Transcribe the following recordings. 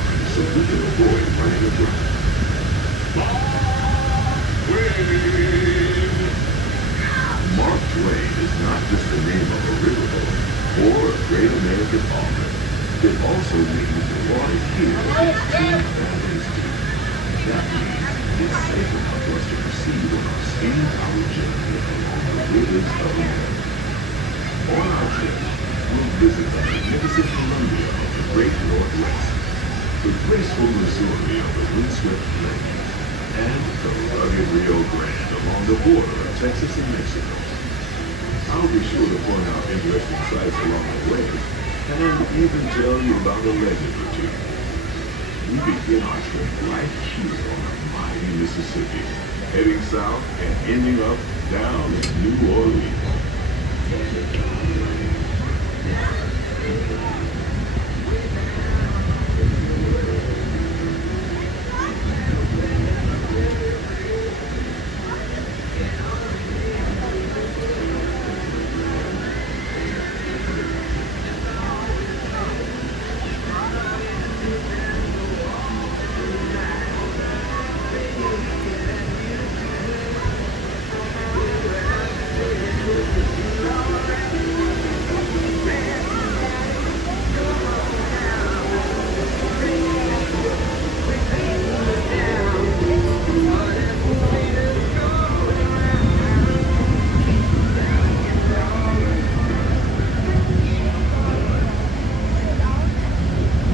line so we can avoid running aground. Mark Twain is not just the name of a riverboat or a great American author. It also means the water here is too fast deep. That means it's safe enough for us to proceed on our steam-powered journey along the rivers of America. On our trip, we'll visit the magnificent Columbia of the Great Northwest, the graceful Missouri of the windswept plains, and the rugged Rio Grande along the border of Texas and Mexico. I'll be sure to point out interesting sights along the way, and even tell you about a legend or two. We begin our trip right here on the mighty Mississippi, heading south and ending up down in New Orleans.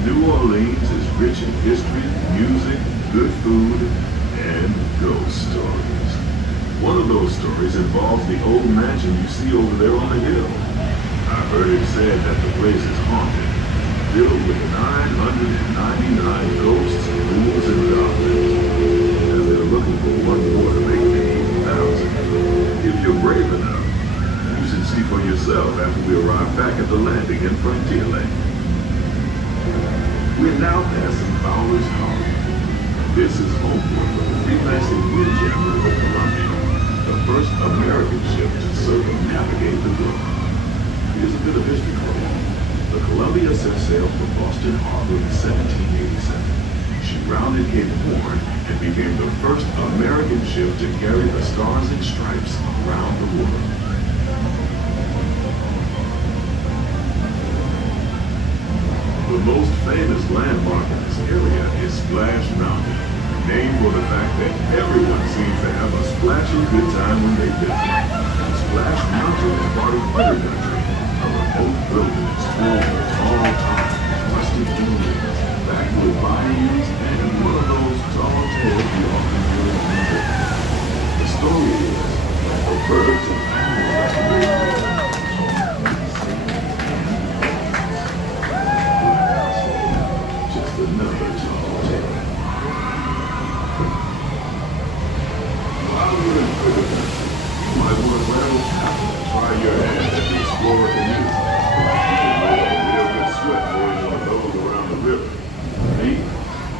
New Orleans is rich in history, music, good food, and ghost stories. One of those stories involves the old mansion you see over there on the hill. I've heard it said that the place is haunted, filled with 999 ghosts, ghouls, and goblins, and they're looking for one more to make it 8,000. If you're brave enough, you should see for yourself after we arrive back at the landing in Frontierland. We're now passing Fowler's Hollow. This is home port for the freelancing windjammer of Columbia, the first American ship to circumnavigate the globe. Here's a bit of history for you. The Columbia set sail from Boston Harbor in 1787. She rounded Cape Horn and became the first American ship to carry the Stars and Stripes around the world. The most famous landmark in this area is Splash Mountain, named for the fact that everyone seems to have a splashing good time when they visit. Splash Mountain is part of Critter Country, a remote wilderness full of tall pines, rustic dunes, backwood bayous, and one of those tall tales you often hear in music. The story is that the birds and animals another tall tale. While you're in Critter Country, you might want to grab a paddle and try your hand at the explorer canoe. You can make a real good sweat before you want to double around the river. Me,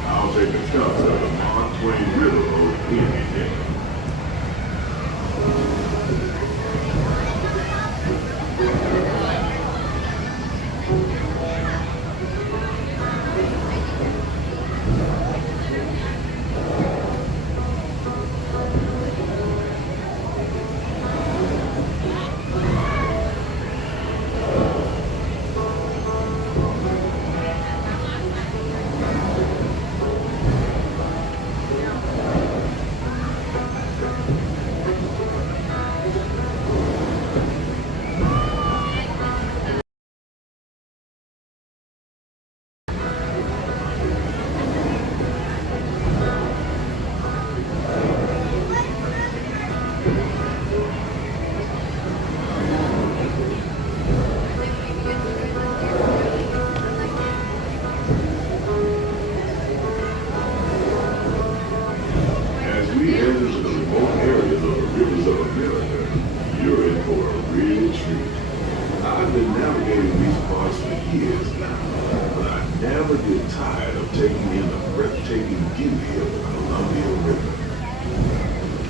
I'll take the cups out of the Mark Twain riverboat any day.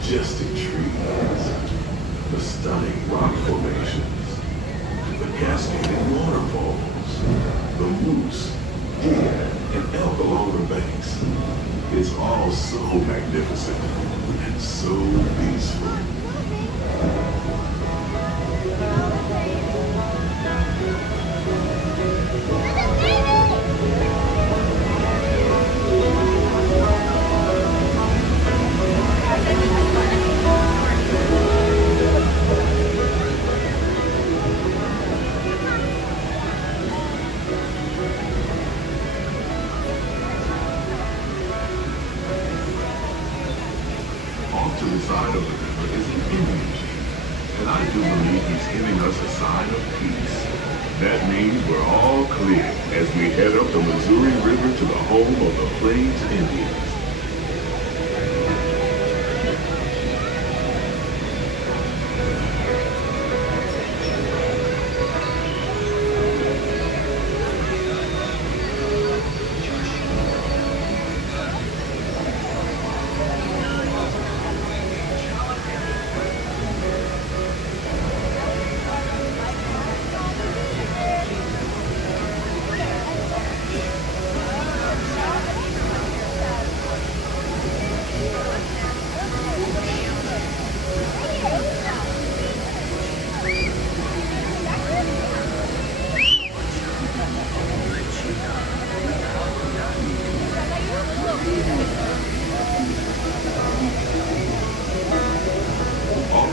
Majestic trees, the stunning rock formations, the cascading waterfalls, the moose, deer, and elk along the banks. It's all so magnificent and so peaceful. Off to the side of the river is an Indian chief, and I do believe he's giving us a sign of peace. That means we're all clear as we head up the Missouri River to the home of the Plains Indians.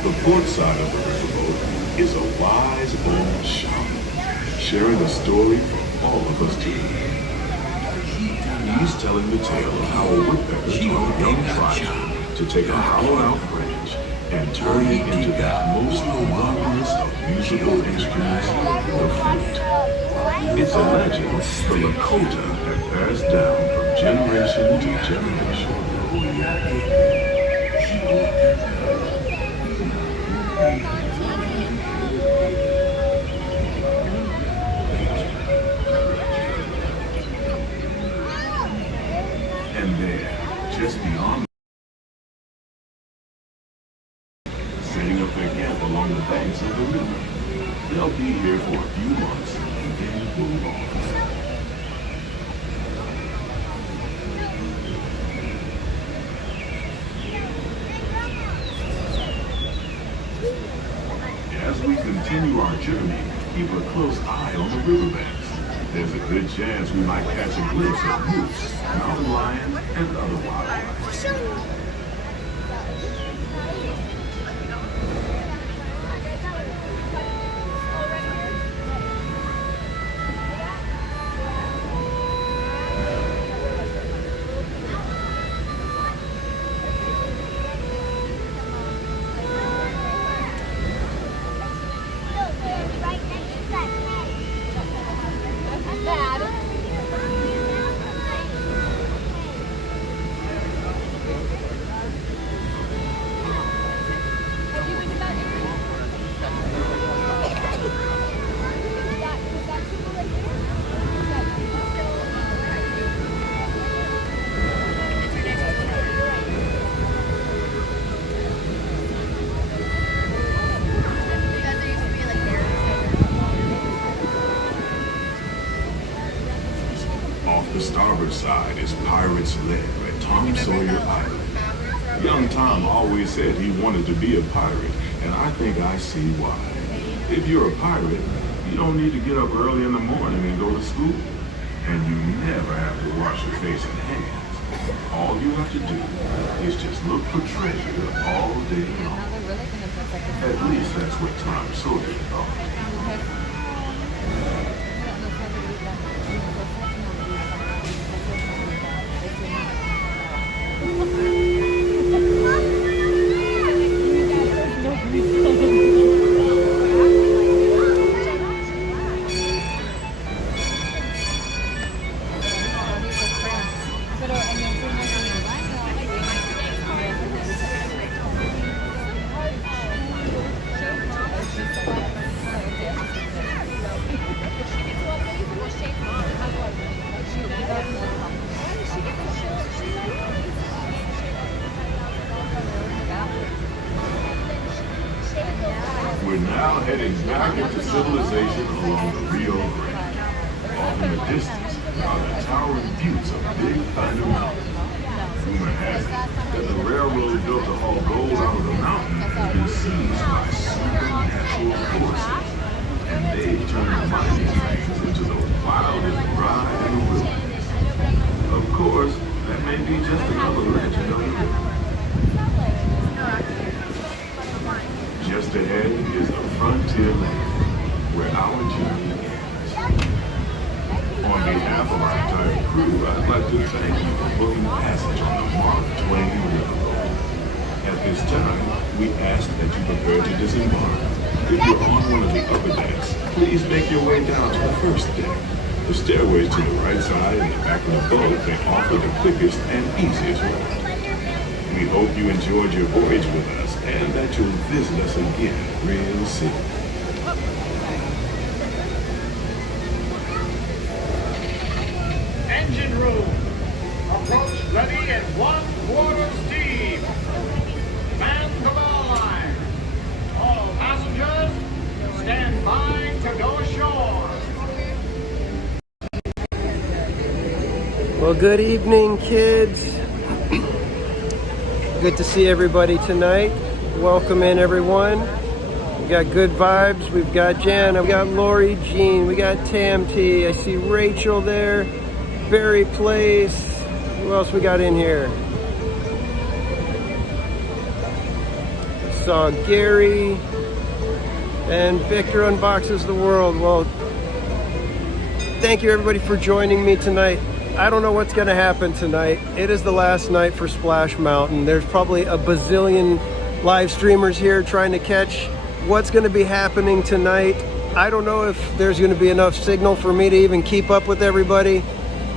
The port side of the riverboat is a wise old shaman, sharing a story for all of us to hear. He's telling the tale of how a woodpecker taught a young tribesman to take a hollowed-out branch and turn it into that most wondrous of musical instruments, the flute. It's a legend the Lakota had passed down from generation to generation. And there, just beyond, setting up their camp along the banks of the river. They'll be here for a few months and then move on. As we continue our journey, keep a close eye on the riverbanks. There's a good chance we might catch a glimpse of moose, mountain lions, and other wildlife. The starboard side is Pirate's Lair at Tom Sawyer Island. Young Tom always said he wanted to be a pirate, and I think I see why. If you're a pirate, you don't need to get up early in the morning and go to school. And you never have to wash your face and hands. All you have to do is just look for treasure all day long. At least that's what Tom Sawyer thought. We're now heading back into civilization along the Rio Grande. Off in the distance are the towering views of Big Thunder Mountain. Rumor has it that the railroad built to haul gold out of the mountain has been seized by supernatural forces, and they turned the mining trains into the wildest ride in the wilderness. Of course, that may be just another legend of the river. Just ahead is the frontier land, where our journey ends. On behalf of our entire crew, I'd like to thank you for booking passage on the Mark Twain Riverboat. At this time, we ask that you prepare to disembark. If you're on one of the upper decks, please make your way down to the first deck. The stairways to the right side and the back of the boat may offer the quickest and easiest way. We hope you enjoyed your voyage with us and that you'll visit us again real soon. Engine room. Approach ready at 1/4 steam. Man the bell line. All passengers, stand by to go ashore. Well, good evening, kids. Good to see everybody tonight. Welcome in, everyone. We got good vibes. We've got Jan, we got Lori Jean, we got Tam T. I see Rachel there. Barry Place. Who else we got in here? Saw Gary. And Victor unboxes the world. Well, thank you everybody for joining me tonight. I don't know what's going to happen tonight. It is the last night for Splash Mountain. There's probably a bazillion live streamers here trying to catch what's going to be happening tonight. I don't know if there's going to be enough signal for me to even keep up with everybody,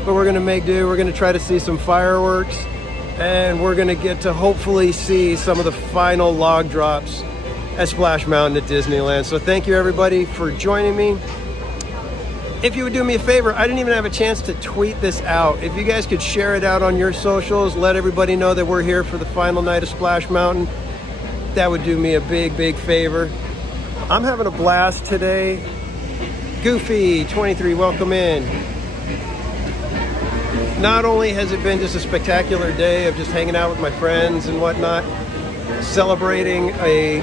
but we're going to make do. We're going to try to see some fireworks, and we're going to get to hopefully see some of the final log drops at Splash Mountain at Disneyland. So thank you everybody for joining me. If you would do me a favor, I didn't even have a chance to tweet this out. If you guys could share it out on your socials, let everybody know that we're here for the final night of Splash Mountain, that would do me a big, big favor. I'm having a blast today. Goofy 23, welcome in. Not only has it been just a spectacular day of just hanging out with my friends and whatnot, celebrating a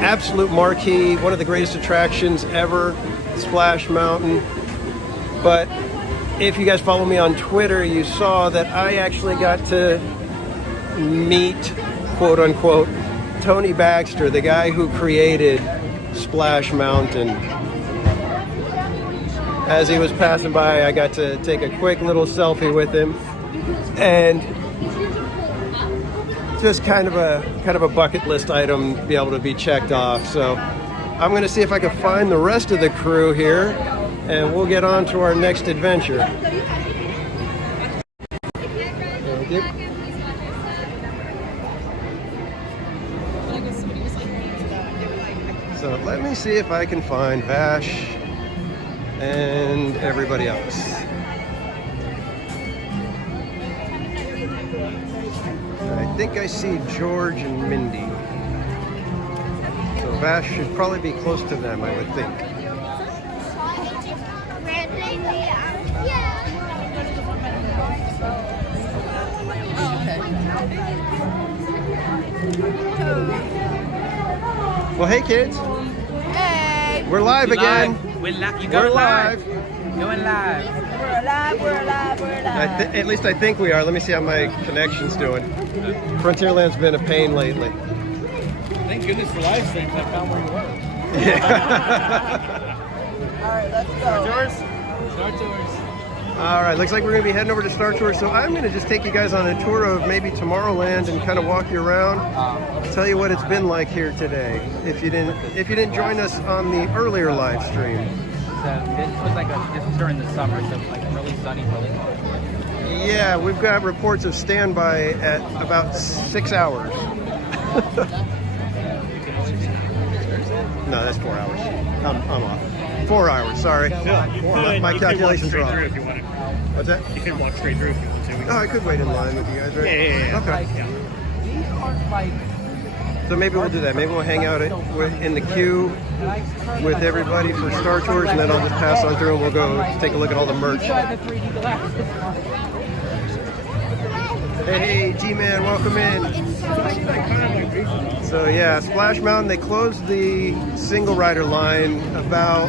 absolute marquee, one of the greatest attractions ever, Splash Mountain. But if you guys follow me on Twitter, you saw that I actually got to meet, quote unquote, Tony Baxter, the guy who created Splash Mountain. As he was passing by, I got to take a quick little selfie with him, and just kind of a bucket list item to be able to be checked off. So I'm going to see if I can find the rest of the crew here, and we'll get on to our next adventure. Thank you. So let me see if I can find Vash and everybody else. I think I see George and Mindy. So Vash should probably be close to them, I would think. Well, hey kids. Hey. We're live again. We're live. We're live. Going live. We're live. At least I think we are. Let me see how my connection's doing. Frontierland's been a pain lately. Thank goodness for live streams. I found where you were. Yeah. All right, let's go. Star Tours. All right, looks like we're going to be heading over to Star Tours. So I'm going to just take you guys on a tour of maybe Tomorrowland and kind of walk you around. Tell you what it's been like here today. If you didn't join us on the earlier live stream. So this was this was during the summer, so like really sunny, really hot. Yeah, we've got reports of standby at about 6 hours. No, that's 4 hours. I'm off. 4 hours, sorry. My calculations are off. What's that? You can walk straight through if you want to. Oh, I could wait in line with you guys, right? Yeah. Okay. These aren't like So maybe we'll do that. Maybe we'll hang out in the queue with everybody for Star Tours, and then I'll just pass on through and we'll go take a look at all the merch. Hey, G-Man, welcome in. So yeah, Splash Mountain, they closed the single rider line about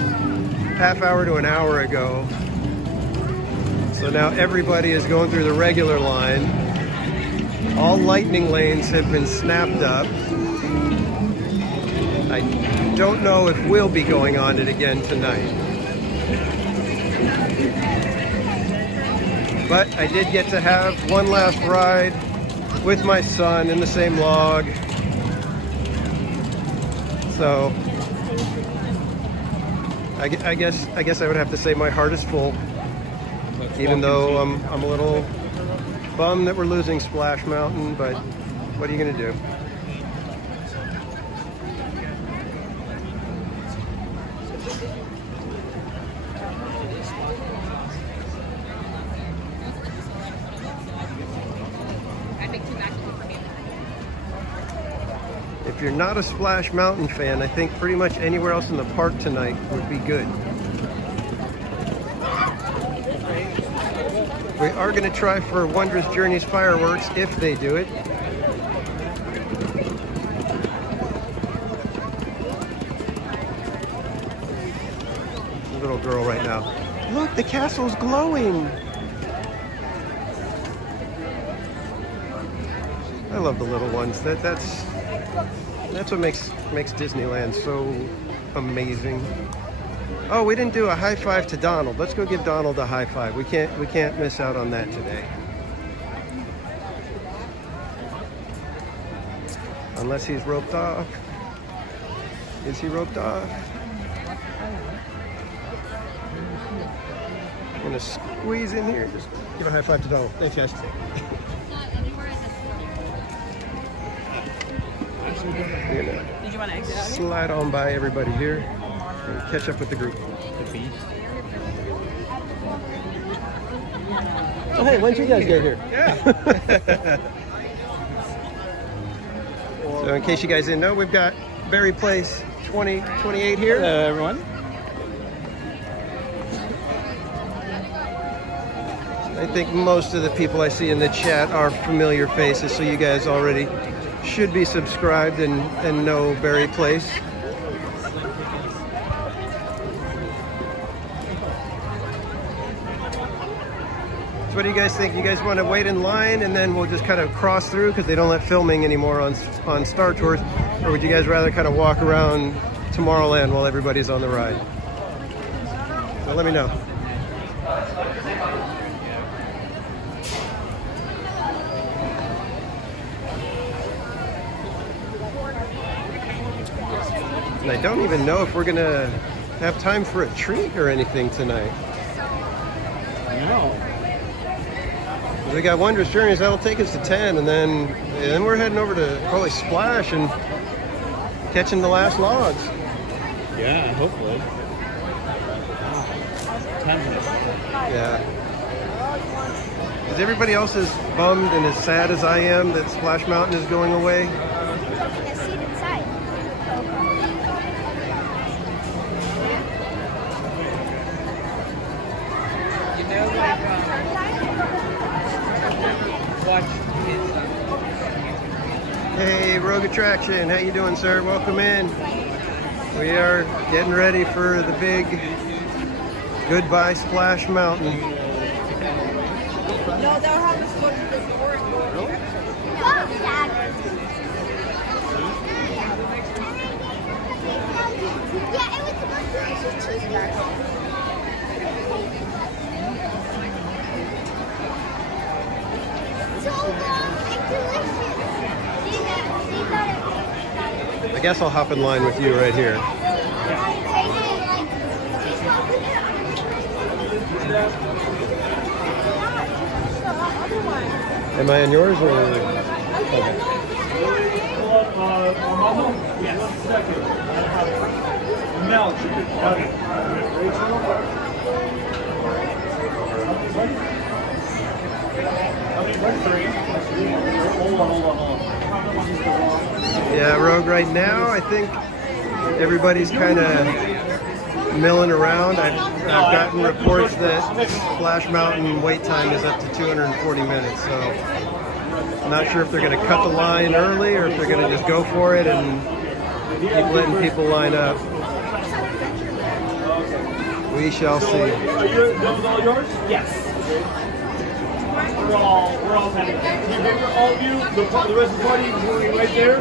half hour to an hour ago. So now everybody is going through the regular line. All lightning lanes have been snapped up. I don't know if we'll be going on it again tonight. But I did get to have one last ride with my son in the same log. So I guess I would have to say my heart is full, even though I'm a little bummed that we're losing Splash Mountain, but what are you gonna do? If you're not a Splash Mountain fan, I think pretty much anywhere else in the park tonight would be good. We are going to try for Wondrous Journeys fireworks if they do it. Little girl right now. Look, the castle's glowing. I love the little ones. That's what makes Disneyland so amazing. Oh, we didn't do a high five to Donald. Let's go give Donald a high five. We can't miss out on that today. Unless he's roped off. Is he roped off? I'm gonna squeeze in here. Just give a high five to Donald. Thanks, guys. We're gonna Did you want to exit out here? slide on by everybody here and catch up with the group. Oh, hey, when did you guys get here? Yeah. So in case you guys didn't know, we've got Berry Place 2028 here. Hello, everyone. I think most of the people I see in the chat are familiar faces, so you guys already should be subscribed and know Berry Place. So what do you guys think? You guys want to wait in line and then we'll just kind of cross through because they don't let filming anymore on Star Tours? Or would you guys rather kind of walk around Tomorrowland while everybody's on the ride? So let me know. And I don't even know if we're gonna have time for a treat or anything tonight. No. We got Wondrous Journeys, that'll take us to 10, and then we're heading over to probably Splash and catching the last logs. Yeah, hopefully. Yeah. Is everybody else as bummed and as sad as I am that Splash Mountain is going away? Hey, Rogue Attraction, how you doing, sir? Welcome in. We are getting ready for the big goodbye Splash Mountain. No, they'll have us go to the forest. Yeah, it was supposed to be Tuesday. So long and delicious. I guess I'll hop in line with you right here. Am I in yours or? Okay. Hold on. Yeah, Rogue, right now, I think everybody's kind of milling around. I've gotten reports that Splash Mountain wait time is up to 240 minutes, so I'm not sure if they're going to cut the line early or if they're going to just go for it and keep letting people line up. We shall see. Are those all yours? Yes. We're all kind of. You remember all of you? The rest of the party is going right there.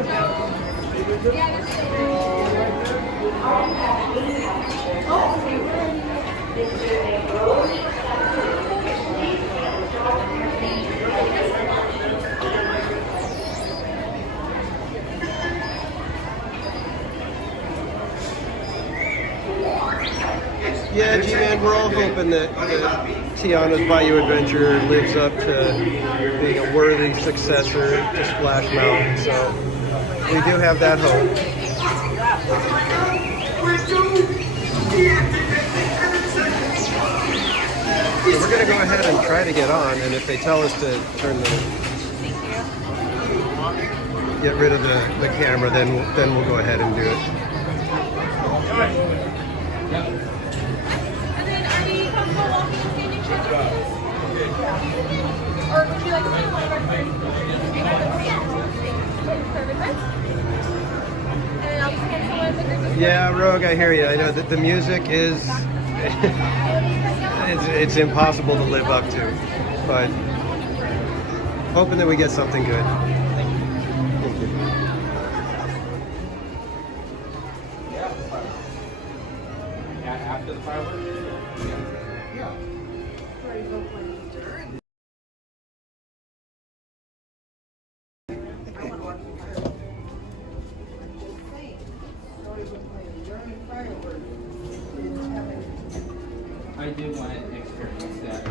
Yeah, G-Man, we're all hoping that Tiana's Bayou Adventure lives up to being a worthy successor to Splash Mountain, so we do have that hope. So we're going to go ahead and try to get on, and if they tell us to get rid of the camera, then we'll go ahead and do it. Or would you like to take one of our friends? And then I'll just cancel one of the group. Yeah, Rogue, I hear you. I know that the music is it's impossible to live up to, but hoping that we get something good. Thank you. After the fireworks? Yeah. I do want to experience that.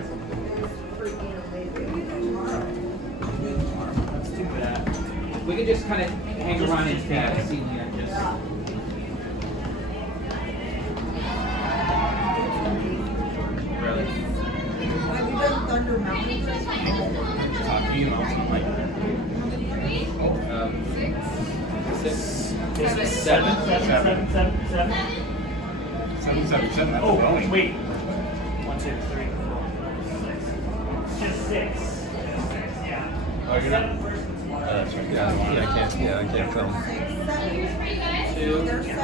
Let's do that. We could just kind of hang around and see here. Just. Really? Have you done Thunder Mountain? You know, like. Six. Seven. Oh, wait. 1, 2, 3, 4, 5, 6. Just six. Yeah. Oh, you're not. That's right. Yeah, I can't film. Two. There's 7.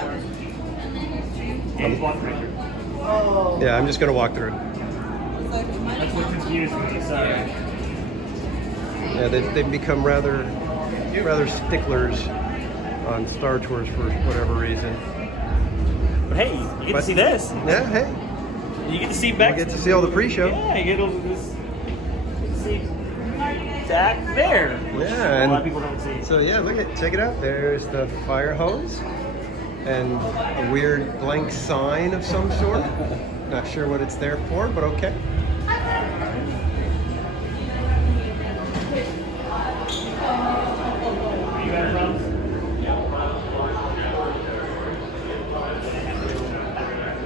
And walk right through. Oh. Yeah, I'm just going to walk through. That's what confused me. Sorry. Yeah, they've become rather sticklers on Star Tours for whatever reason. But hey, you get to see this. Yeah, hey, You get to see we Bex. get to see all the pre-show. Yeah, you get to see Zach there. Which Yeah, a lot of people don't see. So yeah, check it out. There's the fire hose and a weird blank sign of some sort. Not sure what it's there for, but okay. You got it, Rob?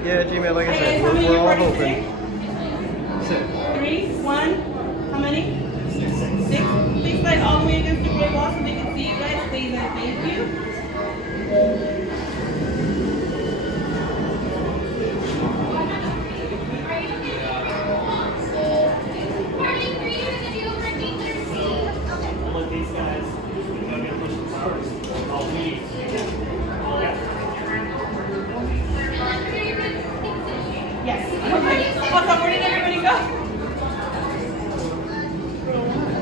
Yeah, G-Man, like I said, we're all hoping. 3, 1, how many? 6. Please slide all the way against the gray wall so they can see you guys, please, and thank you. Look, these guys, I'm going to push the flowers. All we. Yes. Okay. Awesome. Where did everybody go?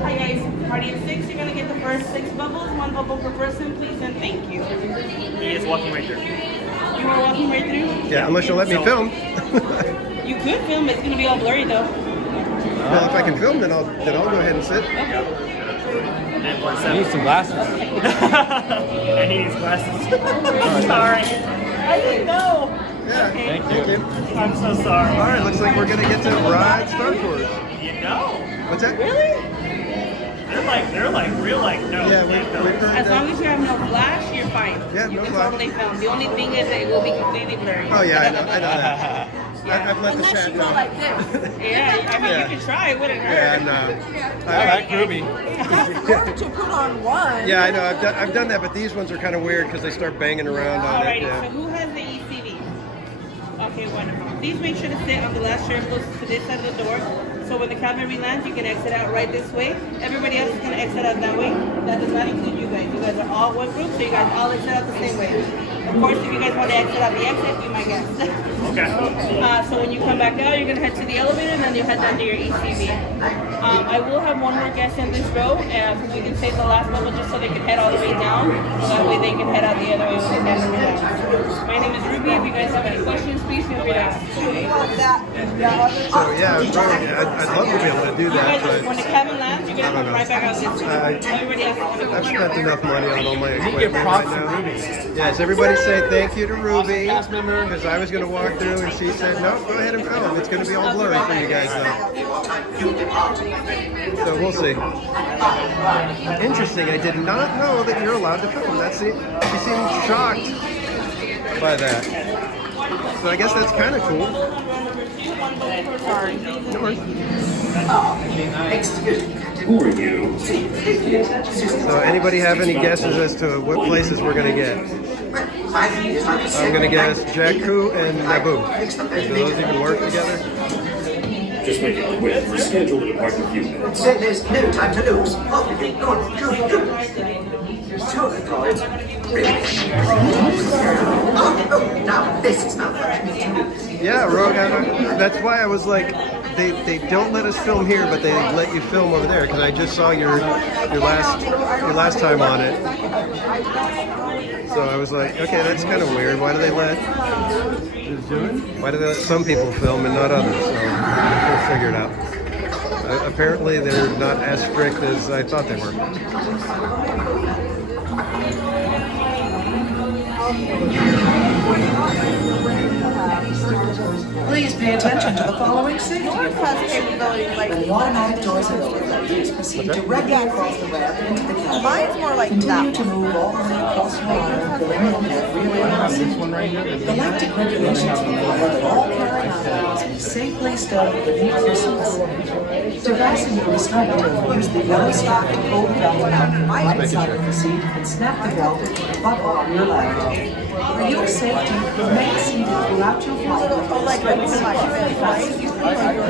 Hi guys. Party of 6. You're gonna get the first 6 bubbles. 1 bubble per person, please, and thank you. He is walking right through. You are walking right through. Yeah, unless you'll let me film. You could film. It's gonna be all blurry though. Well, if I can film, then I'll go ahead and sit. And we're I seven. need some glasses. And he needs glasses. Sorry. I didn't know. Yeah, Thank thank you. I'm so sorry. All right, looks like we're gonna get to ride Star Tours. You know. What's that? Really? They're like real no. Yeah, we've heard As long that. as you have no flash, you're fine. Yeah, you no can flash. totally film. The only thing is that it will be completely blurry. Oh yeah, I know that. I've let the Unless chat you go know. like this. Yeah, I mean, Yeah. you can try. It wouldn't Yeah, hurt. no. I like Ruby. Hard to put on one. Yeah, I know. I've done that, but these ones are kind of weird because they start banging around on it. Alrighty, so Yeah. who has the ECV? Okay, wonderful. Please make sure to sit on the last chair closest to this side of the door. So when the cavalry lands, you can exit out right this way. Everybody else is going to exit out that way. That does not include you guys. You guys are all one group, so you guys all exit out the same way. Of course, if you guys want to exit out the exit, be my guest. Okay. So when you come back out, you're going to head to the elevator, and then you'll head down to your ECV. I will have one more guest in this row, so we can save the last level just so they can head all the way down. So that way they can head out the other way when they stand down. My name is Ruby. If you guys have any questions, please feel free to ask. So yeah, I'd love to be able to do You that, guys, but when the cabin lands, you're going to come right back out this way. Everybody else is going to I've go. spent enough money on all my You get equipment props right from now. Ruby. Yes, everybody say thank you to Ruby Cast member. because I was going to walk through and she said, no, go ahead and film. It's going to be all blurry for you guys though. So we'll see. Interesting. I did not know that you're allowed to film. She seemed shocked by that. So I guess that's kind of cool. No worries. Who are you? So anybody have any guesses as to what places we're going to get? I'm going to guess Jakku and Naboo. Do those even work together? Just make it quick. We're scheduled to depart in a few minutes. There's no time to lose. Off with you. Go on. Go. So the droids. Oh, now this is malfunctioning. Yeah, Rogue. That's why I was like, they don't let us film here, but they let you film over there because I just saw your last time on it. So I was like, okay, that's kind of weird. Why do they let some people film and not others? So we'll figure it out. Apparently, they're not as strict as I thought they were. Please pay attention to the following safety Yours has capabilities like The automatic doors are open. Please proceed directly across the ramp into the cabin. mine's more like Continue that. to move all the way across the line, pulling in every way possible. Galactic regulations require that all carrying items be safely stowed beneath your seats. To fasten your restraint, use the yellow strap to hold the belt on the right side of the seat and snap the belt into the buckle on your leg. For your safety, remain seated throughout your flight.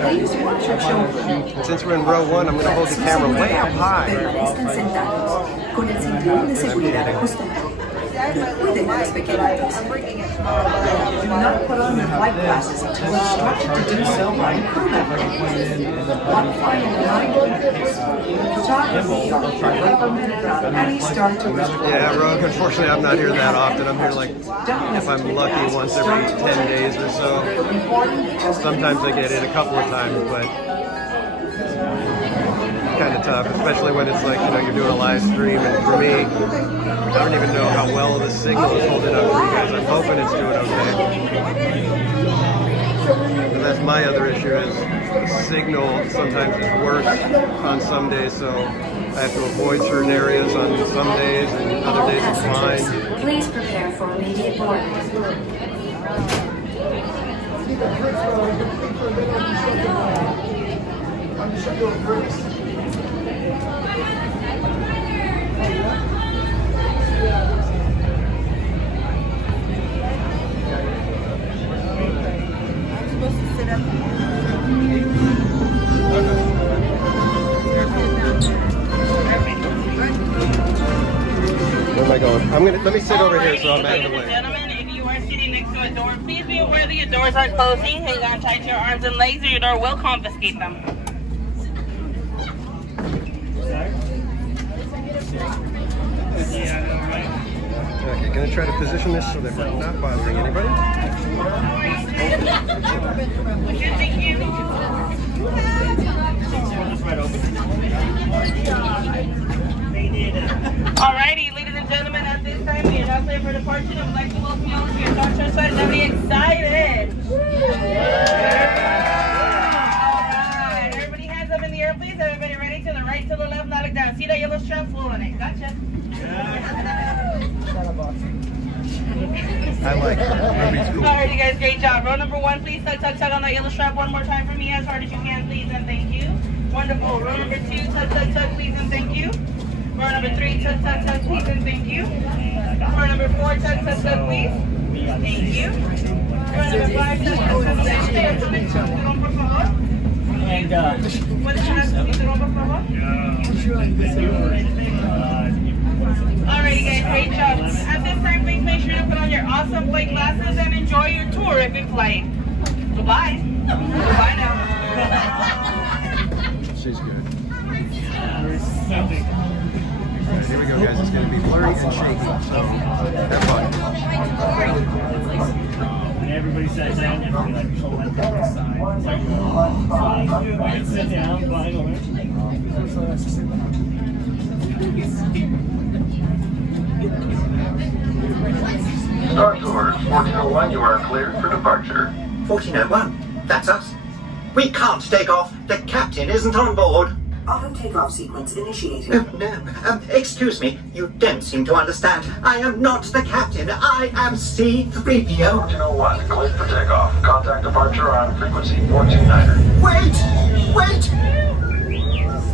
Please watch your children. Since we're in row one, I'm going to hold the camera way up high. Están sentados con el cinturón de seguridad ajustado. Cuiden a los pequeños. Do not put on your flight glasses until instructed to do so by a crew member. One final reminder, photography is only permitted on any Star Tours flight. Yeah, Rogue, unfortunately I'm not here that often. I'm here like, if I'm lucky, once every 10 days or so. Sometimes I get it a couple of times, but it's kind of tough, especially when it's like, you're doing a live stream. And for me, I don't even know how well the signal is holding up for you guys. I'm hoping it's doing okay. And that's my other issue is the signal sometimes is worse on some days, so I have to avoid certain areas on some days, and other days it's fine. Please prepare for immediate boarding. I'm supposed to sit up. Where am I going? Let me sit over here so I'm out of the Ladies and way. gentlemen, if you are sitting next to a door, please be aware that your doors are closing. Hang on tight to your arms and legs or your door will confiscate them. Okay, gonna try to position this so that we're not bothering anybody. Thank you. Alrighty, ladies and gentlemen, at this time we are now clear for departure. I would like to welcome you all to your Star Trek side. Are we excited? Alright, everybody hands up in the air, please. Everybody ready? To the right, to the left, not look down. See that yellow strap? Pull on it. Gotcha. I like her. Ruby's cool. Alright, you guys, great job. Row number 1, please. Tug, tug, tug on that yellow strap one more time for me, as hard as you can, please, and thank you. Wonderful. Row number 2, tug, tug, tug, please, and thank you. Row number 3, tug, tug, tug, please, and thank you. Row number 4, tug, tug, tug, please. Thank you. Row number 5, tug, tug, tug, please. Cinturón, por favor. And ¿Puedes poner su cinturón, por favor? Alrighty guys, great job. At this time, please make sure to put on your awesome plate glasses and enjoy your tour if in flight. Goodbye. Goodbye now. She's good. Alright, here we go, guys. It's going to be blurry and shaky. So, have fun. and everybody sat down and we like pull that down the side. It's like, sit down, finally. Star Tours 1401, you are cleared for departure. 1401, that's us. We can't take off. The captain isn't on board. Auto takeoff sequence initiated. No, excuse me. You don't seem to understand. I am not the captain. I am C-3PO. 1401, cleared for takeoff. Contact departure on frequency 429er. Wait!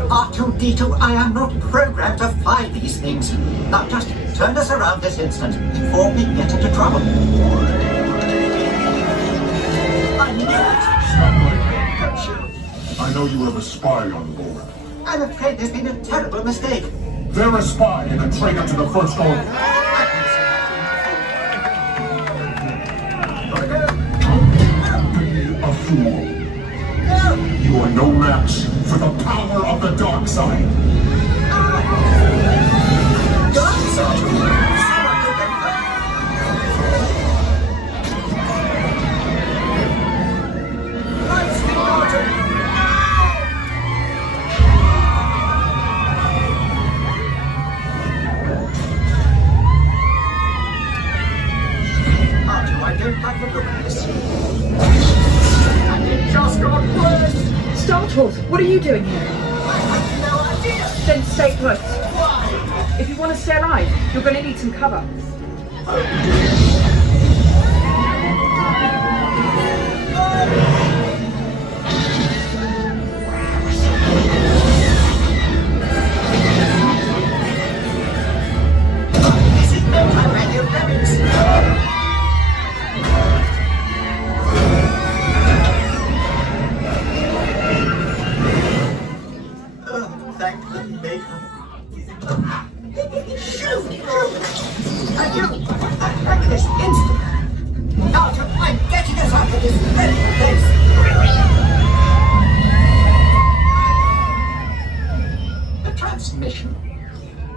R2-D2, I am not programmed to fly these things. Now just turn us around this instant before we get into trouble. I knew it! I know you have a spy on board. I'm afraid there's been a terrible mistake. They're a spy and a traitor to the First Order. A fool. You are no match for the power of the dark side. Dark side? Star Tours, what are you doing here? I have no idea. Then stay put. Why? If you want to stay alive, you're going to need some cover. This is no time radio limits. Thank the maker. Shoot! And you! At this instant! Arthur, I'm getting us out of this dreadful place! The transmission.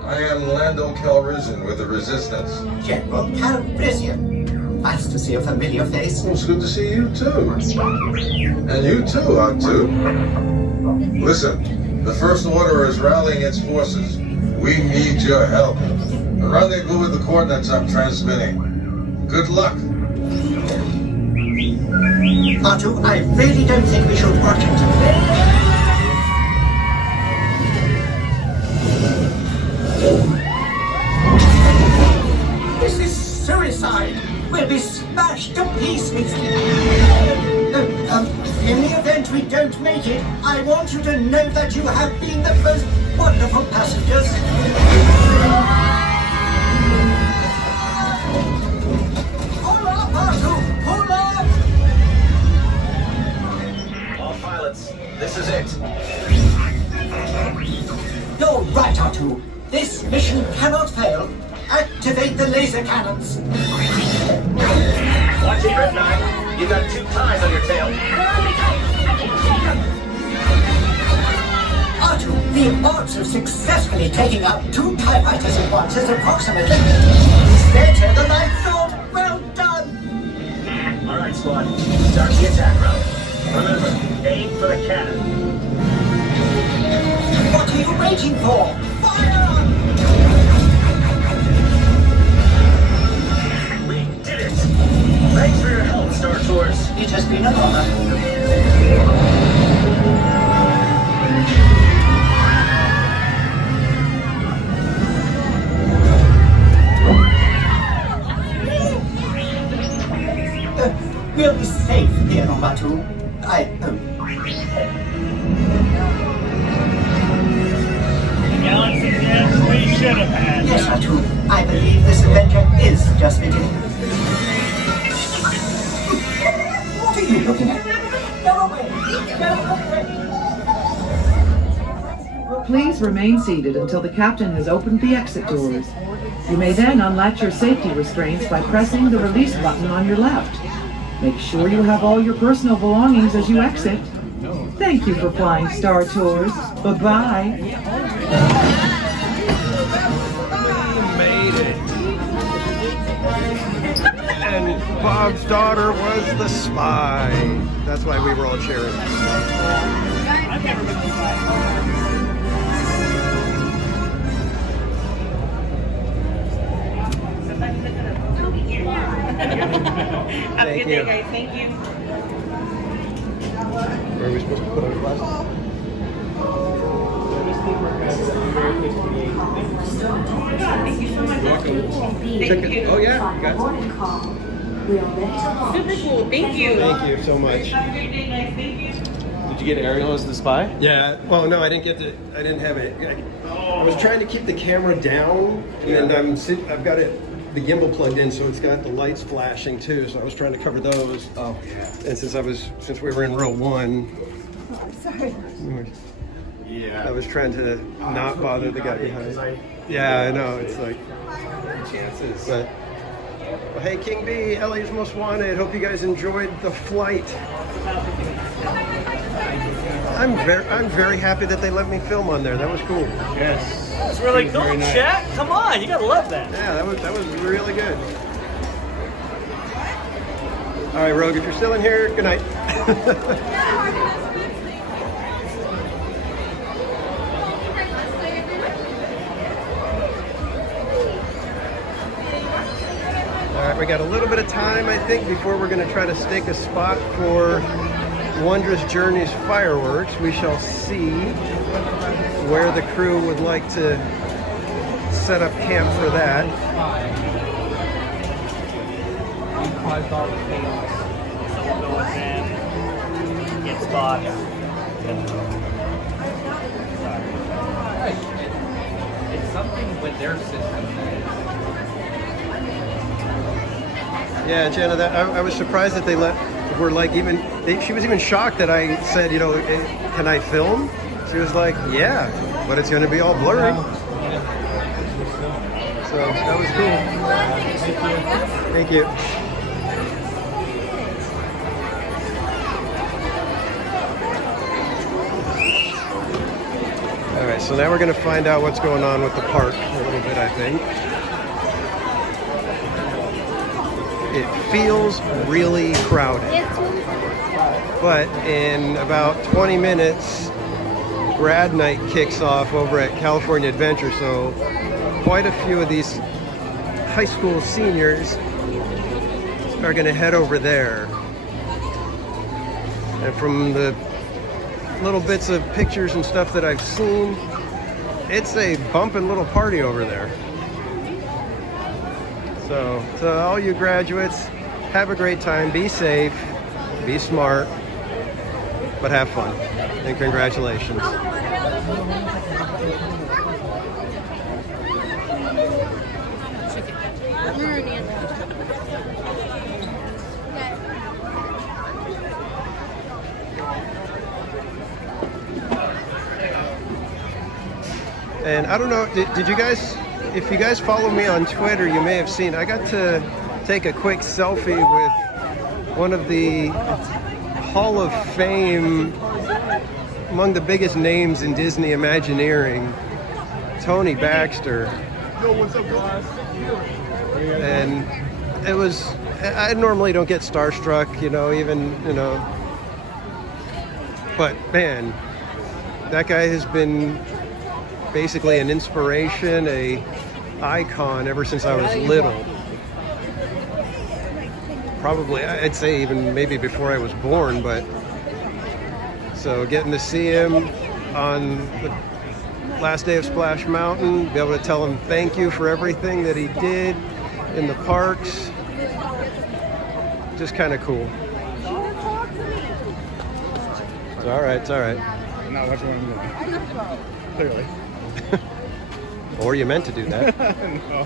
I am Lando Calrissian with the Resistance. General Calrissian. Nice to see a familiar face. Well, it's good to see you too. And you too, R2. Listen. The First Order is rallying its forces. We need your help. Rendezvous with the coordinates I'm transmitting. Good luck. R2, I really don't think we should work it. This is suicide. We'll be smashed to pieces. In the event we don't make it, I want you to know that you have been the most wonderful passengers. Pull up, R2! Pull up! All pilots, this is it. You're right, R2. This mission cannot fail. Activate the laser cannons. Watch it, Red 9. You got 2 ties on your tail. R2, the odds of successfully taking out 2 TIE fighters at once is approximately better than I thought. Well done! All right, squad. Start the attack round. Remember, aim for the cannon. What are you waiting for? Fire! We did it! Thanks for your help, Star Tours. It has been an honor. us begin. What are you looking at? Go away! Go away! Please remain seated until the captain has opened the exit doors. You may then unlatch your safety restraints by pressing the release button on your left. Make sure you have all your personal belongings as you exit. Thank you for flying Star Tours. Bye-bye. Made it. And Bob's daughter was the spy. That's why we were all cheering. I've never been to the spy. Have a good day, guys. Thank you. Where are we supposed to put our glasses? Thank you so much. That's cool. Thank you. Oh yeah, you got some. Super cool. Thank you. Thank you so much. Have a great day, guys. Thank you. Did you get Ariel as the spy? Yeah. Well, no, I didn't get to. I didn't have it. I was trying to keep the camera down, and I've got it. The gimbal plugged in, so it's got the lights flashing too. So I was trying to cover those. Oh, yeah. And since we were in row one, Sorry. I was trying to not bother the guy behind. Yeah, I know. It's like chances. But well, hey, King B, LA's Most Wanted. Hope you guys enjoyed the flight. I'm very happy that they let me film on there. That was cool. Yes. It's really cool, nice. chat. Come on, you gotta love that. Yeah, that was really good. All right, Rogue, if you're still in here, good night. All right, we got a little bit of time, I think, before we're going to try to stake a spot for Wondrous Journeys fireworks. We shall see where the crew would like to set up camp for that. Someone goes in, get spots. It's something with their system. Yeah, Jenna, I was surprised that they were like she was even shocked that I said, you know, can I film? She was like, yeah, but it's going to be all blurry. So that was cool. Thank you. All right, so now we're going to find out what's going on with the park a little bit, I think. It feels really crowded. But in about 20 minutes, grad night kicks off over at California Adventure, so quite a few of these high school seniors are going to head over there. And from the little bits of pictures and stuff that I've seen, it's a bumping little party over there. So to all you graduates, have a great time, be safe, be smart, but have fun, and congratulations. And I don't know, did you guys, if you guys follow me on Twitter, you may have seen, I got to take a quick selfie with one of the Hall of Fame, among the biggest names in Disney Imagineering, Tony Baxter. Yo, what's up, guys? And it was, I normally don't get starstruck, but man, that guy has been basically an inspiration, a icon ever since I was little. Probably, I'd say even maybe before I was born, but so getting to see him on the last day of Splash Mountain, be able to tell him thank you for everything that he did in the parks, just kind of cool. It's all right, it's all right. I'm not watching what I'm doing. Clearly. Or you meant to do that. No.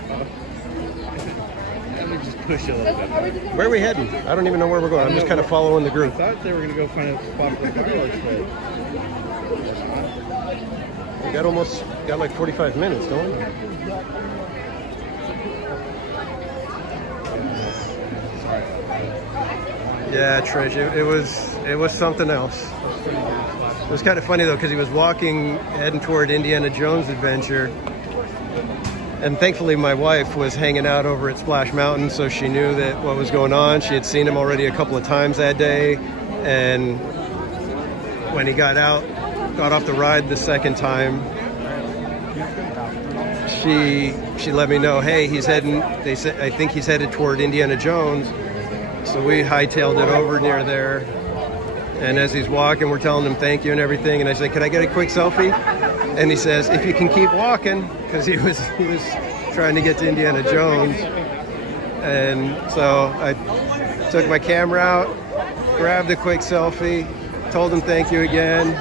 just push it a little bit more. Where are we heading? I don't even know where we're going. I'm just kind of following the I group. thought they were going to go find a spot for the fireworks, but We got like 45 minutes, don't we? Yeah, Trish, it was something else. It was kind of funny though, because he was heading toward Indiana Jones Adventure, and thankfully my wife was hanging out over at Splash Mountain, so she knew that what was going on. She had seen him already a couple of times that day, and when he got off the ride the second time, she let me know, hey, he's heading. I think he's headed toward Indiana Jones. So we hightailed it over near there, and as he's walking, we're telling him thank you and everything. And I said, "Can I get a quick selfie?" And he says, "If you can keep walking," because he was trying to get to Indiana Jones. And so I took my camera out, grabbed a quick selfie, told him thank you again,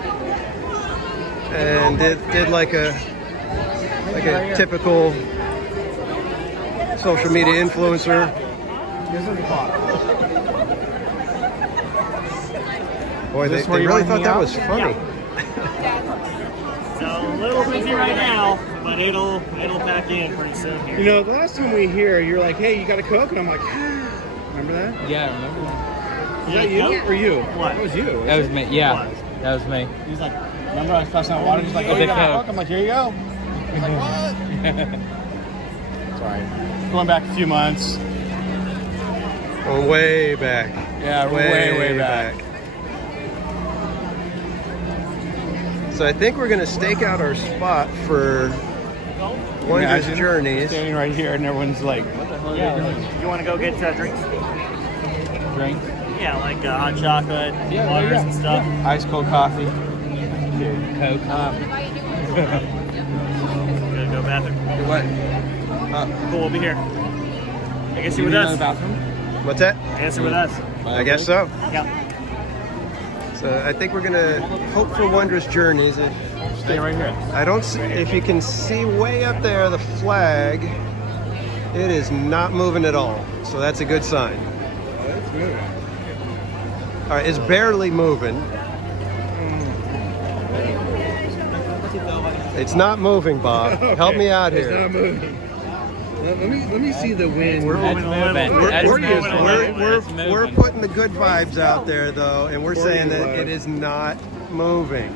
and did like a typical social media influencer. Boy, they really thought that was funny. So a little busy right now, but it'll back in pretty soon here. you know, the last time we were here, you're like, "Hey, you got a Coke?" And I'm like, "Remember that?" Yeah, I remember. Was that you or you? What? That was you. That was me. Yeah, that was me. He's like, remember I was passing out water? He's like, "Oh, you got a Coke?" I'm like, "Here you go." He's like, "What?" Sorry. Going back a few months. Way back. Yeah, way back. So I think we're going to stake out our spot for one of his journeys. Standing right here, and everyone's like, "What the hell?" Yeah, you want to go get drinks? Drink. Yeah, like hot chocolate, Yeah, waters yeah. and stuff. Ice cold coffee. Coke. Gonna go bathroom. What? Cool, we'll be here. I guess you're with us. Bathroom? What's that? I guess you're with us. I guess so. Yeah. So I think we're going to hope for wondrous journeys. Stay right here. I don't see, if you can see way up there the flag, it is not moving at all. So that's a good sign. It's moving. All right, it's barely moving. It's not moving, Bob. Okay. Help me out It's here. not moving. Let me see the wind. We're putting the good vibes out there, though, and we're saying that it is not moving.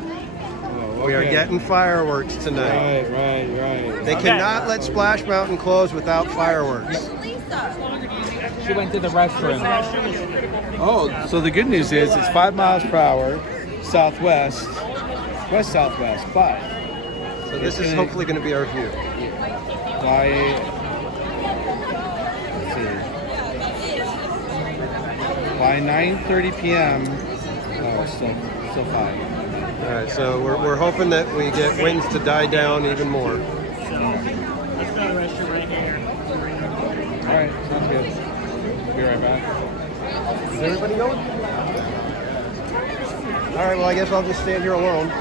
Oh, We are getting fireworks tonight. Right. They cannot let Splash Mountain close without fireworks. She went to the restroom. Oh, so the good news is it's 5 miles per hour, southwest, west-southwest, 5. So this is hopefully going to be our view. By 9:30 p.m. Oh, still 5. All right, so we're hoping that we get winds to die down even more. So, let's go to the restroom right here. All right, sounds good. Be right back. Is everybody going? All right, well, I guess I'll just stand here alone.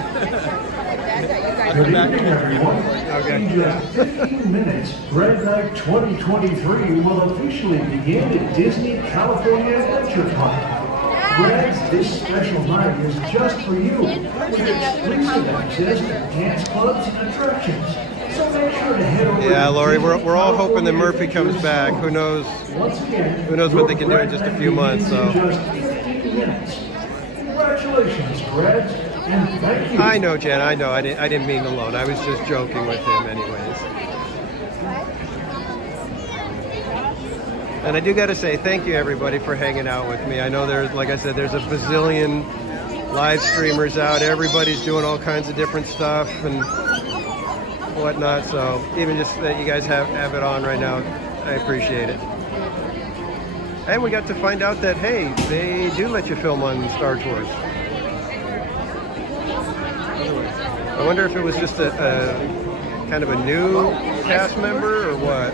Good evening, everyone. Okay. In just 15 minutes, Red Night 2023 will officially begin at Disney California Adventure Park. Reds, this special night is just for you, with exclusive access to dance clubs and attractions. So make sure to head over. Yeah, to Lori, Disney we're all hoping that California Murphy comes Adventure back. Park. Who knows? Once again, Who knows what they can do in just a few months? So. In just 15 minutes. Congratulations, Reds. And thank you. I know, Jen. I know. I didn't mean alone. I was just joking with him, anyways. And I do got to say thank you, everybody, for hanging out with me. I know there's, like I said, there's a bazillion live streamers out. Everybody's doing all kinds of different stuff and whatnot. So even just that you guys have it on right now, I appreciate it. And we got to find out that, hey, they do let you film on Star Tours. I wonder if it was just a kind of a new cast member or what.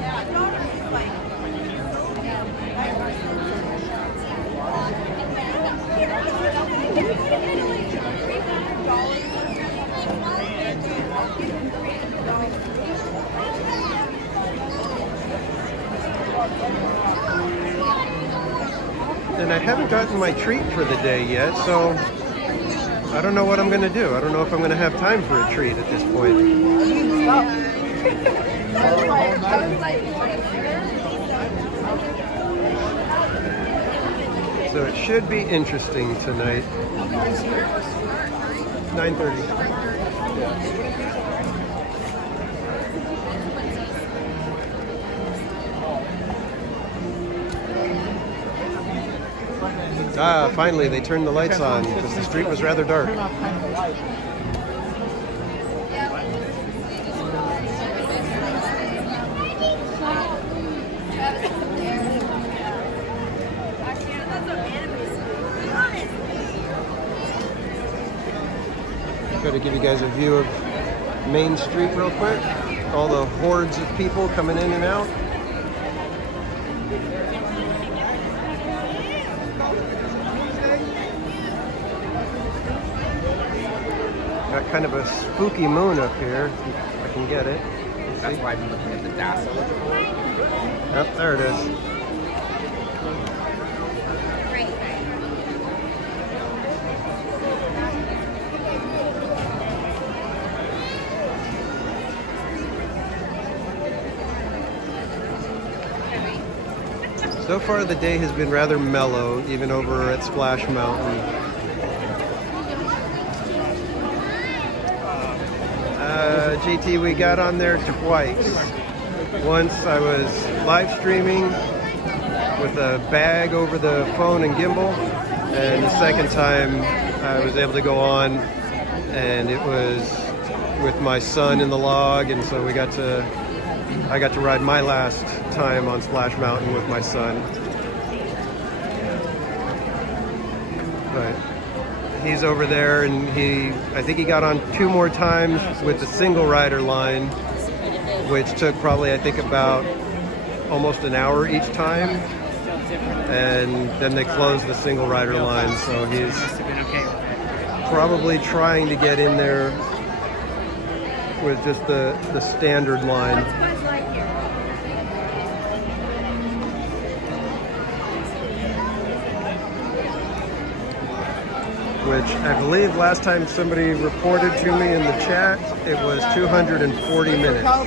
and I haven't gotten my treat for the day yet, so I don't know what I'm going to do. I don't know if I'm going to have time for a treat at this point. So it should be interesting tonight. 9:30. Ah, finally they turned the lights on because the street was rather dark. Try to give you guys a view of Main Street real quick. All the hordes of people coming in and out. Got kind of a spooky moon up here, if I can get it. That's why I'm looking at the tassel. Yep, there it is. So far the day has been rather mellow, even over at Splash Mountain. JT, we got on there twice. Once I was live streaming with a bag over the phone and gimbal, and the second time I was able to go on and it was with my son in the log, and so I got to ride my last time on Splash Mountain with my son. But he's over there, and I think he got on 2 more times with the single rider line, which took probably, I think, about almost an hour each time. And then they closed the single rider line, so he's probably trying to get in there with just the standard line. Which I believe last time somebody reported to me in the chat, it was 240 minutes. So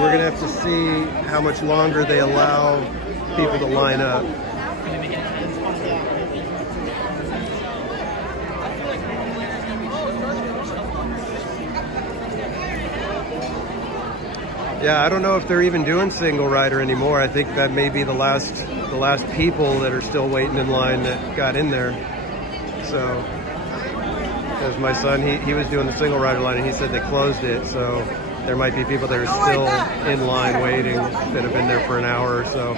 we're gonna have to see how much longer they allow people to line up. Yeah, I don't know if they're even doing single rider anymore. I think that may be the last people that are still waiting in line that got in there. So, because my son, he was doing the single rider line, and he said they closed it. So there might be people that are still in line waiting that have been there for an hour or so.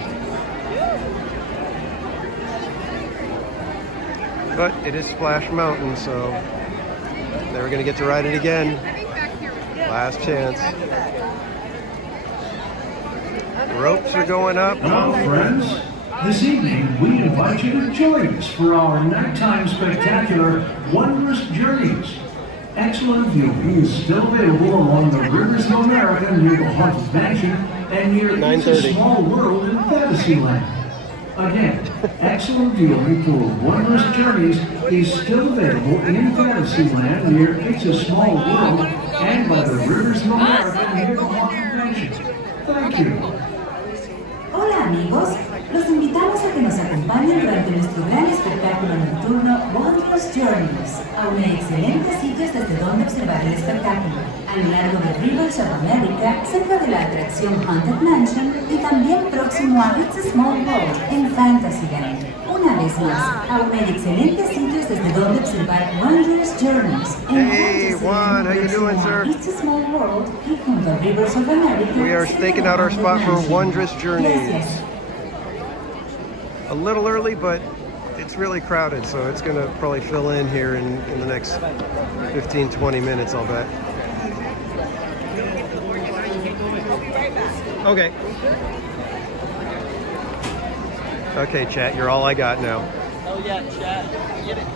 But it is Splash Mountain, so never going to get to ride it again. Last chance. Ropes are going up. Now, friends, this evening we invite you to join us for our nighttime spectacular Wondrous Journeys. Excellent viewing is still available along the rivers of America near the Haunted Mansion and near It's a Small World in Fantasyland. Again, excellent viewing for Wondrous Journeys is still available in Fantasyland near It's a Small World and by the rivers of America near the Haunted Mansion. Thank you. Hola amigos, los invitamos a que nos acompañen durante nuestro gran espectáculo nocturno Wondrous Journeys, a una excelente sitios desde donde observar el espectáculo, a lo largo de Rivers of America, cerca de la atracción Haunted Mansion y también próximo a It's a Small World en Fantasyland. Una vez más, aún hay excelentes sitios desde donde observar Wondrous Journeys Hey Juan, how you doing, sir? It's a Small World y junto a Rivers of America. We are staking out our spot for Wondrous Journeys. A little early, but it's really crowded, so it's going to probably fill in here in the next 15-20 minutes, I'll bet. Okay. Okay, chat, you're all I got now. Oh yeah, chat. Get it.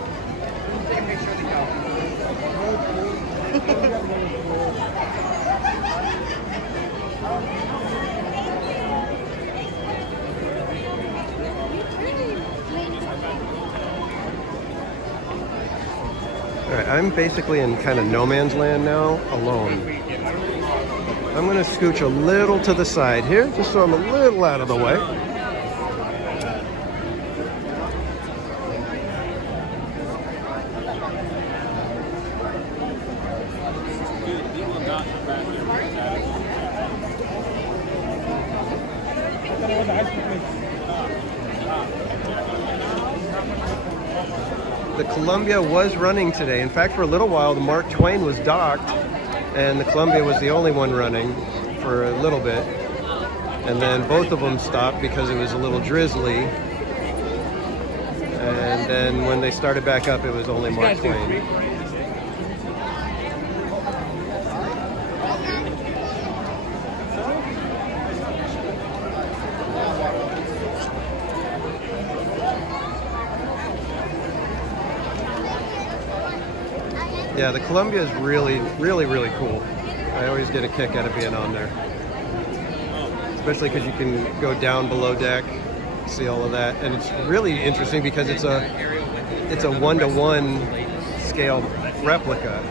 Take a picture of the cow. I'm basically in kind of no man's land now, alone. I'm gonna scooch a little to the side here, just so I'm a little out of the way. The Columbia was running today. In fact, for a little while, the Mark Twain was docked, and the Columbia was the only one running for a little bit. And then both of them stopped because it was a little drizzly. And then when they started back up, it was only Mark Twain. Yeah, the Columbia is really, really, really cool. I always get a kick out of being on there. Especially because you can go down below deck, see all of that. And it's really interesting because it's a 1-to-1 scale replica.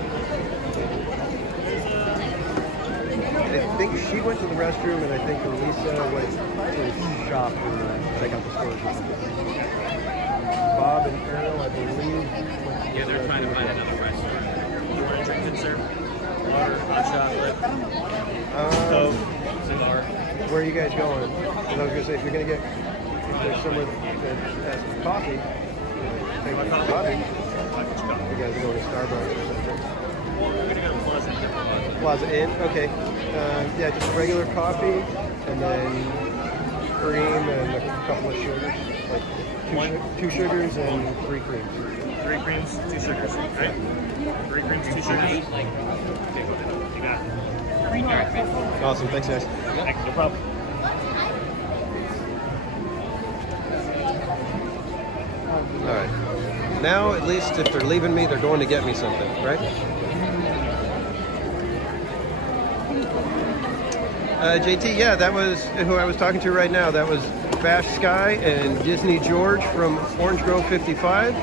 I think she went to the restroom, and I think Lisa went to shop or check out the stores or something. Bob and Carol, I believe, Yeah, they're trying to find another restaurant. You want to drink it, sir? Water, hot chocolate, Coke, cigar. Where are you guys going? And I was going to say, if you're going to get, if there's somewhere that has coffee, take coffee. You guys are going to Starbucks or something. We're going to go to Plaza Inn. Plaza Inn, okay. Yeah, just a regular coffee, and then cream and a couple of sugars. Like two sugars and 3 creams. 3 creams, 2 sugars. Right? 3 creams, 2 sugars. You got it. Awesome, thanks guys. No problem. All right. Now, at least if they're leaving me, they're going to get me something, right? JT, yeah, that was who I was talking to right now. That was Bash Sky and Disney George from Orange Grove 55.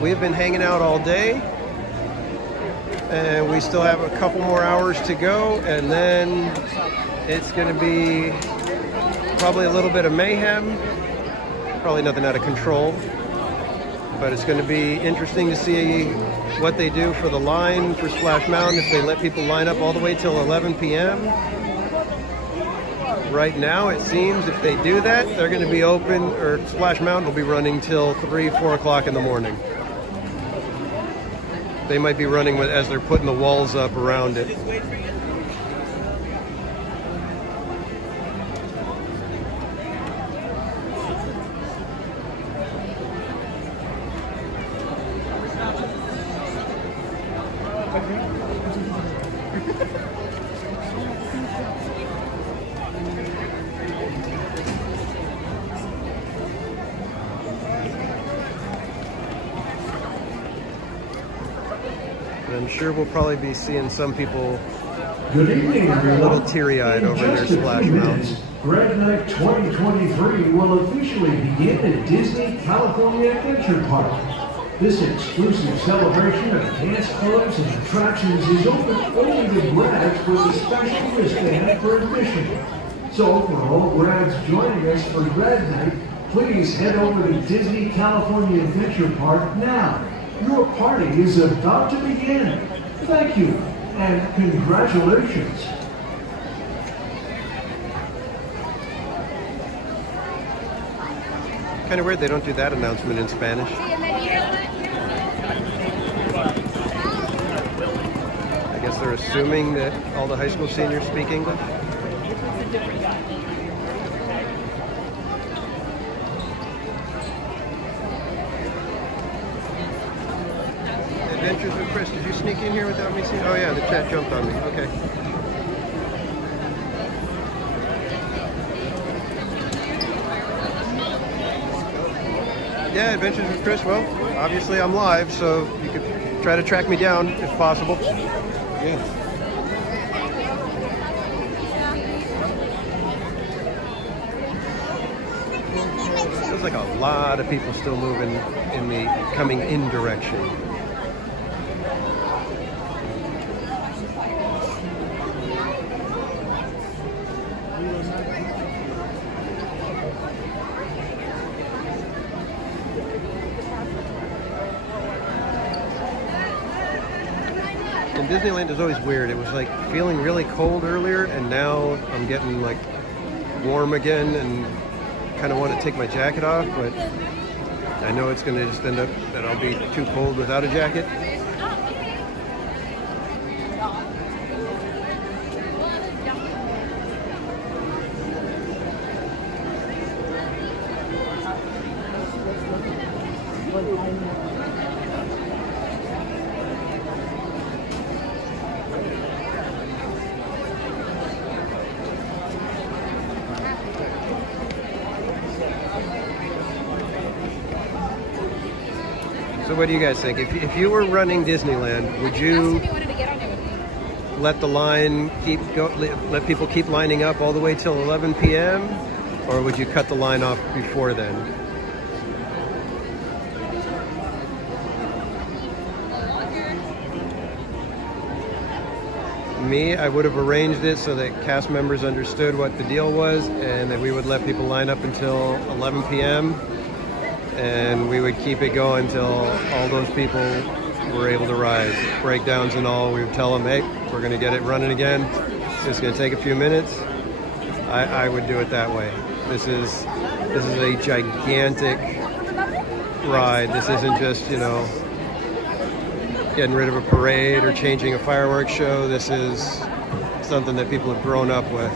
We have been hanging out all day, and we still have a couple more hours to go, and then it's going to be probably a little bit of mayhem, probably nothing out of control, but it's going to be interesting to see what they do for the line for Splash Mountain, if they let people line up all the way till 11 p.m. Right now, it seems if they do that, they're going to be open, or Splash Mountain will be running till 3, 4 o'clock in the morning. They might be running as they're putting the walls up around it. I'm sure we'll probably be seeing some people Good evening, everyone. a little teary-eyed over their Splash Mountain. Grad Night 2023 will officially begin at Disney California Adventure Park. This exclusive celebration of dance clubs and attractions is open only to grads with a special wristband for admission. So for all grads joining us for Grad Night, please head over to Disney California Adventure Park now. Your party is about to begin. Thank you, and congratulations. Kind of weird they don't do that announcement in Spanish. I guess they're assuming that all the high school seniors speak English. Adventures with Chris, did you sneak in here without me seeing? Oh yeah, the chat jumped on me. Okay. Yeah, Adventures with Chris. Well, obviously I'm live, so you could try to track me down if possible. Yeah. There's like a lot of people still moving in the coming in direction. Disneyland is always weird. It was like feeling really cold earlier, and now I'm getting like warm again and kind of want to take my jacket off, but I know it's going to just end up that I'll be too cold without a jacket. So what do you guys think? If you were running Disneyland, would you let the line let people keep lining up all the way till 11 p.m. or would you cut the line off before then? Me, I would have arranged it so that cast members understood what the deal was and that we would let people line up until 11 p.m. and we would keep it going until all those people were able to ride. Breakdowns and all, we would tell them, hey, we're going to get it running again. It's going to take a few minutes. I would do it that way. This is a gigantic ride. This isn't just, you know, getting rid of a parade or changing a fireworks show. This is something that people have grown up with.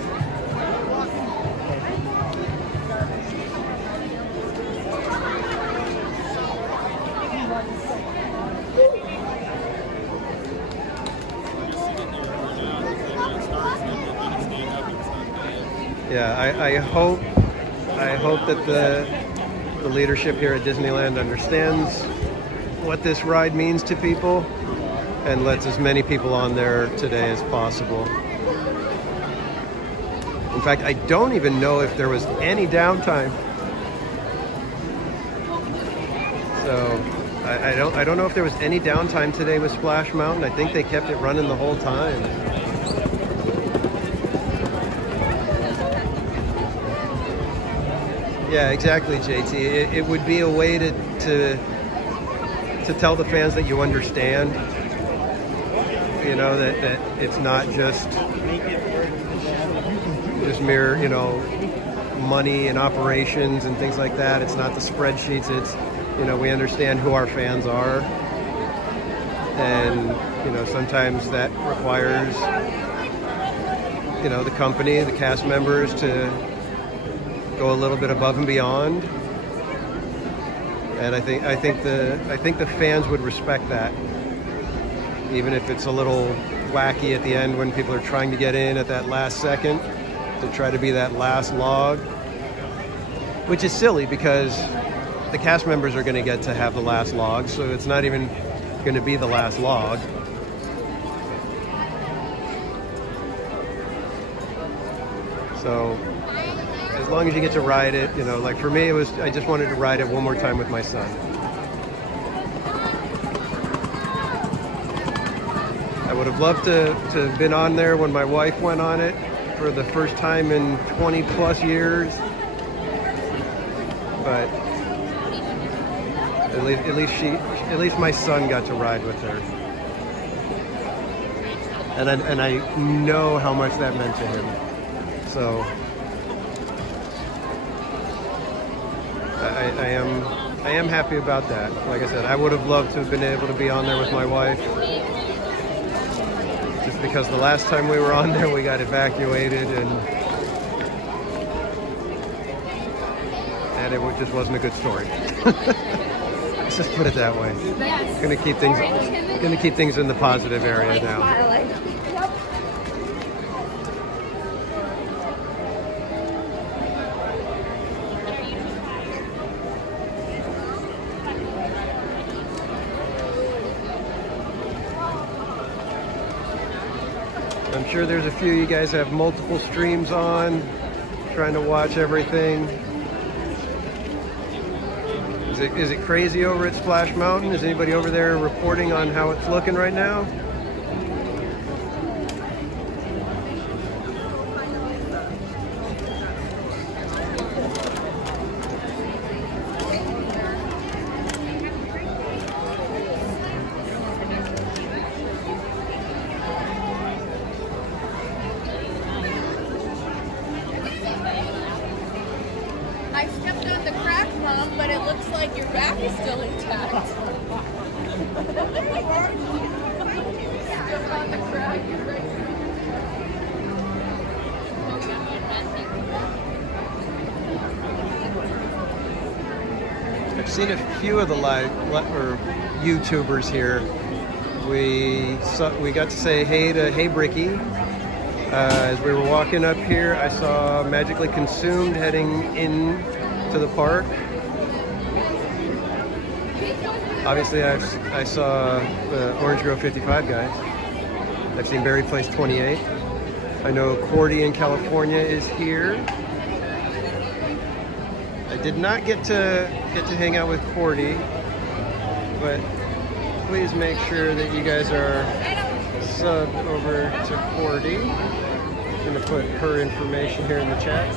Yeah, I hope that the leadership here at Disneyland understands what this ride means to people and lets as many people on there today as possible. In fact, I don't even know if there was any downtime. So I don't know if there was any downtime today with Splash Mountain. I think they kept it running the whole time. Yeah, exactly, JT. It would be a way to tell the fans that you understand, you know, that it's not just mere, you know, money and operations and things like that. It's not the spreadsheets. It's, you know, we understand who our fans are, and, you know, sometimes that requires, you know, the company, the cast members to go a little bit above and beyond. And I think the fans would respect that, even if it's a little wacky at the end when people are trying to get in at that last second to try to be that last log, which is silly because the cast members are going to get to have the last log, so it's not even going to be the last log. So as long as you get to ride it, you know, like for me, I just wanted to ride it one more time with my son. I would have loved to have been on there when my wife went on it for the first time in 20 plus years, but at least my son got to ride with her, and I know how much that meant to him. So I am happy about that. Like I said, I would have loved to have been able to be on there with my wife, just because the last time we were on there we got evacuated and it just wasn't a good story. Let's just put it that way. Gonna keep things in the positive area now. I'm sure there's a few of you guys have multiple streams on, trying to watch everything. Is it crazy over at Splash Mountain? Is anybody over there reporting on how it's looking right now? stepped on the crack, Mom, but it looks like your back is still intact. Stepped on the crack. You're right. I've seen a few of the live or YouTubers here. We got to say hey to Hey Bricky. As we were walking up here, I saw Magically Consumed heading in to the park. Obviously, I saw the Orange Grove 55 guys. I've seen Berry Place 28. I know Cordy in California is here. I did not get to hang out with Cordy, but please make sure that you guys are subbed over to Cordy. I'm going to put her information here in the chat.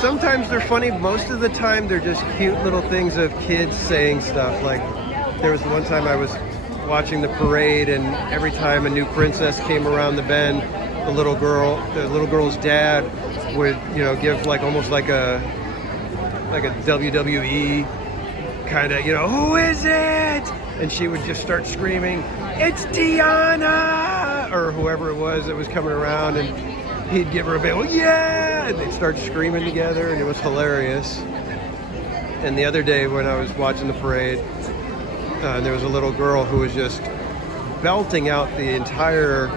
Sometimes they're funny. Most of the time they're just cute little things of kids saying stuff. Like there was one time I was watching the parade, and every time a new princess came around the bend, the little girl's dad would, give like almost like a WWE kind of, who is it? And she would just start screaming, "It's Tiana!" or whoever it was that was coming around, and he'd give her a bit, "Well, yeah!" and they'd start screaming together, and it was hilarious. And the other day when I was watching the parade, there was a little girl who was just belting out the entire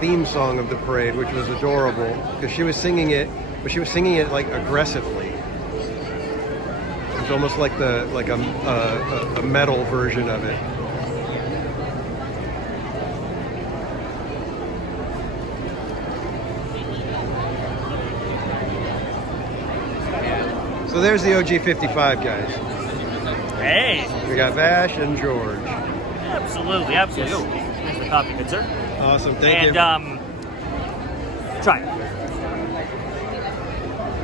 theme song of the parade, which was adorable because she was singing it, but she was singing it like aggressively. It was almost like a metal version of it. So there's the OG 55 guys. Hey! We got Vash and George. Absolutely. Here's the coffee, good sir. Awesome, thank you. And, try it.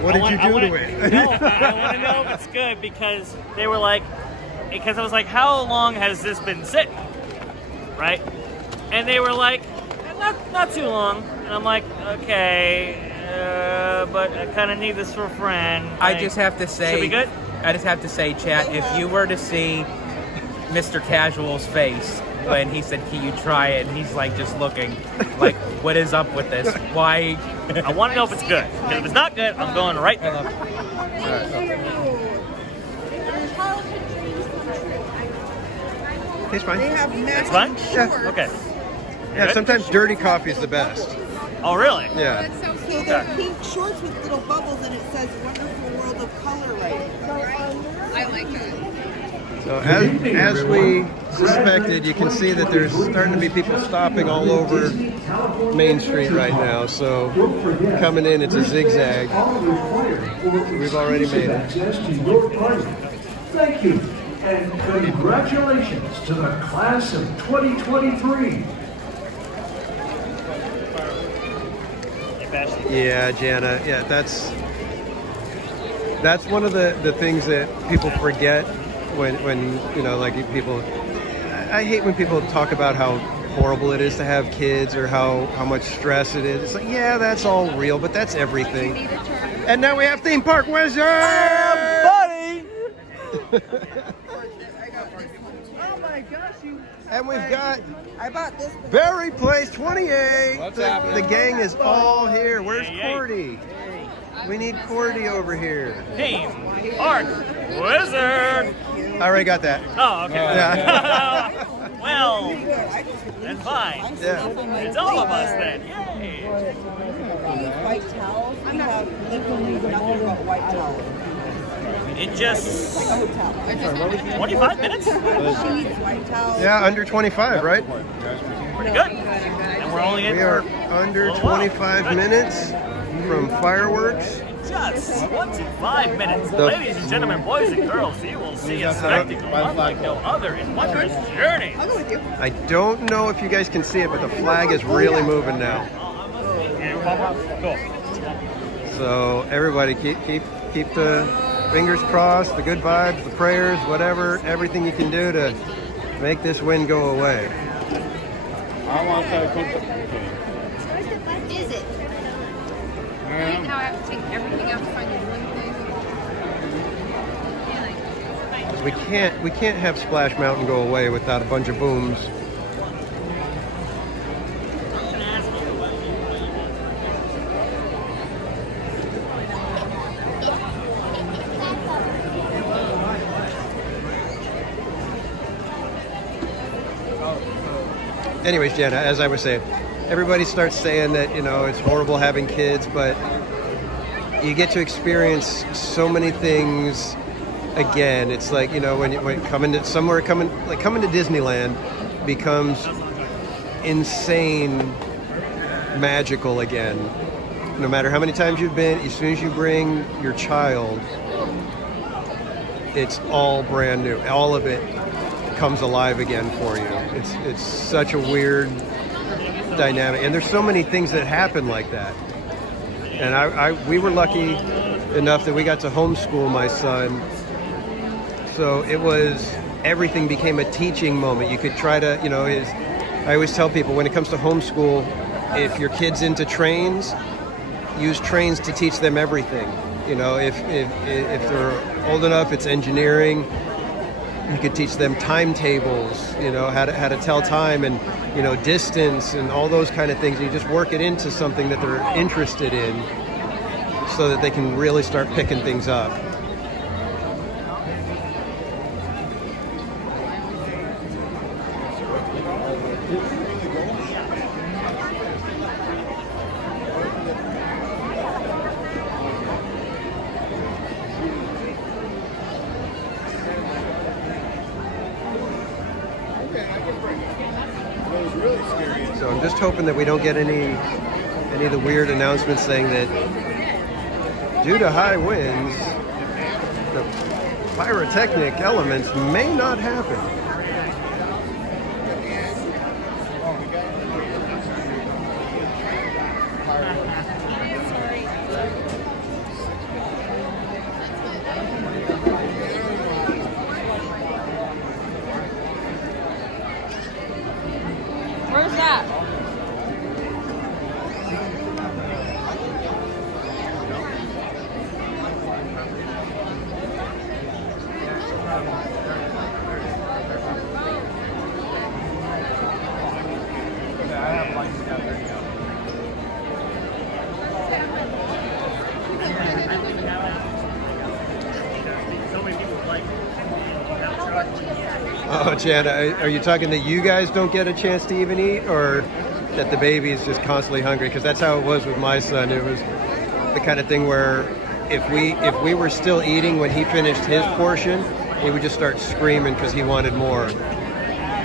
What did you do to it? No, I want to know if it's good because they were like, because I was like, how long has this been sitting? Right? And they were like, not too long. And I'm like, okay, but I kind of need this for a friend. I just have to say, should be good? I just have to say, chat, if you were to see Mr. Casual's face when he said, "Can you try it?" and he's like just looking like, what is up with this? Why? I want to know if it's good. If it's not good, I'm going right there. Tastes fine. They have It's fine? Yeah. Okay. Yeah, sometimes dirty coffee is the best. Oh, really? Yeah. So they're pink shorts with little bubbles, and it says "Wonderful World of Color" right. I like it. So as we suspected, you can see that there's starting to be people stopping all over Main Street right now. So coming in, it's a zigzag. We've already made it. Thank you, and congratulations to the class of 2023. Yeah, Jana. Yeah, that's one of the things that people forget when like people. I hate when people talk about how horrible it is to have kids or how much stress it is. It's like, yeah, that's all real, but that's everything. And now we have theme park wizard, buddy. Oh my gosh, and we've got I bought this. Berry Place 28. What's happening? The gang is all here. Where's Cordy? We need Cordy over here. Team Park Wizard. I already got that. Oh, okay. Yeah. Well, then fine. Yeah. It's all of us then. Yay. White towels. We have literally nothing but white towels. In just Like a hotel. 25 minutes? Sheets, white towels. Yeah, under 25, right? Pretty good. And we're only in We are for under a little while. 25 Good. minutes from fireworks. Just 25 minutes. The- Ladies and gentlemen, boys and girls, you will see a spectacle unlike no other in Wondrous Journey. I'll go with you. I don't know if you guys can see it, but the flag is really moving now. Cool. So everybody keep the fingers crossed, the good vibes, the prayers, whatever, everything you can do to make this wind go away. I want to try to cook it. Is it? Yeah. Now I have to take everything out to find the one thing. We can't have Splash Mountain go away without a bunch of booms. Anyways, Jana, as I was saying, everybody starts saying that, you know, it's horrible having kids, but you get to experience so many things again. It's like, you know, when coming to Disneyland becomes insane, magical again. No matter how many times you've been, as soon as you bring your child, it's all brand new. All of it comes alive again for you. It's such a weird dynamic, and there's so many things that happen like that. And we were lucky enough that we got to homeschool my son, so everything became a teaching moment. You could try to, you know, I always tell people when it comes to homeschool, if your kid's into trains, use trains to teach them everything. You know, if they're old enough, it's engineering. You could teach them timetables, you know, how to tell time and, you know, distance and all those kind of things. You just work it into something that they're interested in so that they can really start picking things up. So I'm just hoping that we don't get any of the weird announcements saying that due to high winds, the pyrotechnic elements may not happen. Where's that? Oh, Jana, are you talking that you guys don't get a chance to even eat, or that the baby is just constantly hungry? Because that's how it was with my son. It was the kind of thing where if we were still eating when he finished his portion, he would just start screaming because he wanted more.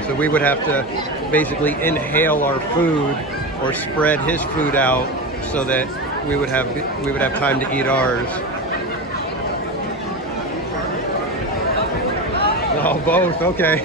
So we would have to basically inhale our food or spread his food out so that we would have time to eat ours. Oh, both. Okay.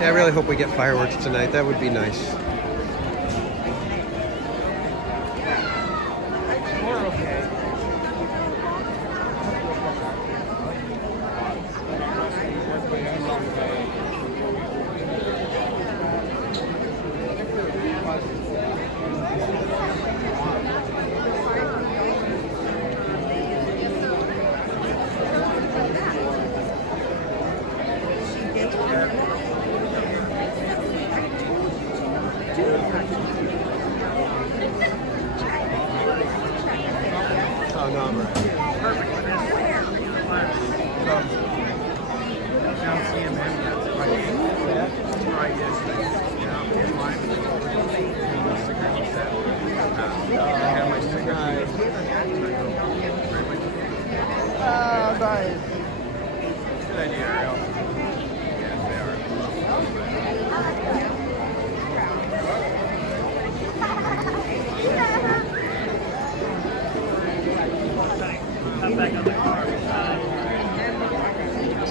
Yeah, I really hope we get fireworks tonight. That would be nice.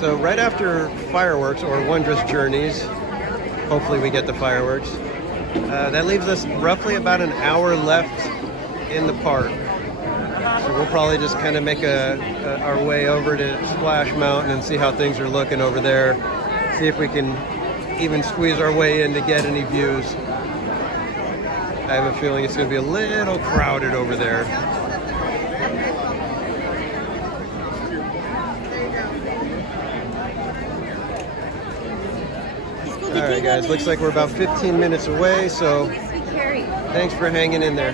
So right after fireworks or Wondrous Journeys, hopefully we get the fireworks, that leaves us roughly about an hour left in the park. So we'll probably just kind of make our way over to Splash Mountain and see how things are looking over there. See if we can even squeeze our way in to get any views. I have a feeling it's going to be a little crowded over there. All right, guys, looks like we're about 15 minutes away, so thanks for hanging in there.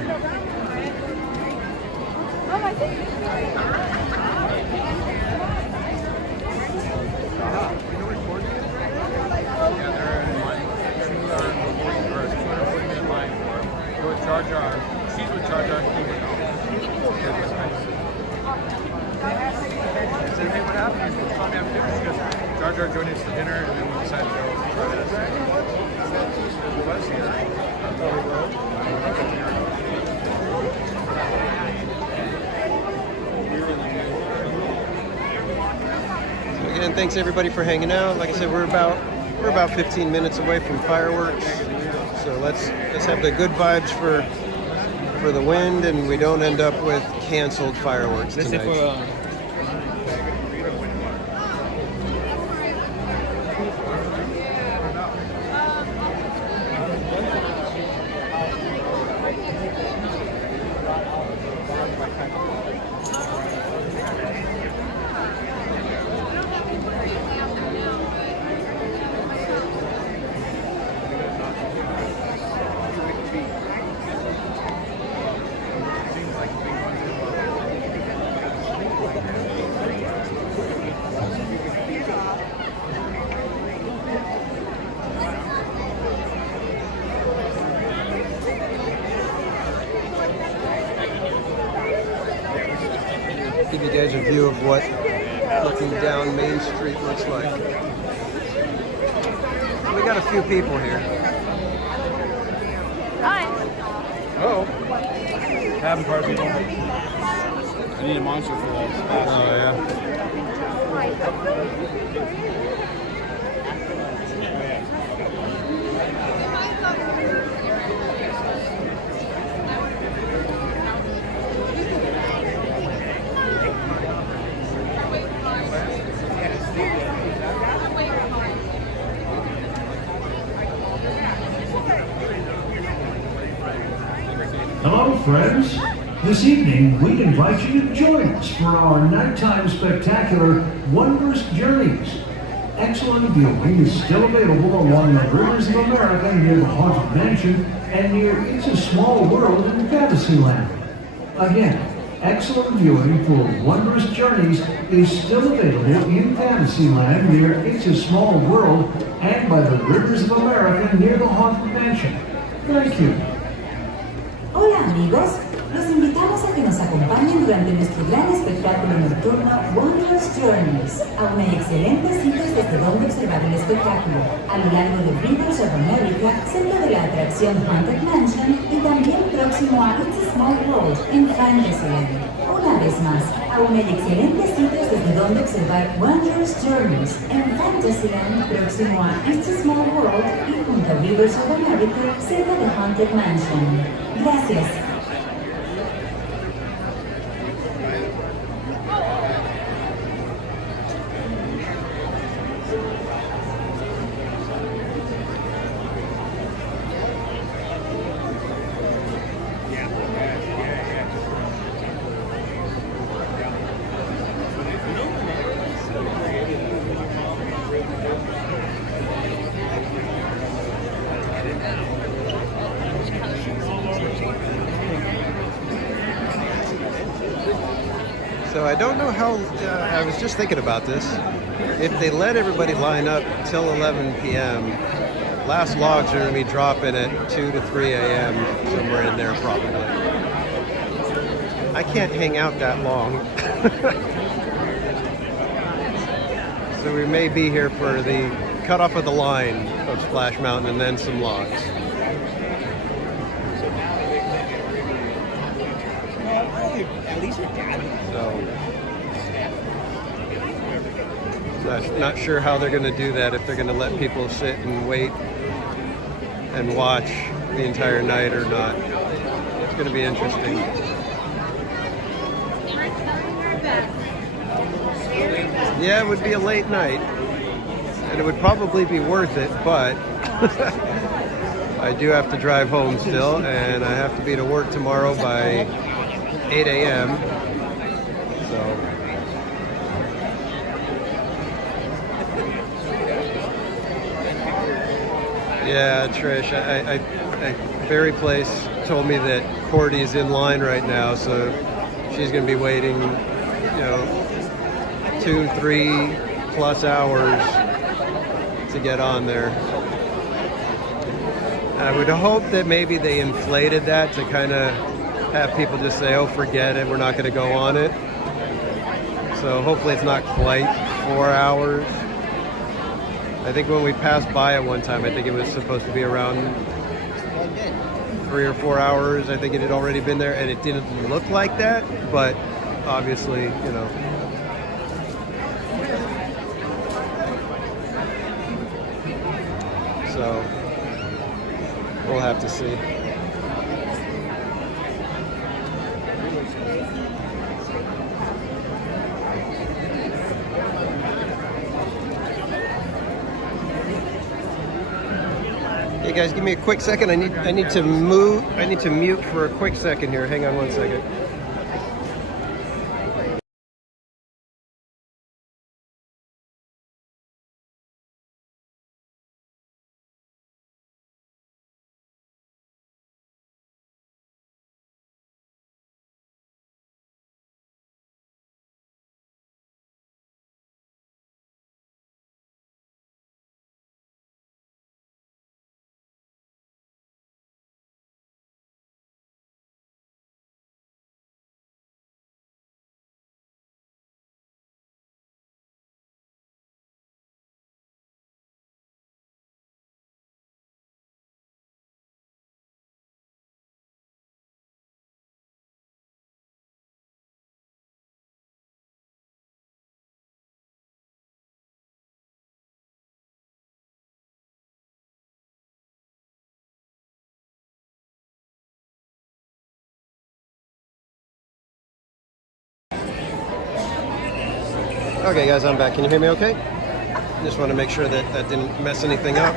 Jar Jar. She's with Jar Jar. I said, hey, what happened? We'll come after dinner. She goes, Jar Jar joined us for dinner, and then we decided to go. He was So again, thanks everybody for hanging out. Like I said, we're about 15 minutes away from fireworks. So let's have the good vibes for the wind, and we don't end up with canceled fireworks tonight. Give you guys a view of what looking down Main Street looks like. We got a few people here. Hi. Oh. Cabin car people. I need a monster for that. Oh, yeah. Hello, friends. This evening, we invite you to join us for our nighttime spectacular Wondrous Journeys. Excellent viewing is still available along the rivers of America near the Haunted Mansion and near It's a Small World in Fantasyland. Again, excellent viewing for Wondrous Journeys is still available in Fantasyland near It's a Small World and by the rivers of America near the Haunted Mansion. Thank you. Hola amigos, los invitamos a que nos acompañen durante nuestro gran espectáculo nocturno Wondrous Journeys. Aún hay excelentes sitios desde donde observar el espectáculo, a lo largo de Rivers of America, cerca de la atracción Haunted Mansion y también próximo a It's a Small World en Fantasyland. Una vez más, aún hay excelentes sitios desde donde observar Wondrous Journeys en Fantasyland, próximo a It's a Small World y junto a Rivers of America, cerca de Haunted Mansion. Gracias. So I don't know how, I was just thinking about this. If they let everybody line up till 11 p.m., last logs are going to be dropping at 2 to 3 a.m., somewhere in there probably. I can't hang out that long. So we may be here for the cutoff of the line of Splash Mountain and then some logs. At least your dad. Not sure how they're going to do that, if they're going to let people sit and wait and watch the entire night or not. It's going to be interesting. Yeah, it would be a late night, and it would probably be worth it, but I do have to drive home still, and I have to be to work tomorrow by 8 a.m. So yeah, Trish, I Berry Place told me that Cordy's in line right now, so she's going to be waiting, 2-3+ hours to get on there. I would hope that maybe they inflated that to kind of have people just say, oh, forget it, we're not going to go on it. So hopefully it's not quite 4 hours. I think when we passed by it one time, I think it was supposed to be around 3 or 4 hours. I think it had already been there, and it didn't look like that, but obviously, So we'll have to see. Hey guys, give me a quick second. I need to mute for a quick second here. Hang on one second. Okay guys, I'm back. Can you hear me okay? Just want to make sure that that didn't mess anything up.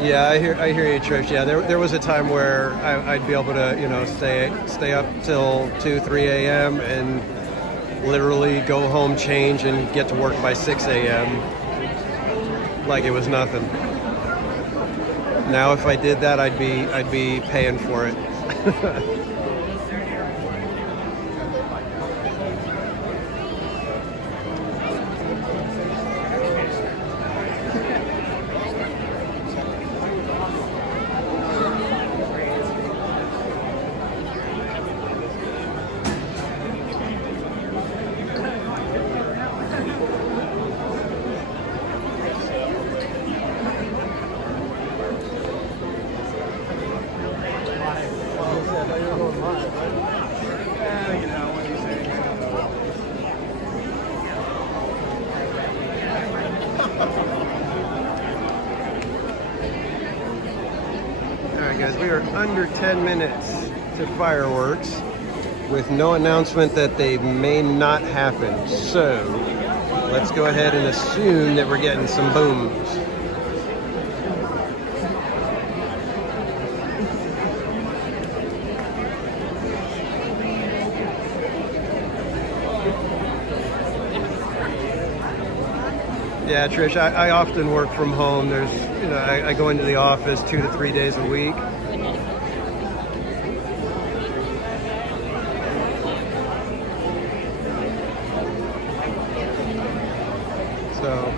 Yeah, I hear you, Trish. Yeah, there was a time where I'd be able to, stay up till 2-3 a.m. and literally go home, change, and get to work by 6 a.m. like it was nothing. Now, if I did that, I'd be paying for it. Alright guys, we are under 10 minutes to fireworks with no announcement that they may not happen. So let's go ahead and assume that we're getting some booms. Yeah, Trish, I often work from home. There's, I go into the office 2 to 3 days a week. So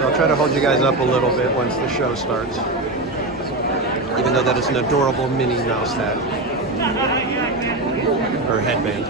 I'll try to hold you guys up a little bit once the show starts. Even though that is an adorable Minnie Mouse hat. Or headband.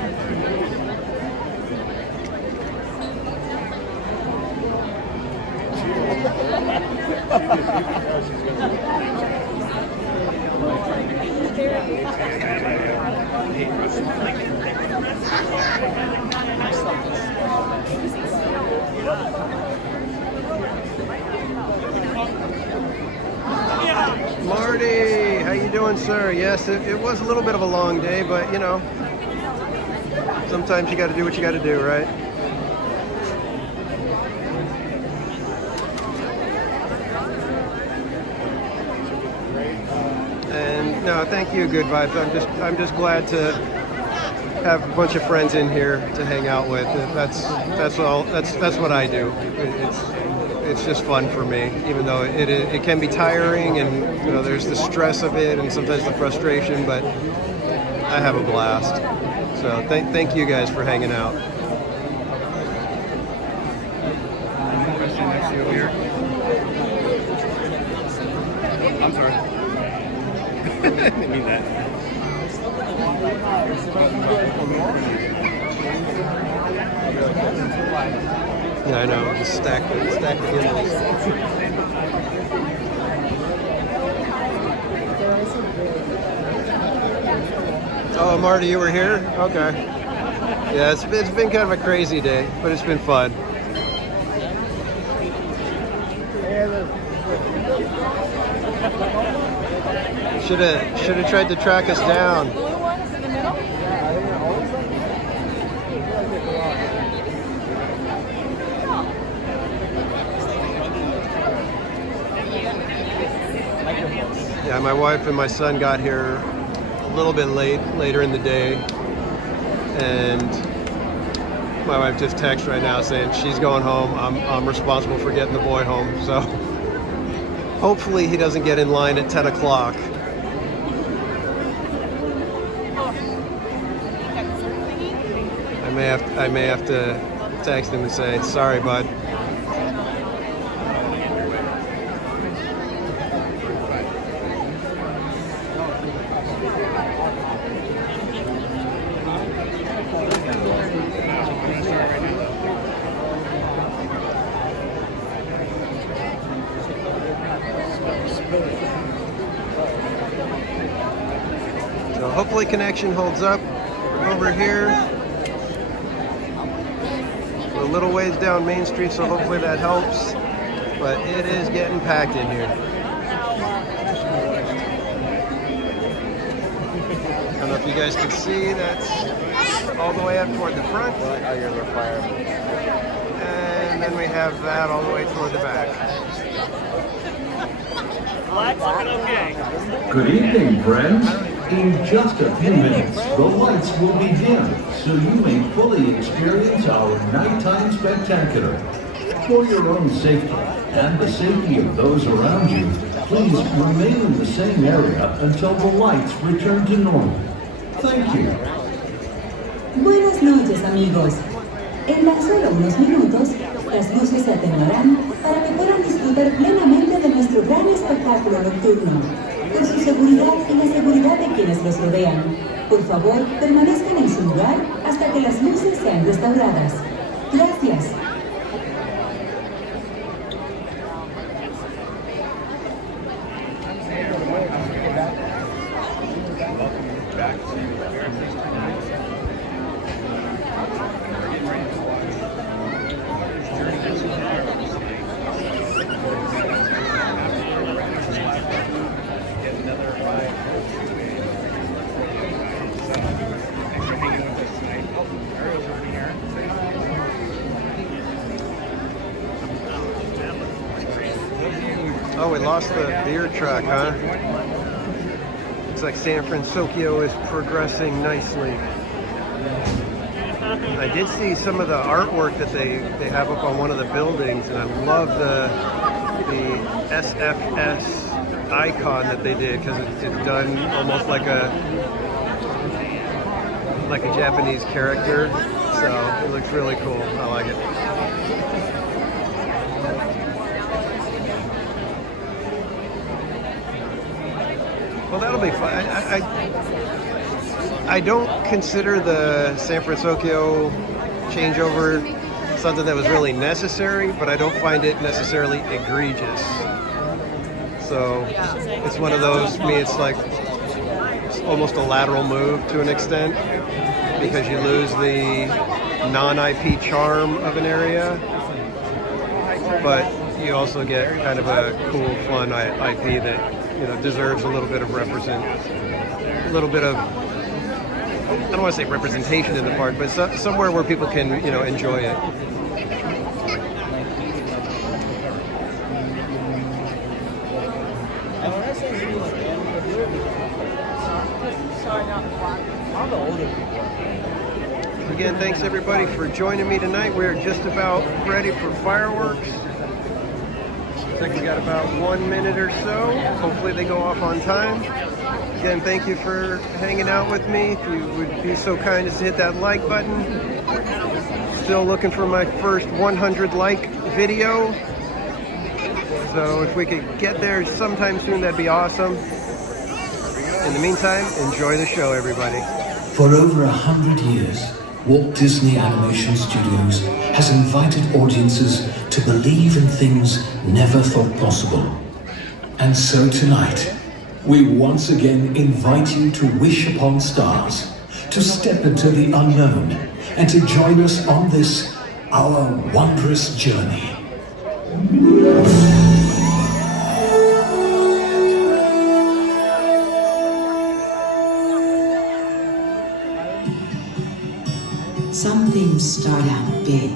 Marty, how you doing, sir? Yes, it was a little bit of a long day, but you know, sometimes you got to do what you got to do, right? And no, thank you, Good Vibes. I'm just glad to have a bunch of friends in here to hang out with. That's what I do. It's just fun for me, even though it can be tiring, and you know there's the stress of it and sometimes the frustration, but I have a blast. So thank you guys for hanging out. I'm sorry. I didn't mean that. Yeah, I know. Just stack the gimbals. Oh, Marty, you were here? Okay. Yeah, it's been kind of a crazy day, but it's been fun. Should have tried to track us down. Yeah, my wife and my son got here a little bit later in the day, and my wife just texted right now saying she's going home. I'm responsible for getting the boy home, so hopefully he doesn't get in line at 10 o'clock. I may have to text him and say, sorry, bud. So hopefully connection holds up over here. We're a little ways down Main Street, so hopefully that helps. But it is getting packed in here. I don't know if you guys can see, that's all the way up toward the front. And then we have that all the way toward the back. Flag's looking okay. Good evening, friends. In just a few minutes, the lights will be dim, so you may fully experience our nighttime spectacular. For your own safety and the safety of those around you, please remain in the same area until the lights return to normal. Thank you. Buenas noches, amigos. En tan solo unos minutos, las luces se atenuarán para que puedan disfrutar plenamente de nuestro gran espectáculo nocturno. por su seguridad y la seguridad de quienes los rodean. Por favor, permanezcan en su lugar hasta que las luces sean restauradas. Gracias. Oh, we lost the beer truck, huh? Looks like San Francisco is progressing nicely. I did see some of the artwork that they have up on one of the buildings, and I love the SFS icon that they did, because it's done almost like a Japanese character. So it looks really cool. I like it. Well, that'll be fun. I don't consider the San Francisco changeover something that was really necessary, but I don't find it necessarily egregious. So it's one of those, to me, it's like it's almost a lateral move to an extent, because you lose the non-IP charm of an area, but you also get kind of a cool, fun IP that, you know, deserves a little bit of I don't want to say representation in the park, but somewhere where people can, you know, enjoy it. Again, thanks everybody for joining me tonight. We're just about ready for fireworks. Looks like we got about 1 minute or so. Hopefully they go off on time. Again, thank you for hanging out with me. If you would be so kind as to hit that like button. Still looking for my first 100 like video. So if we could get there sometime soon, that'd be awesome. In the meantime, enjoy the show, everybody. For over 100 years, Walt Disney Animation Studios has invited audiences to believe in things never thought possible. And so tonight, we once again invite you to wish upon stars, to step into the unknown, and to join us on this, our wondrous journey. Some things start out big,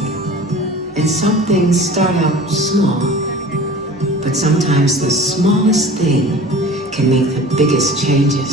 and some things start out small. But sometimes the smallest thing can make the biggest changes.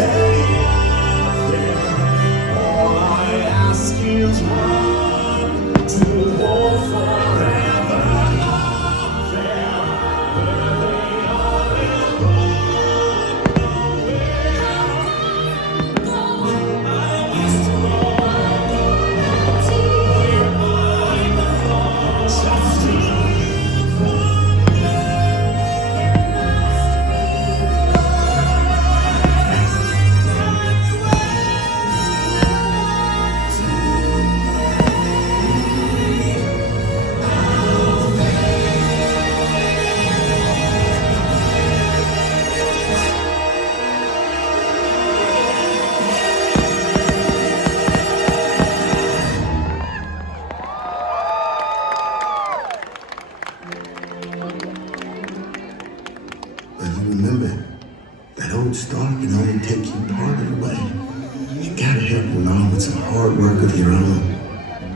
stay out there. All I ask is one to hold forever up there, where they are and run nowhere. I must know where I belong, just steal from But you remember, that old star can only take you part of the way. You gotta have along with some hard work of your own.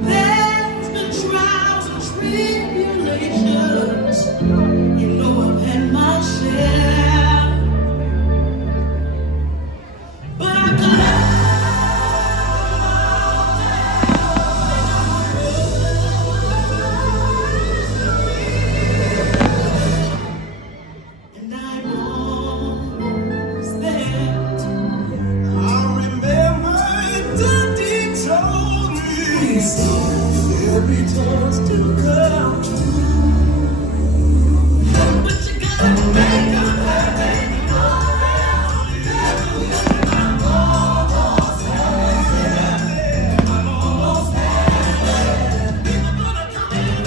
There's been trials and tribulations. You know I've had my share. But I can and I was there. I remember Daddy told me every tales to come true. But you gotta make a living. I'm almost there. I'm almost there. People gonna come in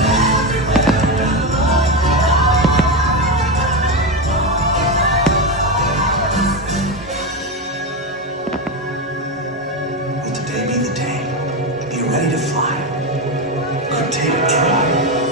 Will today be the day? Be ready to fly. Could take a try.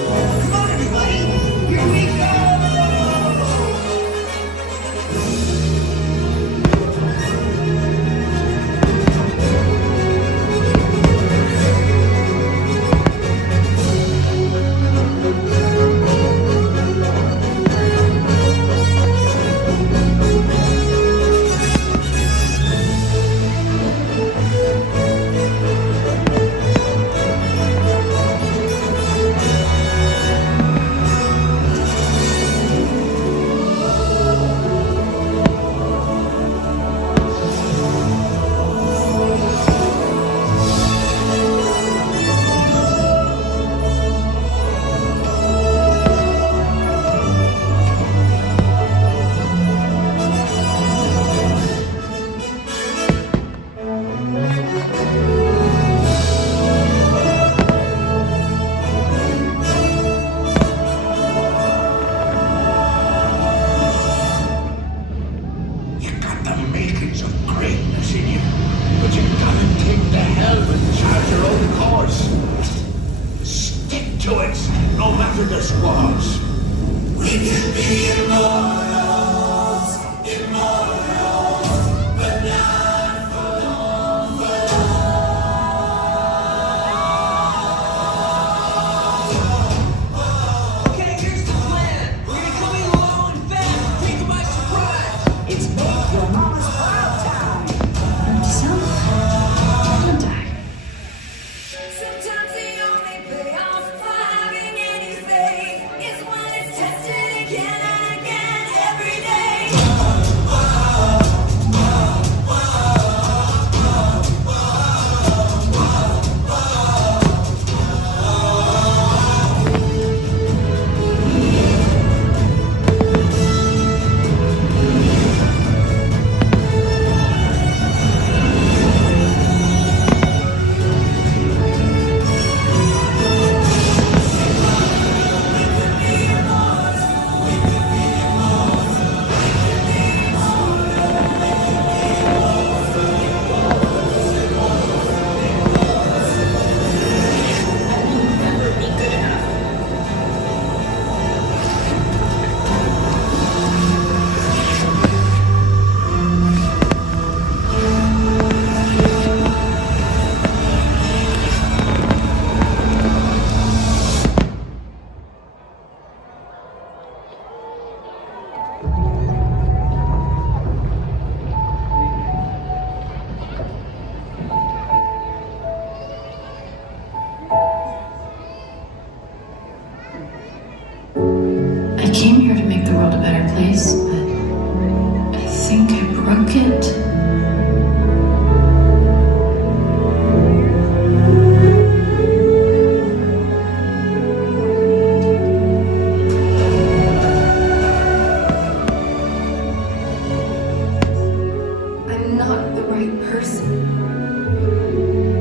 the right person.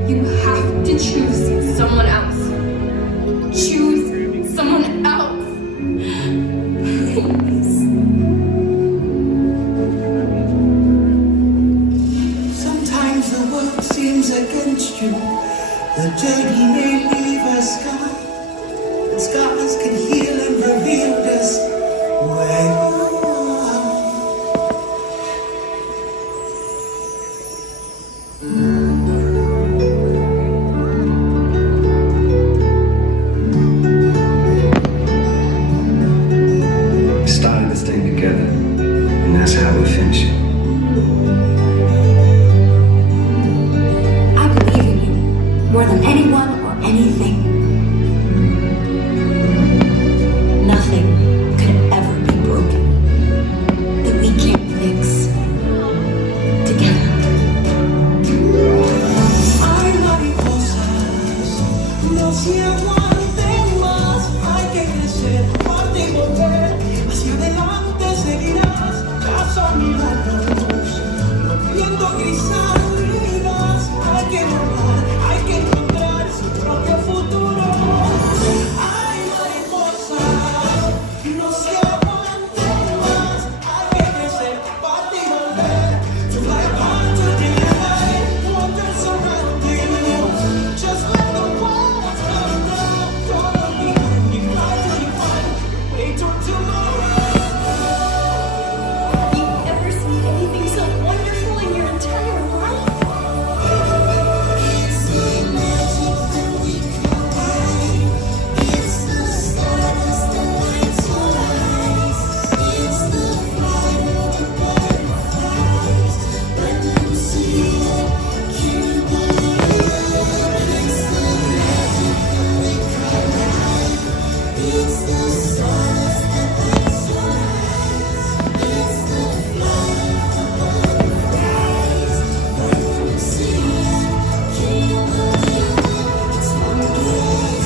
You have to choose someone else. Choose someone else. Please. Sometimes the world seems against you. The journey may leave a scar, but scars can heal and reveal just where you are. We started this thing together, and that's how we finish it. I believe in you more than anyone or anything. Nothing could ever be broken that we can't fix together. Hay mariposas, no se aguanten más. Hay que crecer, parte y volver. Hacia adelante seguirás, tras milagros, rompiendo crisálida. Hay que volar, hay que encontrar su propio futuro. Hay mariposas, no se aguanten más. Hay que crecer, parte y volver. To fly high to the light, wonders surrounding you. Just let the walls come down. Follow me, you fly till you find. Wait till tomorrow. You've ever seen anything so wonderful in your entire life? It's the magic that we combine. It's the stardust that lights your eyes. It's the flight of the butterflies. When you see it, can't believe it. It's the magic that we combine. It's the stardust that lights your eyes. It's the flight of the butterflies. When you see it, can't believe it. It's wondrous.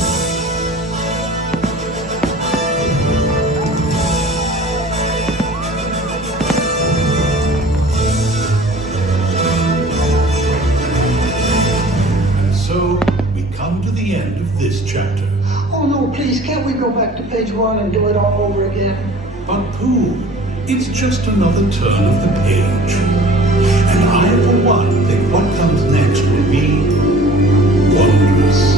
And so we come to the end of this chapter. Oh no, please, can't we go back to page 1 and do it all over again? But Pooh, it's just another turn of the page. And I, for one, think what comes next will be wondrous.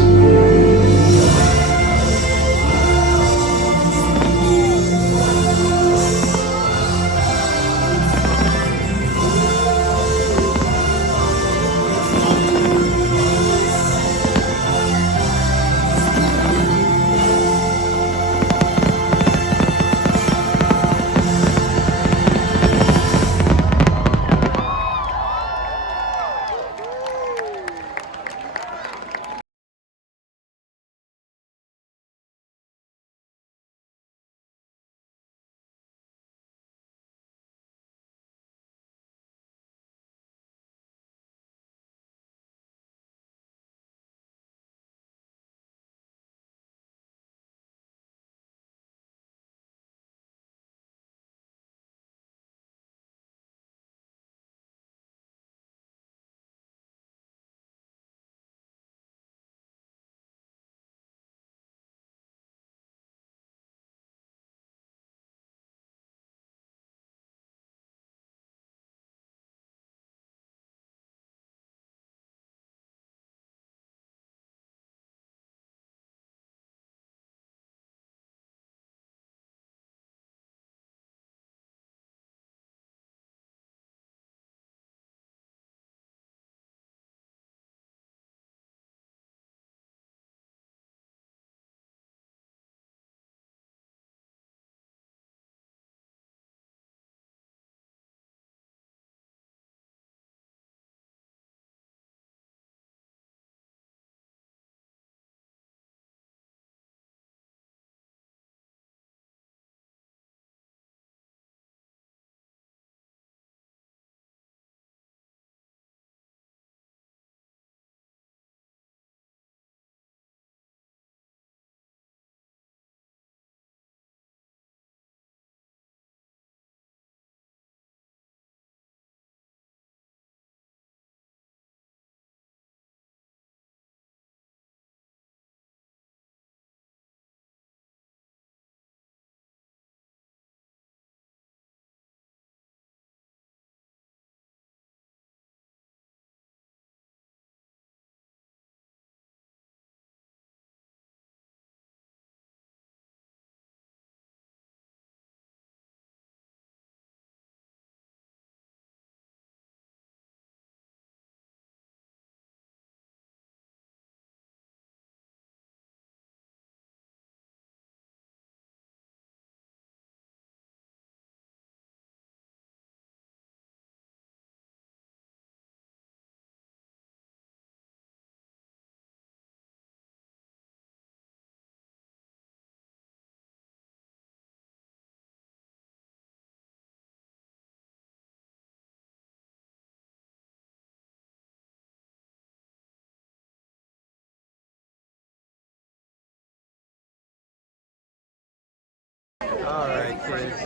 All right, kids.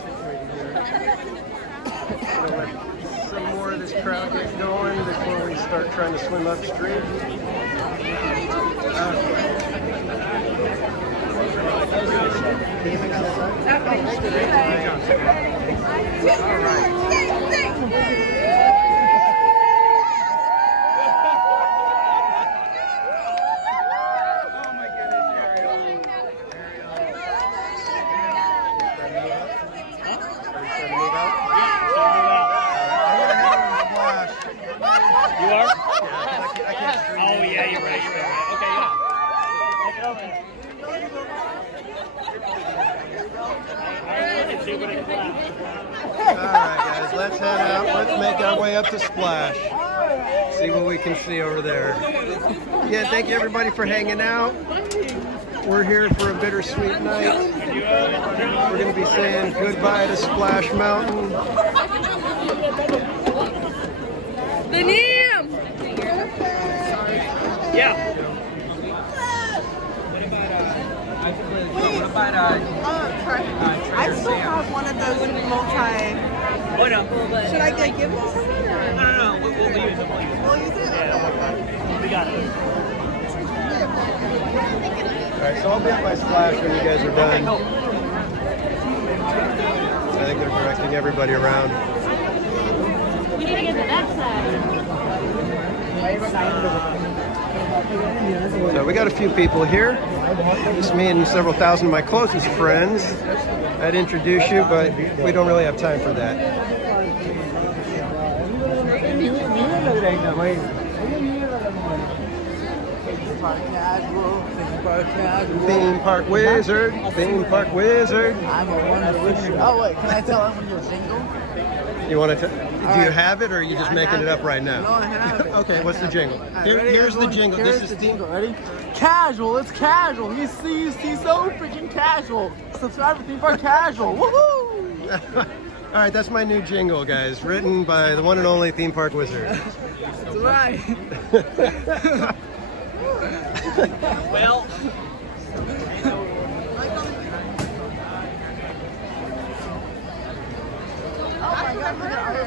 Gonna let some more of this crowd get going before we start trying to swim upstream. All right. You are? Oh, yeah, you're right. Okay, yeah. Take it over. Alright guys, let's head out. Let's make our way up to Splash. See what we can see over there. Yeah, thank you everybody for hanging out. We're here for a bittersweet night. We're going to be saying goodbye to Splash Mountain. The name! Yeah. I still have one of those multi. Oh, no. Should I give it to someone? No. We'll use it. We'll use it? Yeah, we got it. Alright, so I'll be at my Splash when you guys are done. I think they're directing everybody around. We need to get to that side. So we got a few people here. Just me and several thousand of my closest friends. I'd introduce you, but we don't really have time for that. Theme Park Wizard. Theme Park Wizard. I'm a wonderful. Oh wait, can I tell them your jingle? You want to? Do you have it, or are you just making it up right now? No, I have it. Okay, what's the jingle? Ready, Here's the everyone? jingle. Here's This is the jingle. Ready? Casual. It's casual. He's so freaking casual. Subscribe to Theme Park Casual. Woohoo! All right, that's my new jingle, guys. Written by the one and only Theme Park Wizard. That's right. Well. Oh my God, look at her.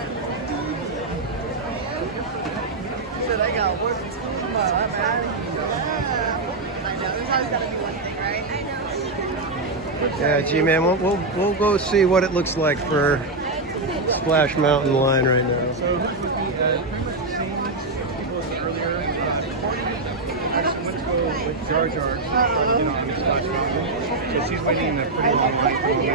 Shit, I got work in school tomorrow. I'm out of here. I know, there's always gotta be one thing, right? I know. Yeah, G-Man, we'll go see what it looks like for Splash Mountain line right now. So pretty much the same people as earlier. Actually went to go with Jar Jar to try to get on Splash Mountain. So she's waiting in a pretty long line for me.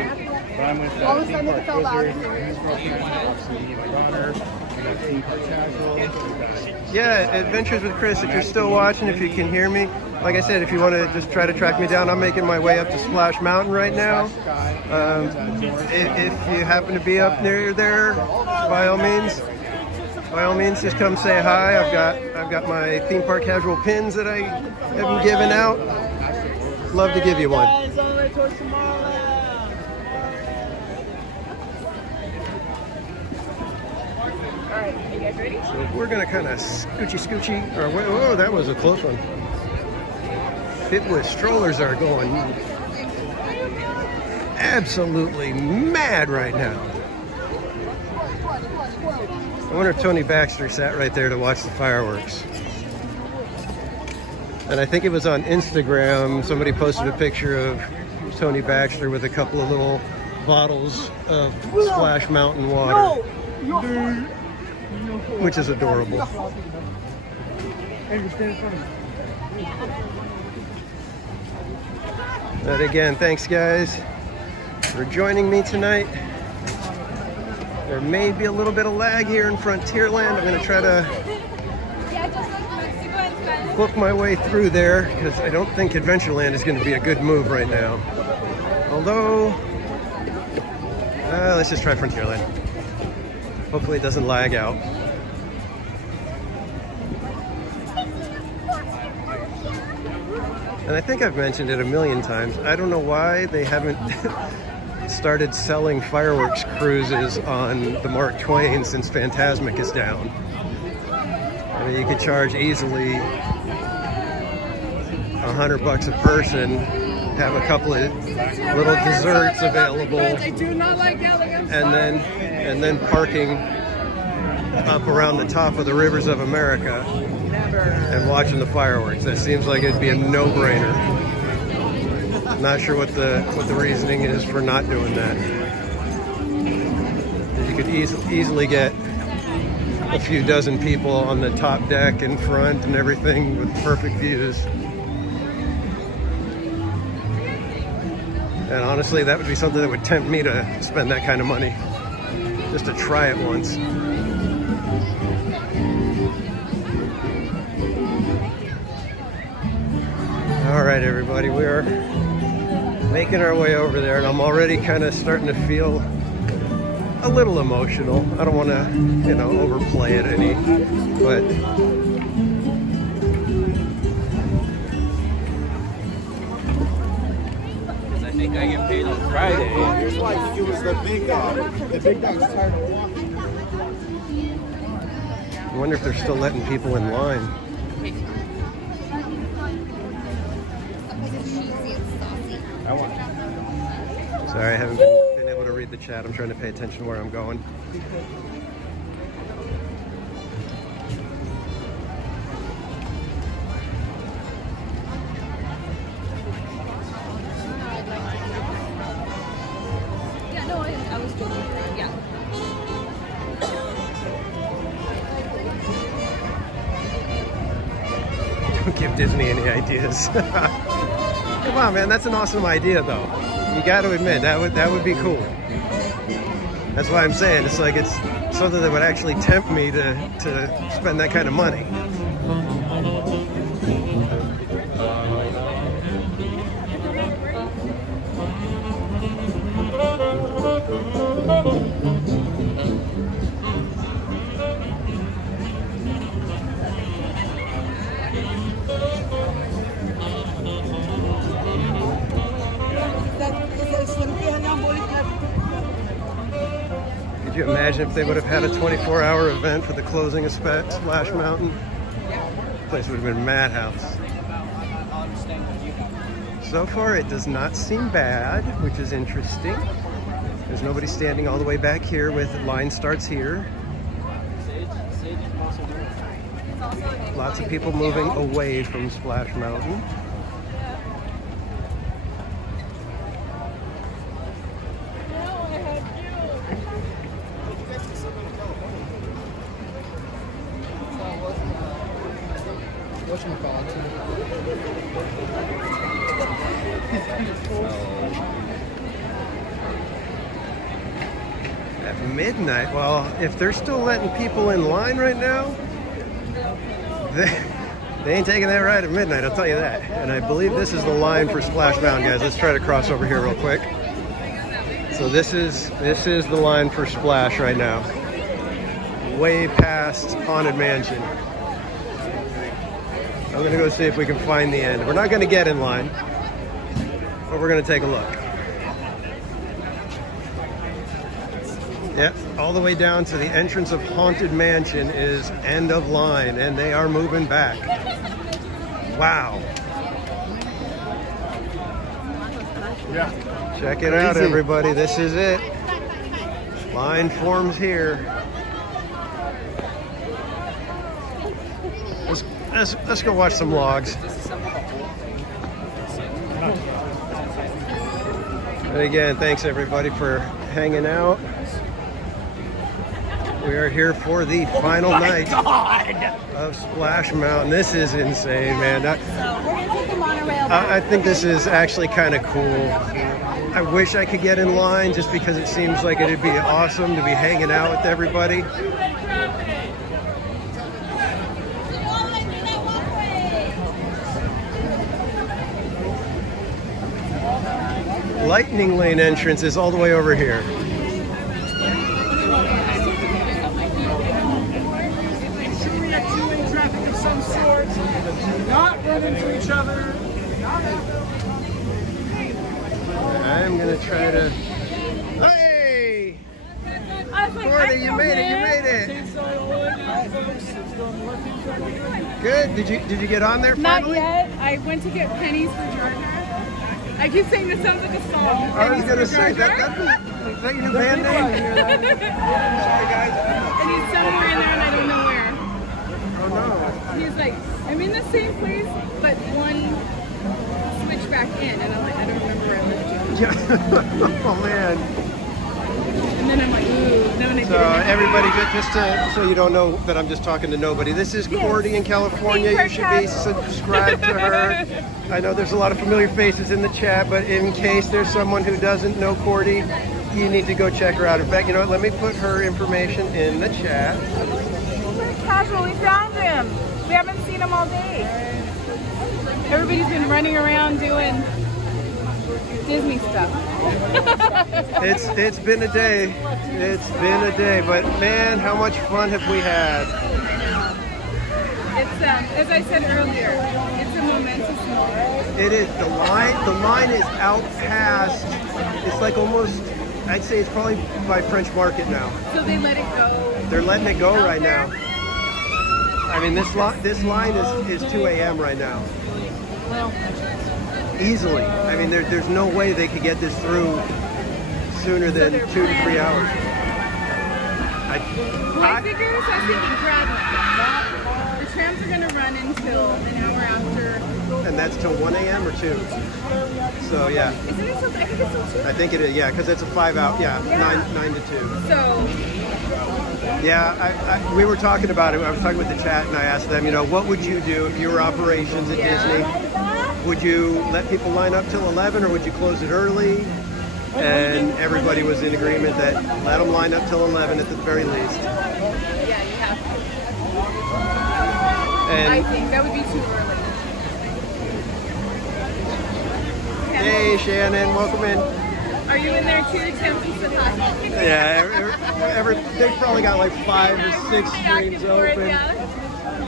But I'm with Theme Park Wizard. He's obviously my daughter. We got Theme Park Casual. Yeah, Adventures with Chris, if you're still watching, if you can hear me. Like I said, if you want to just try to track me down, I'm making my way up to Splash Mountain right now. If you happen to be up near there, by all means, just come say hi. I've got my Theme Park Casual pins that I haven't given out. Love to give you one. Alright, you guys ready? So we're gonna kind of scoochy, or oh, that was a close one. Pitwood strollers are going absolutely mad right now. I wonder if Tony Baxter sat right there to watch the fireworks. And I think it was on Instagram, somebody posted a picture of Tony Baxter with a couple of little bottles of Splash Mountain water, which is adorable. But again, thanks guys for joining me tonight. There may be a little bit of lag here in Frontierland. I'm going to try to book my way through there because I don't think Adventureland is going to be a good move right now. Although, let's just try Frontierland. Hopefully it doesn't lag out. And I think I've mentioned it a million times. I don't know why they haven't started selling fireworks cruises on the Mark Twain since Fantasmic is down. I mean, you could charge easily $100 a person have a couple of little desserts available, I do not like elegance. and then parking up around the top of the rivers of America and watching the fireworks. That seems like it'd be a no-brainer. Not sure what the reasoning is for not doing that. You could easily get a few dozen people on the top deck in front and everything with perfect views. And honestly, that would be something that would tempt me to spend that kind of money, just to try it once. All right, everybody, we are making our way over there, and I'm already kind of starting to feel a little emotional. I don't want to, you know, overplay it any, but I think I get paid on Friday. Here's why I think it was the big dog. The big dog's tired of walking. I wonder if they're still letting people in line. Sorry, I haven't been able to read the chat. I'm trying to pay attention to where I'm going. Yeah, no, I was joking. Yeah. Don't give Disney any ideas. Come on, man, that's an awesome idea, though. You got to admit that would be cool. That's why I'm saying it's like it's something that would actually tempt me to spend that kind of money. Could you imagine if they would have had a 24-hour event for the closing of Splash Mountain? The place would have been a madhouse. So far, it does not seem bad, which is interesting. There's nobody standing all the way back here with line starts here. Lots of people moving away from Splash Mountain. At midnight, well, if they're still letting people in line right now, they ain't taking that ride at midnight, I'll tell you that. And I believe this is the line for Splash Mountain, guys. Let's try to cross over here real quick. So this is the line for Splash right now. Way past Haunted Mansion. I'm gonna go see if we can find the end. We're not gonna get in line, but we're gonna take a look. Yep, all the way down to the entrance of Haunted Mansion is end of line, and they are moving back. Wow. Yeah. Check it out, everybody. This is it. Line forms here. Let's go watch some logs. And again, thanks everybody for hanging out. We are here for the final night of Splash Mountain. This is insane, man. I think this is actually kind of cool. I wish I could get in line just because it seems like it'd be awesome to be hanging out with everybody. Lightning Lane entrance is all the way over here. Traffic of some sort. Not run into each other. I'm gonna try to. Hey! Courtney, you made it! You made it! Good. Did you get on there finally? Not yet. I went to get pennies for Jar Jar. I keep saying this sounds like a song. I was gonna say that. Is that your new band name? Sorry, guys. And he's somewhere in there, and I don't know where. Oh no. He's like, I'm in the same place, but one switch back in, and I'm like, I don't remember where I left you. Yeah. Oh man. And then I'm like, ooh, no one. So everybody, so you don't know that I'm just talking to nobody. This is Cordy in California. You should be subscribed to her. I know there's a lot of familiar faces in the chat, but in case there's someone who doesn't know Cordy, you need to go check her out. In fact, you know what? Let me put her information in the chat. Casual, we found him. We haven't seen him all day. Everybody's been running around doing Disney stuff. It's been a day. It's been a day, but man, how much fun have we had? It's as I said earlier, it's a momentous moment. It is. The line is out past. It's like almost. I'd say it's probably by French Market now. So they let it go. They're letting it go right now. I mean, this line is 2 a.m. right now. Well, easily. I mean, there's no way they could get this through sooner than 2 to 3 hours. I figures I think the trams are going to run until an hour after. And that's till 1 a.m. or 2. So yeah. Isn't it till? I think it's till 2. I think it is. Yeah, because it's a 5 hour. Yeah, 9 to 2. So. Yeah, we were talking about it. I was talking with the chat, and I asked them, you know, what would you do if you were operations at Disney? Would you let people line up till 11, or would you close it early? And everybody was in agreement that let them line up till 11 at the very least. Yeah, you have to. And I think that would be too early. Hey, Shannon, welcome in. Are you in there too, Tim? Yeah, they've probably got like 5 or 6 streams open.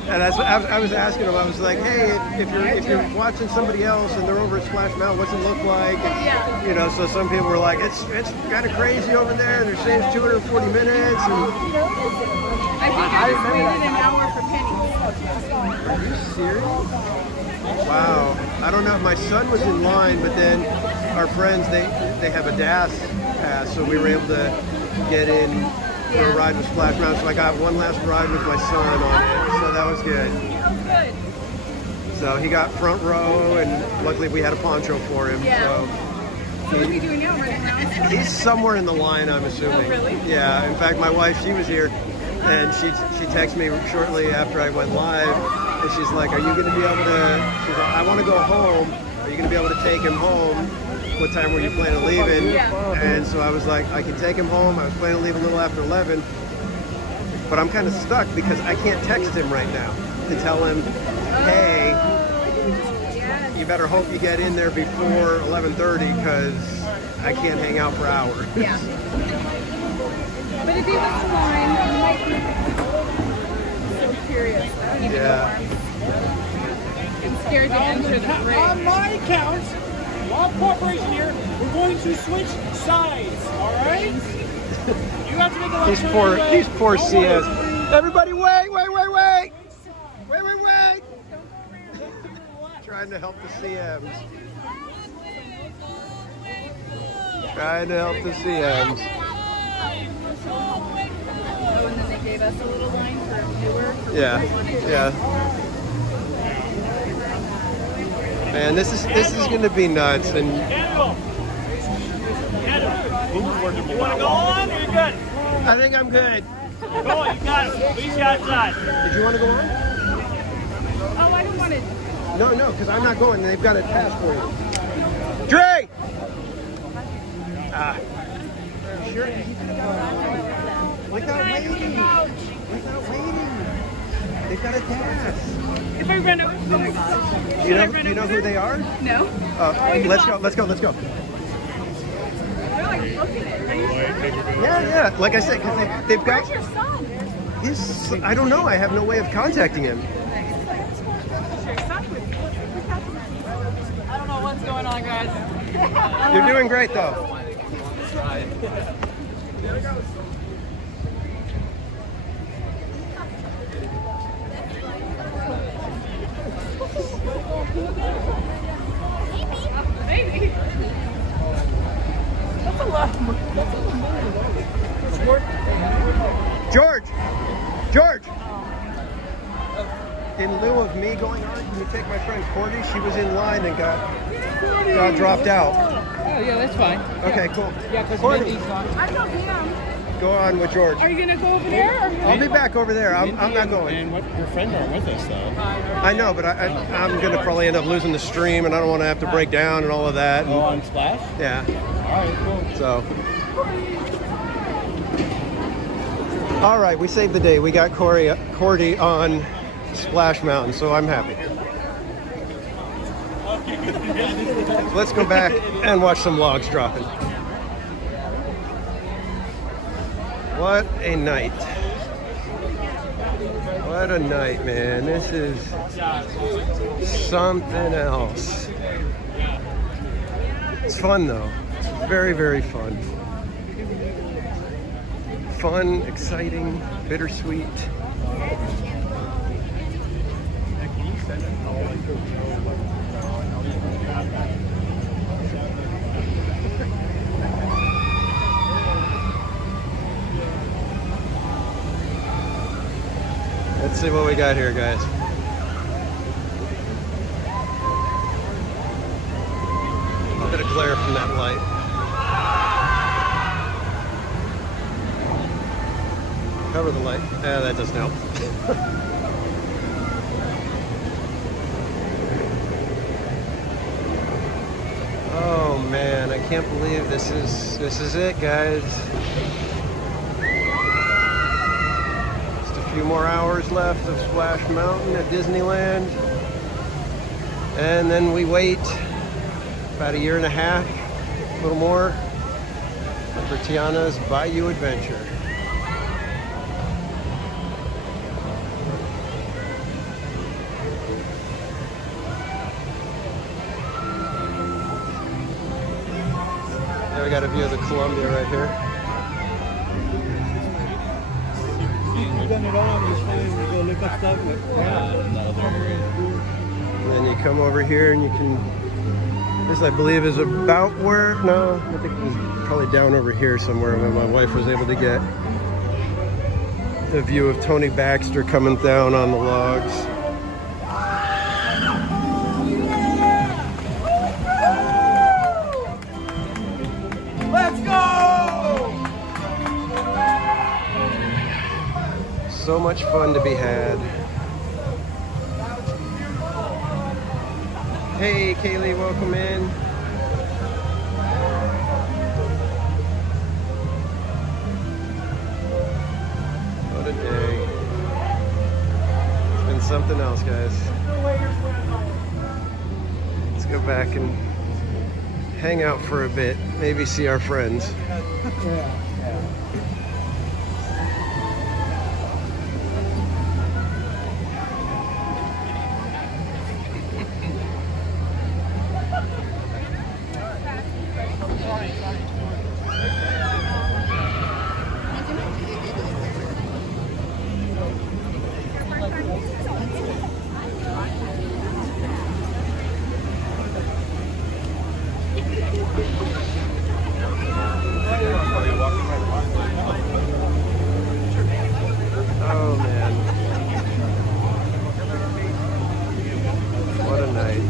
And I was asking them, I was like, hey, if you're watching somebody else and they're over at Splash Mountain, what's it look like? And, you know, so some people were like, it's kind of crazy over there. They're saying it's 240 minutes. And I think I just waited an hour for pennies. Are you serious? Wow. I don't know. My son was in line, but then our friends, they have a DAS pass, so we were able to get in for a ride with Splash Mountain. So I got one last ride with my son on it, so that was good. Good. So he got front row, and luckily we had a poncho for him. Yeah. So what is he doing now? Running around? he's somewhere in the line, I'm assuming. Oh, really? Yeah. In fact, my wife, she was here, and she texted me shortly after I went live, and she's like, "Are you going to be able to?" She's like, "I want to go home. Are you going to be able to take him home? What time were you planning on leaving?" Yeah. And so I was like, I can take him home. I was planning to leave a little after 11, but I'm kind of stuck because I can't text him right now to tell him, hey, you better hope you get in there before 11:30 because I can't hang out for hours. Yeah. But if he was fine, he might be so curious. Yeah. I'm scared to enter the bridge. On my account, while cooperation here, we're going to switch sides, alright? You have to make a left turn anyway. These poor Don't CS. worry. Everybody wait! Trying to help the CMs. Trying to help the CMs. Oh, and then they gave us a little line for newer. Yeah. Man, this is going to be nuts. And You want to go on or you good? I think I'm good. Go on, you got it. Please get outside. Did you want to go on? Oh, I don't want to. No, because I'm not going. They've got a pass for you. Dre! Sure. Without waiting. They've got a pass. If I run over, oh my gosh. You know who they are? No. Let's go. They're like looking at it. Yeah. Like I said, because they've got. Where's your son? I don't know. I have no way of contacting him. I don't know what's going on, guys. You're doing great, though. Maybe. in lieu of me going on, can you take my friend Cordy? She was in line and got dropped out. Oh, yeah, that's fine. Okay, cool. Yeah, because Cordy, Mindy's gone. I don't see him. go on with George. Are you gonna go over there? Or I'll be back over there. I'm not going. And what your friends aren't with us though. I know, but I'm gonna probably end up losing the stream, and I don't want to have to break down and all of that. Oh, on Splash? Yeah. All right, cool. So. All right, we saved the day. We got Cordy on Splash Mountain, so I'm happy. Let's go back and watch some logs dropping. What a night. What a night, man. This is something else. It's fun, though. It's very, very fun. Fun, exciting, bittersweet. Let's see what we got here, guys. A bit of glare from that light. Cover the light. That doesn't help. Oh man, I can't believe this is it, guys. Just a few more hours left of Splash Mountain at Disneyland. And then we wait about a year and a half, a little more, for Tiana's Bayou Adventure. I got a view of the Columbia right here. We've done it all. It's fine. We go look up stuff. And then you come over here and you can. This, I believe, is about where. No, I think it was probably down over here somewhere when my wife was able to get the view of Tony Baxter coming down on the logs. So much fun to be had. Hey Kaylee, welcome in. What a day. It's been something else, guys. Let's go back and hang out for a bit, maybe see our friends. Oh man. What a night.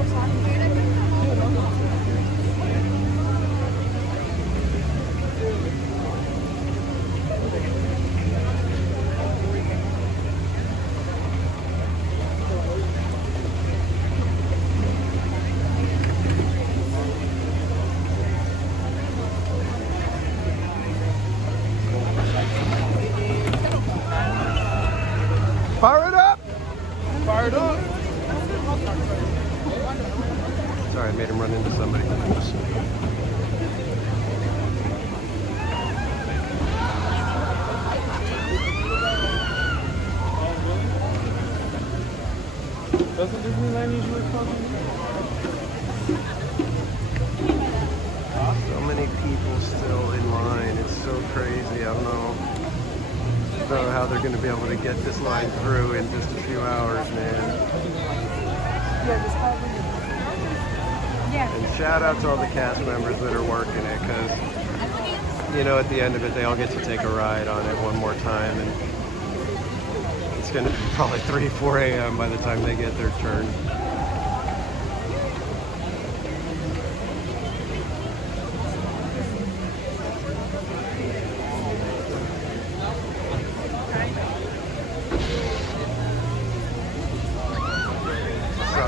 Fire it up! Fire it up! Sorry, I made him run into somebody. Doesn't Disneyland usually come? So many people still in line. It's so crazy. I don't know how they're going to be able to get this line through in just a few hours, man. And shout out to all the cast members that are working it, because, you know, at the end of it, they all get to take a ride on it one more time, and it's gonna be probably 3, 4 a.m. by the time they get their turn.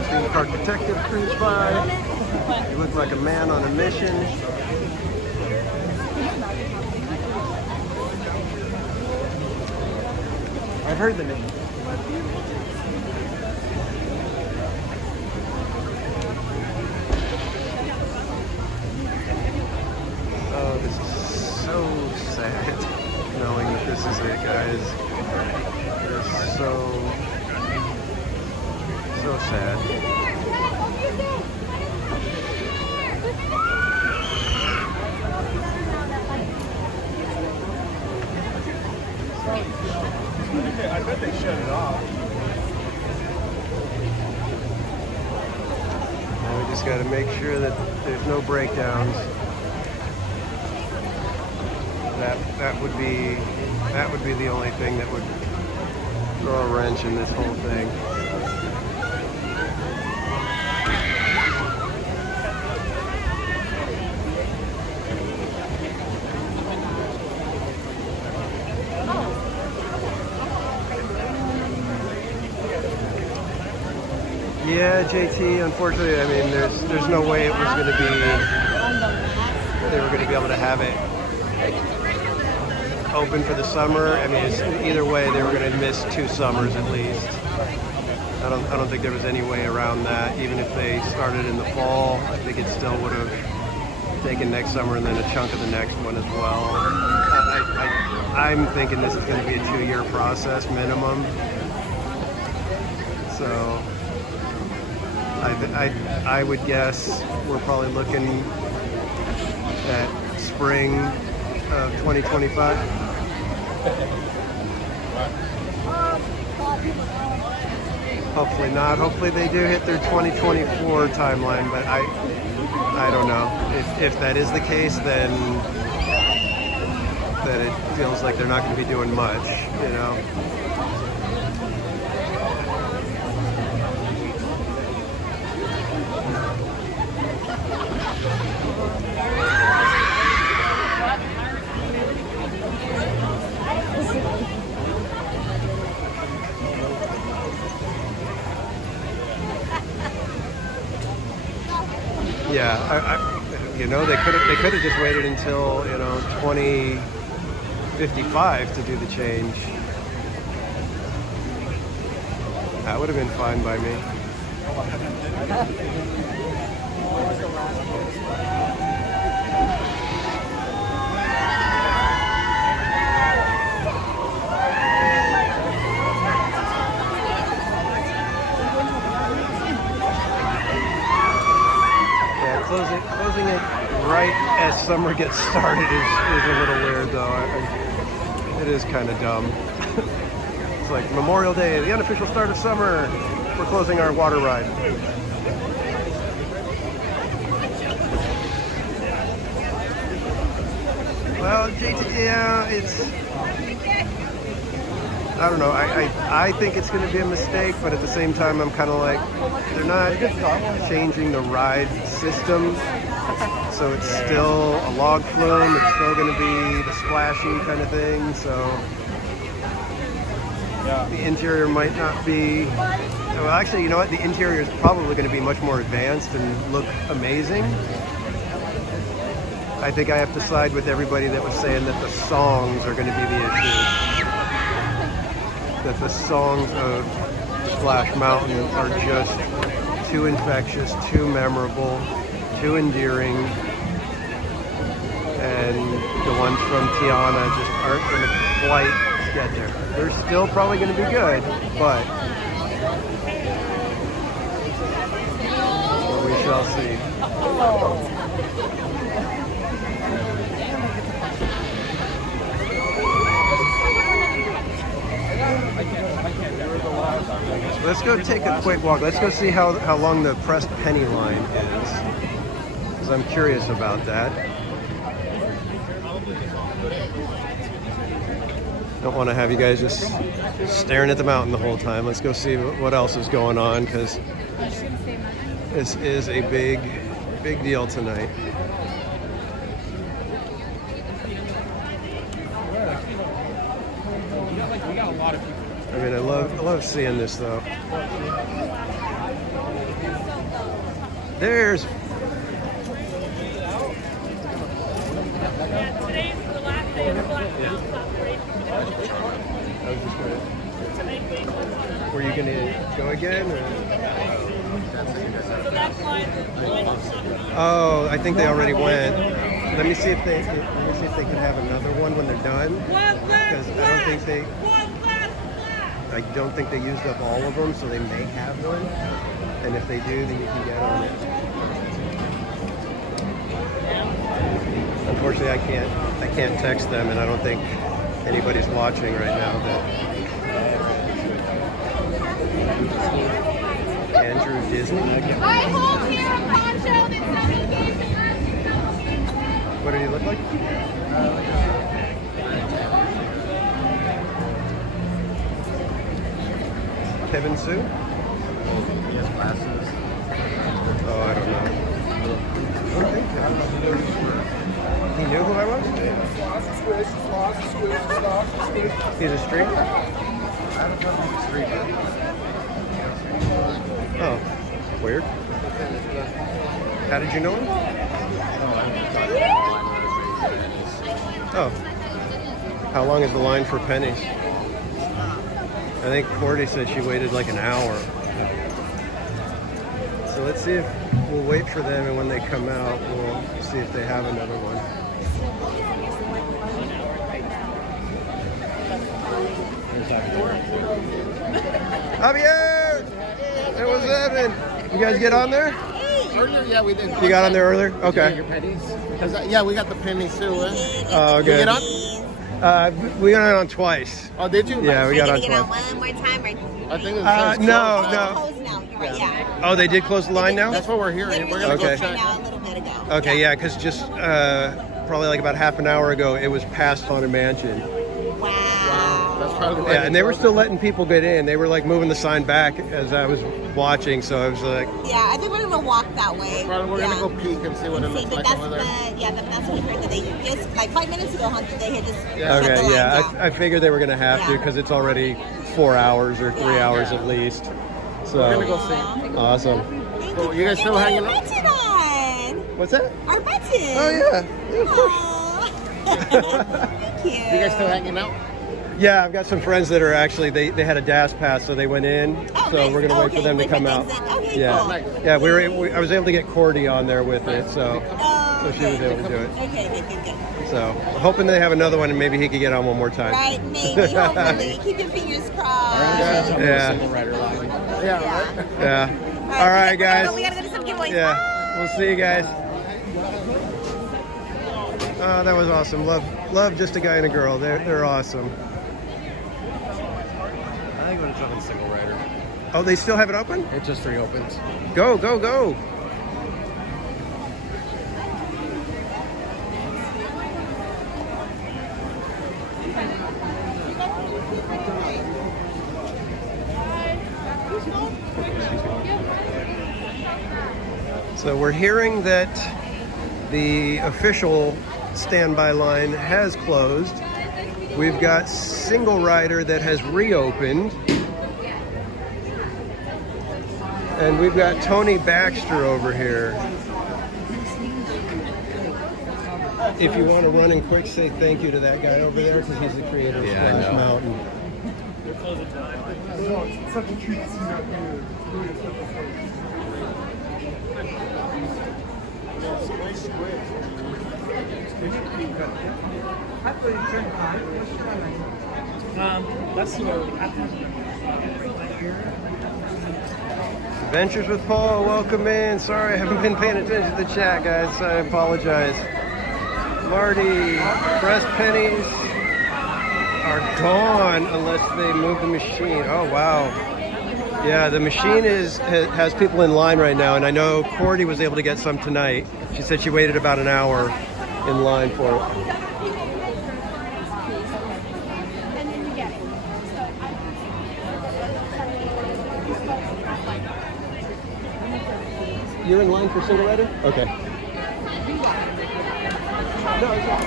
Theme Park Detective cruise by. You look like a man on a mission. I've heard the name. Oh, this is so sad. Knowing that this is it, guys. It's so sad. I bet they shut it off. And we just got to make sure that there's no breakdowns. That would be the only thing that would throw a wrench in this whole thing. Yeah, JT, unfortunately, I mean, there's no way it was going to be, they were going to be able to have it open for the summer. I mean, either way, they were going to miss 2 summers at least. I don't think there was any way around that. Even if they started in the fall, I think it still would have taken next summer and then a chunk of the next one as well. I'm thinking this is going to be a 2-year process minimum. So I would guess we're probably looking at spring of 2025. Hopefully not. Hopefully they do hit their 2024 timeline, but I don't know. If that is the case, then it feels like they're not going to be doing much, you know. Yeah, you know, they could have just waited until, you know, 2055 to do the change. That would have been fine by me. Closing it right as summer gets started is a little weird, though. It is kind of dumb. It's like Memorial Day, the unofficial start of summer. We're closing our water ride. Well, yeah, it's... I don't know. I think it's going to be a mistake, but at the same time, I'm kind of like, they're not changing the ride system, so it's still a log flume. It's still going to be the splashy kind of thing. So the interior might not be. Well, actually, you know what? The interior is probably going to be much more advanced and look amazing. I think I have to side with everybody that was saying that the songs are going to be the issue. That the songs of Splash Mountain are just too infectious, too memorable, too endearing, and the ones from Tiana just aren't going to quite get there. They're still probably going to be good, but we shall see. Let's go take a quick walk. Let's go see how long the pressed penny line is, because I'm curious about that. Don't want to have you guys just staring at the mountain the whole time. Let's go see what else is going on, because this is a big deal tonight. I mean, I love seeing this though. There's Today's the last day of the Black Mountain operation. Were you gonna go again? Or? So that's why. Oh, I think they already went. Let me see if they can have another one when they're done. Because I don't think they used up all of them, so they may have one. And if they do, then you can get on it. Unfortunately, I can't text them, and I don't think anybody's watching right now. But Andrew Disney. I hold here a poncho that's not engaged. What do you look like? Kevin Sue? He has glasses. Oh, I don't know. He knew who I was? He's a street? I don't know if he's a street, Oh, weird. How did you know him? Oh. How long is the line for pennies? I think Cordy said she waited like an hour. So let's see if we'll wait for them, and when they come out, we'll see if they have another one. Javier! Hey, what's happening? You guys get on there? Earlier, yeah, we did. You got on there earlier? Okay. Your pennies? Yeah, we got the pennies too. Oh, good. You get on? We got on twice. Oh, did you? Yeah, we got on Get twice. on one more time, right? I think it No. Closed now. You're right. Yeah. Oh, they did close the line now? That's what we're hearing. We're gonna go check. Now a little bit ago. Okay, yeah, because just probably like about half an hour ago, it was past Haunted Mansion. Wow. That's probably Yeah, and they were still letting people get in. They were like moving the sign back as I was watching, so I was like, Yeah, I think we're gonna walk that way. We're gonna go peek and see what it looks But like that's over there. that's what I heard that they just like 5 minutes ago, they had just shut the okay, line yeah, down. I figured they were going to have to, because it's already 4 hours or 3 hours at least. So, We're gonna go see. Awesome. Cool. You guys still hanging out? Button on. What's that? Our button. Oh, yeah. Of course. Thank you. You guys still hanging out? Yeah, I've got some friends that are actually, they had a DAS pass, so they went in. So we're going to wait for them to come out. Okay, Yeah, cool. yeah. I was able to get Cordy on there with it, so she was able to do it. Okay, good. So hoping they have another one, and maybe he could get on one more time. Right, maybe, hopefully. Keep your fingers crossed. Yeah. Yeah. All right, guys. We gotta go to some giveaways. Yeah. We'll see you guys. Oh, that was awesome. Love just a guy and a girl. They're awesome. I think I'm gonna jump in single rider. Oh, they still have it open? It just reopened. Go. So we're hearing that the official standby line has closed. We've got single rider that has reopened. And we've got Tony Baxter over here. If you want to run in quick, say thank you to that guy over there, because he's the creator of Splash Mountain. It's such a treat to see that here. Let's see where we Adventures with Paul, welcome in. Sorry, I haven't been paying attention to the chat, guys. I apologize. Marty, press pennies are gone unless they move the machine. Oh, wow. Yeah, the machine has people in line right now, and I know Cordy was able to get some tonight. She said she waited about an hour in line for it. You're in line for single rider? Okay. No, it's not.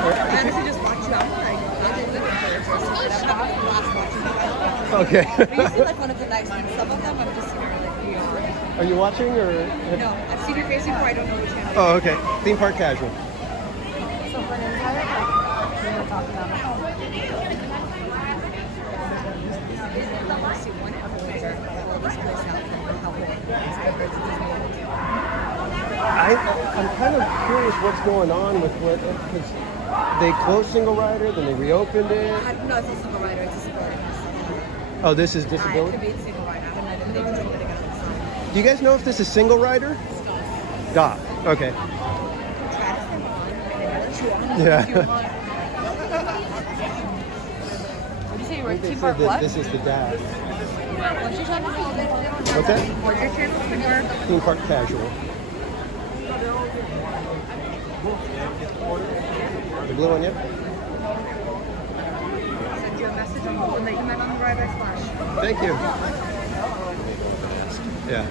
I honestly just watch you out. Like, I didn't live in first. I'm not the last watching you. Okay. But you seem like one of the nice ones. Some of them I'm just here like, who you are. Are you watching or? No, I've seen your face before. I don't know which channel. Oh, okay. Theme park casual. So for an entire we were talking about see one episode of this place out for how old it's compared to Disneyland. I'm kind of curious what's going on with what, because they closed single rider, then they reopened it. No, it's a single rider. It's a single rider. Oh, this is It disability? could be a single rider. I don't know if they just put it on. Do you guys know if this is single rider? Goth. Okay. Yeah. What did you say you were They Team said Park that what? this is the dad. What's your channel called? What's that? What's your channel? Theme Park? Theme park casual. The blue one, yeah? Send you a message on hold and that you met on the ride by Splash. Thank you. Yeah.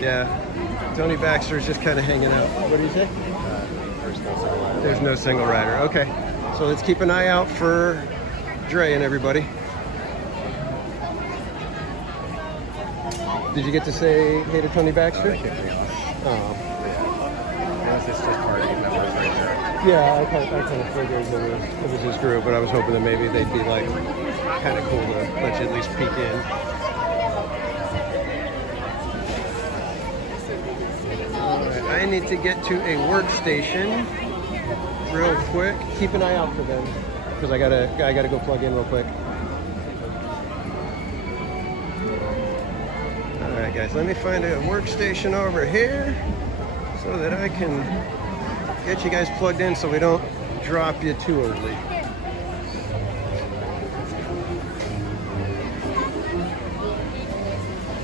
Yeah. Tony Baxter's just kind of hanging out. What do you say? There's no single rider. Okay. So let's keep an eye out for Dre and everybody. Did you get to say hey to Tony Baxter? Oh. It's just party members right there. Yeah, I kind of figured it was his group, but I was hoping that maybe they'd be like kind of cool to let you at least peek in. Alright, I need to get to a workstation real quick. Keep an eye out for them because I gotta go plug in real quick. Alright guys, let me find a workstation over here so that I can get you guys plugged in so we don't drop you too early.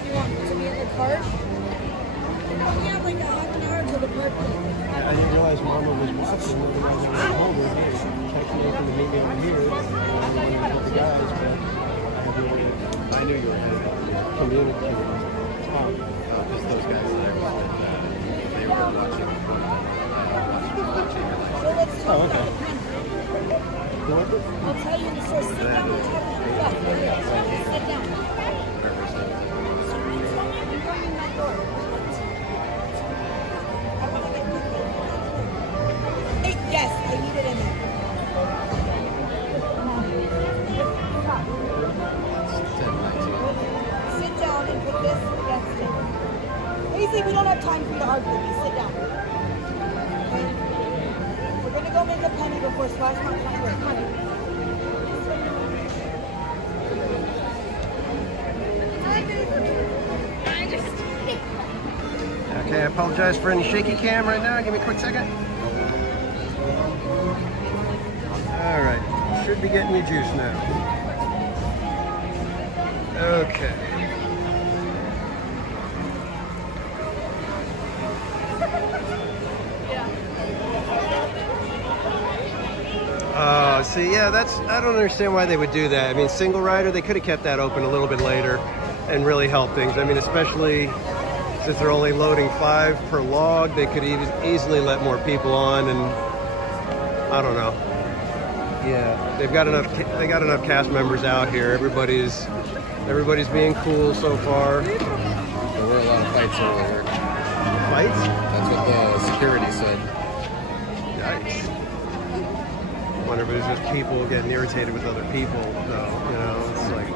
You want to be in the cart? We have like a half an hour to the park. I didn't realize Mama was watching. I was home with me. Texted Nathan to meet me over here. I wanted to put the guys, but I knew you were headed. Communicate. Just those guys there. They were watching. Oh, okay. I'll tell you in the store. Sit down and talk. Sit down. Hey, yes, I need it in there. Sit down and put this against it. Easy, we don't have time for you to argue with me. Sit down. We're gonna go make a penny before Splash Mountain Highway. Come on. Okay, I apologize for any shaky cam right now. Give me a quick second. All right, should be getting you juice now. Okay. See, yeah, I don't understand why they would do that. I mean, single rider, they could have kept that open a little bit later and really helped things. I mean, especially since they're only loading 5 per log, they could easily let more people on, and I don't know. Yeah, they got enough cast members out here. Everybody's being cool so far. There were a lot of fights earlier. Fights? That's what the security said. Yikes. I wonder if it was just people getting irritated with other people, though. You know, it's like,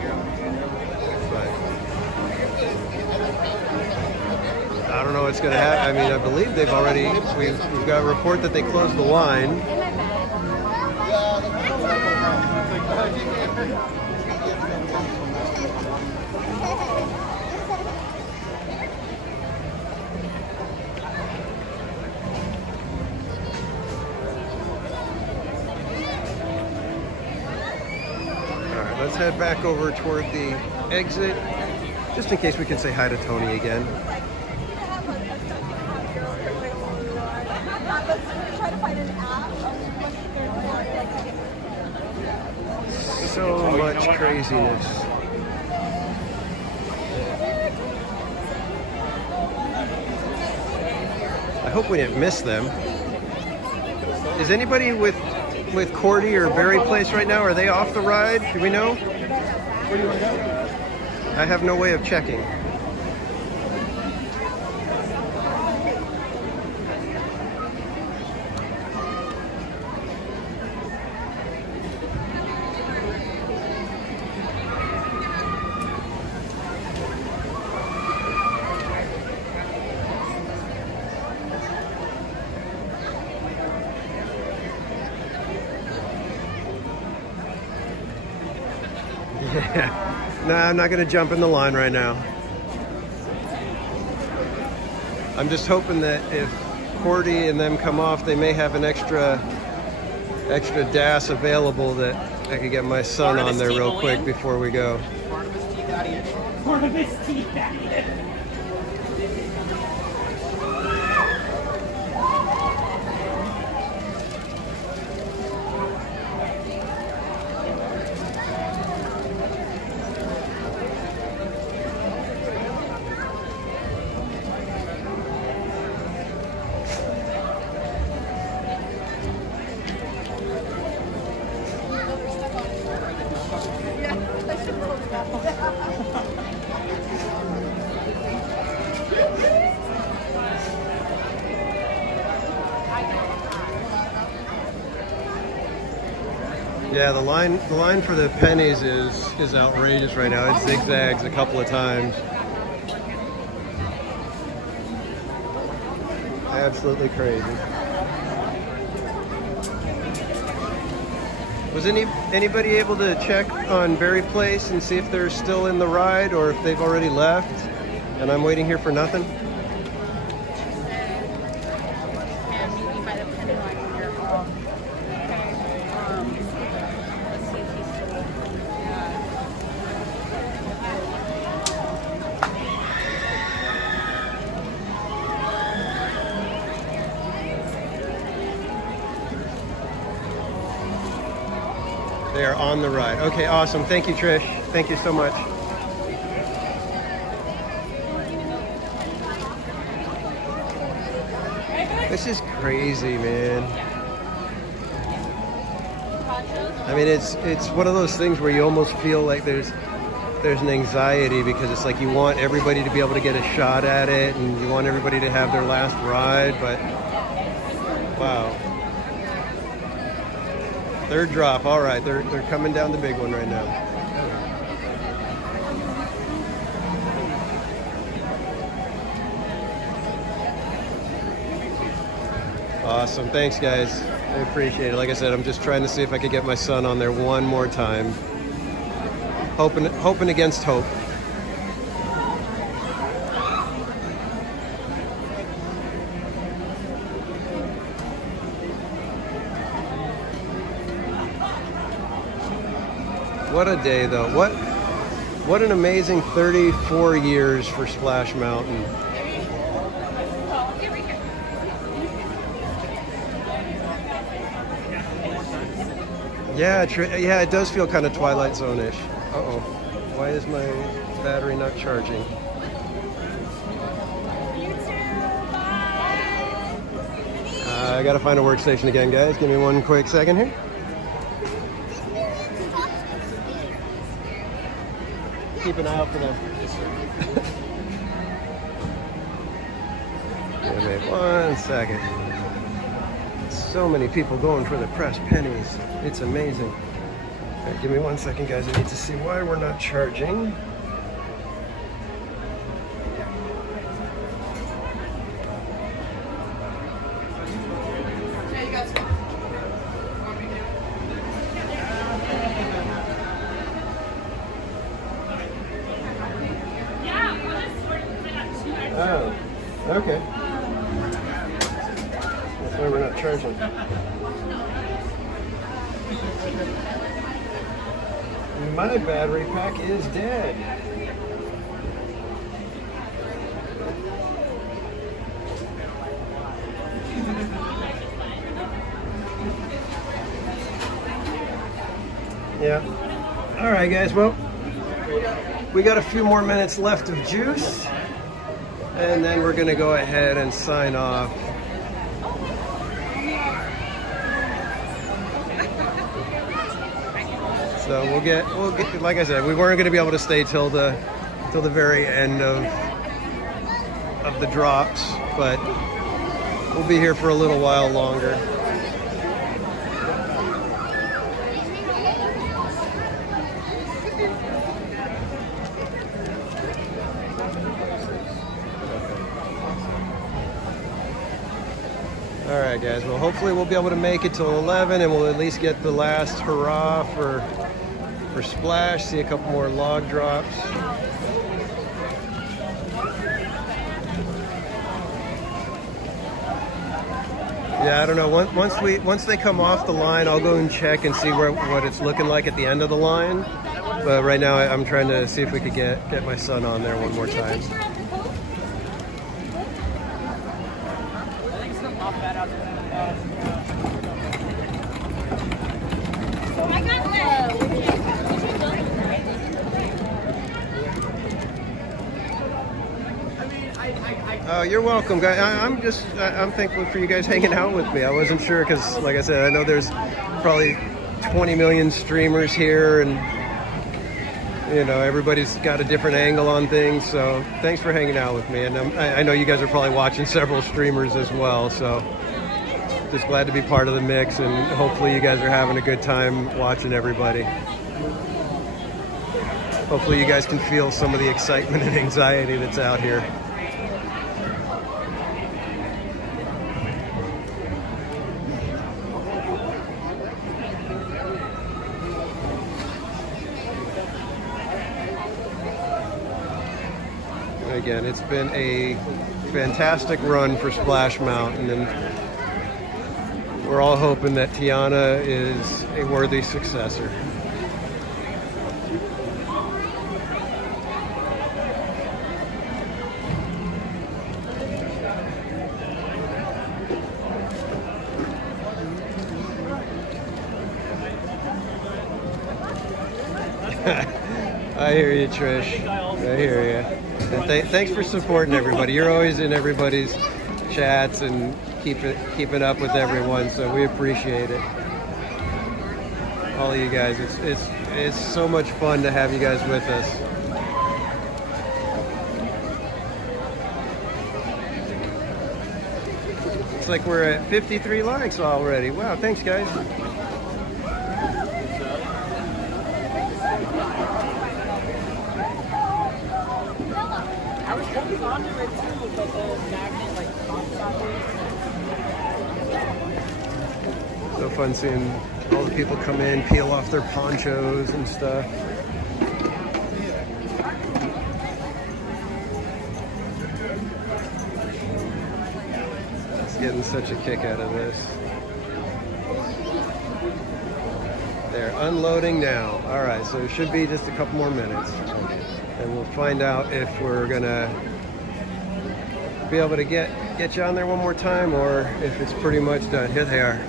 but I don't know what's going to happen. I mean, I believe they've already, we've got a report that they closed the line. let's head back over toward the exit, just in case we can say hi to Tony again. So much craziness. I hope we didn't miss them. Is anybody with Cordy or Berry Place right now? Are they off the ride? Do we know? Where do you want to go? I have no way of checking. Yeah. No, I'm not going to jump in the line right now. I'm just hoping that if Cordy and them come off, they may have an extra DAS available that I could get my son on there real quick before we go. Barnabas T. Daddy. Yeah, the line for the pennies is outrageous right now. It zigzags a couple of times. Absolutely crazy. Was anybody able to check on Berry Place and see if they're still in the ride or if they've already left? And I'm waiting here for nothing? They are on the ride. Okay, awesome. Thank you, Trish. Thank you so much. This is crazy, man. I mean, it's one of those things where you almost feel like there's an anxiety because it's like you want everybody to be able to get a shot at it and you want everybody to have their last ride, but wow. Third drop, all right, they're coming down the big one right now. Awesome, thanks guys, I appreciate it. Like I said, I'm just trying to see if I could get my son on there one more time. Hoping against hope. What a day, though. What an amazing 34 years for Splash Mountain. Yeah, it does feel kind of Twilight Zone-ish. Uh-oh. Why is my battery not charging? I gotta find a workstation again, guys. Give me one quick second here. Keep an eye out for them. Give me 1 second. So many people going for the pressed pennies. It's amazing. All right, give me 1 second, guys. I need to see why we're not charging. Oh, okay. That's why we're not charging. My battery pack is dead. Yeah. All right, guys. Well, we got a few more minutes left of juice, and then we're gonna go ahead and sign off. So we'll get. Like I said, we weren't gonna be able to stay till the very end of the drops, but we'll be here for a little while longer. All right, guys. Well, hopefully we'll be able to make it till 11, and we'll at least get the last hurrah for Splash. See a couple more log drops. Yeah, I don't know. Once they come off the line, I'll go and check and see what it's looking like at the end of the line. But right now, I'm trying to see if we could get my son on there one more time. Oh, you're welcome, guys. I'm thankful for you guys hanging out with me. I wasn't sure because, like I said, I know there's probably 20 million streamers here, and you know everybody's got a different angle on things. So thanks for hanging out with me, and I know you guys are probably watching several streamers as well. So just glad to be part of the mix, and hopefully you guys are having a good time watching everybody. Hopefully you guys can feel some of the excitement and anxiety that's out here. Again, it's been a fantastic run for Splash Mountain, and we're all hoping that Tiana is a worthy successor. I hear you, Trish. I hear you. And thanks for supporting everybody. You're always in everybody's chats and keeping up with everyone, so we appreciate it. All of you guys. It's so much fun to have you guys with us. Looks like we're at 53 likes already. Wow, thanks guys. I was holding on to it too, but the magnet popped out. So fun seeing all the people come in, peel off their ponchos and stuff. It's getting such a kick out of this. They're unloading now. All right, so it should be just a couple more minutes. And we'll find out if we're gonna be able to get you on there one more time, or if it's pretty much done. Here they are.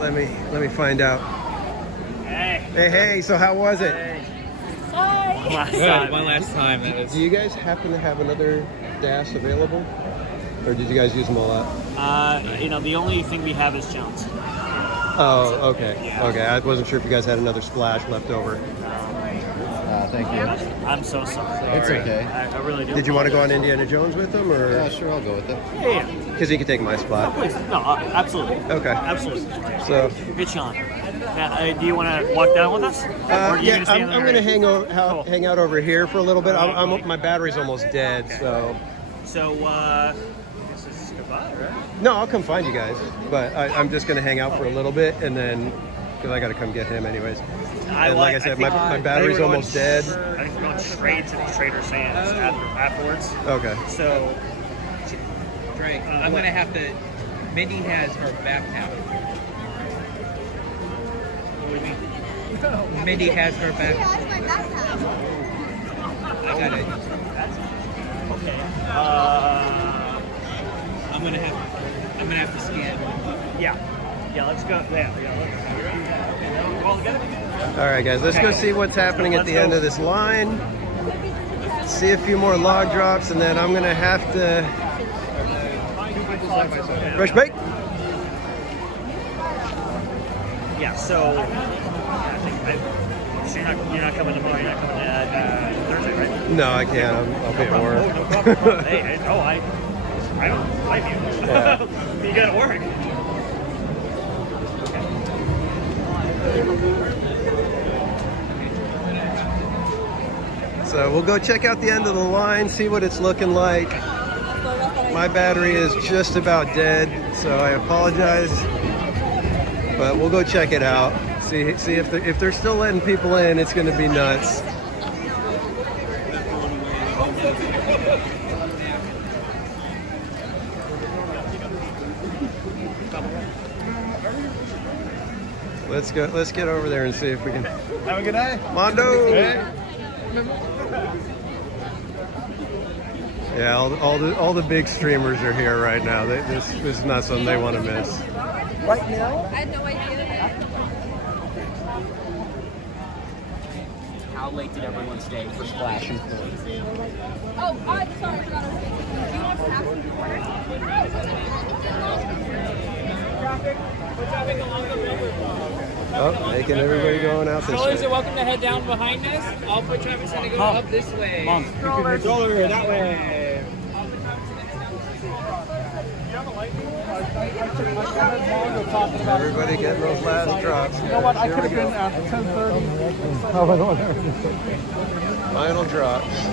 Let me find out. Hey. So how was it? Good. One last time. That was. Do you guys happen to have another dash available, or did you guys use them all up? The only thing we have is Jones. Oh, okay. Yeah. Okay, I wasn't sure if you guys had another splash left over. Thank you. I'm so sorry. It's okay. I really do. Did you want to go on Indiana Jones with them, or? Yeah, sure, I'll go with it. Yeah. Because he could take my spot. Oh, please. No, absolutely. Okay. Absolutely. So. Good Sean. Now, do you want to walk down with us? Yeah, I'm going to hang out over here for a little bit. My battery's almost dead, so. So, this is goodbye, right? No, I'll come find you guys, but I'm just going to hang out for a little bit, and then, because I got to come get him anyways. And like I said, my battery's almost dead. I think we're going straight to the Trader Sam's afterwards. Okay. So, Drake, I'm going to have to... Mindy has her backpack. What do you mean? Mindy has her back. I got it. Okay. I'm gonna have to scan. Yeah. Yeah, let's go. Yeah. All together? All right, guys, let's go see what's happening at the end of this line. See a few more log drops, and then I'm gonna have to fresh bake. Yeah. So, so you're not coming tomorrow. You're not coming Thursday, right? No, I can't. I'll be at work. No problem. Hey, no, I don't blame you. Yeah. You gotta work. So we'll go check out the end of the line, see what it's looking like. My battery is just about dead, so I apologize. But we'll go check it out. See if they're still letting people in, it's going to be nuts. Let's get over there and see if we can. Have a good day. Mondo. Hey. Yeah, all the big streamers are here right now. This is not something they want to miss. Right now? I had no idea. How late did everyone stay for Splash and Play? Oh, I'm sorry, I forgot I was thinking. Do you want snacks in your order? Oh, making everybody going out this Strollers way. are welcome to head down behind us. All foot traffic's going to go up this way. Stroller that way. Everybody getting those last drops. You know what? I could have been at 10:30. Final drops.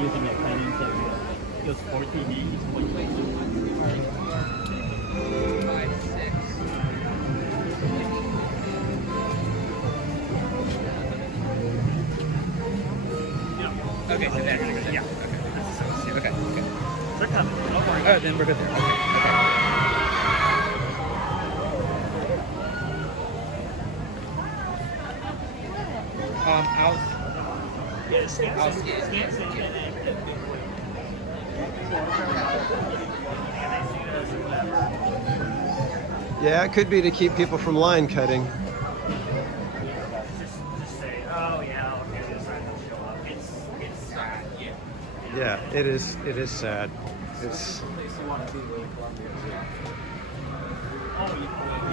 Using it just 14 Okay, so that's yeah. Okay. They're coming. Don't worry. Oh, then we're good there. Okay. I'll Yeah, it could be to keep people from line cutting. Just say, oh yeah, okay, this side will show up. It's sad. Yeah, it is. It is sad. It's.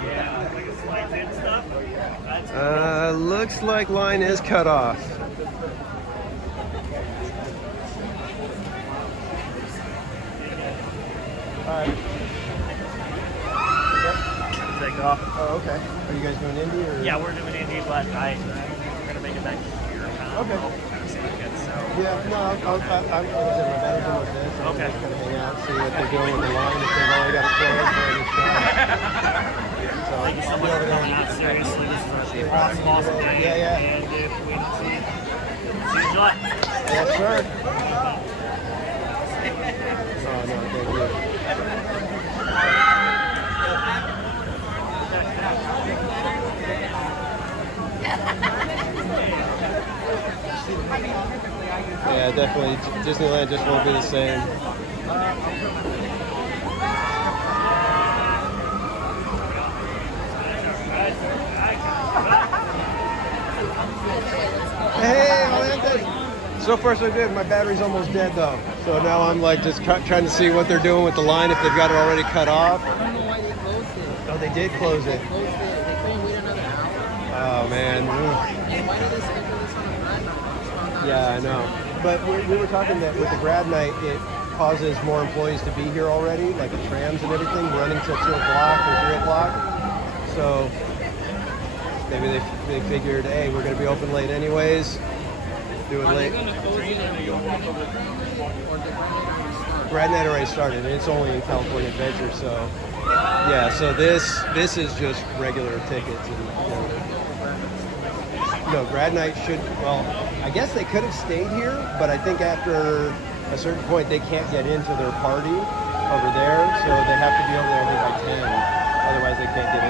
Yeah, like a slides in stuff. Looks like line is cut off. All right. Take off. Oh, okay. Are you guys doing Indy or? Yeah, we're doing Indy, but we're gonna make it back here. Okay. So. Yeah, no, like I said, my battery's almost dead, so okay. I'm just gonna hang out, see what they're doing with the line, if they've already got it closed for any shot. So Thank you so much for coming out. Seriously, this is awesome day. Yeah. And if we see you in July. Yes, sir. Oh, no, thank you. Yeah, definitely. Disneyland just won't be the same. Hey, Alantes. So far, so good. My battery's almost dead, though. So now I'm like just trying to see what they're doing with the line, if they've got it already cut off. I don't know why they closed it. Oh, they did close it. They couldn't wait another hour. Oh, man. Why did they schedule this on a grad night? Yeah, I know. But we were talking that with the grad night, it causes more employees to be here already, like the trams and everything, running till 2 o'clock or 3 o'clock. So maybe they figured, hey, we're going to be open late anyways. Do it late. Grad night already started, and it's only in California Adventure, so yeah. So this is just regular tickets. And, no, grad night should. Well, I guess they could have stayed here, but I think after a certain point they can't get into their party over there, so they have to be over there only by 10. Otherwise they can't get in.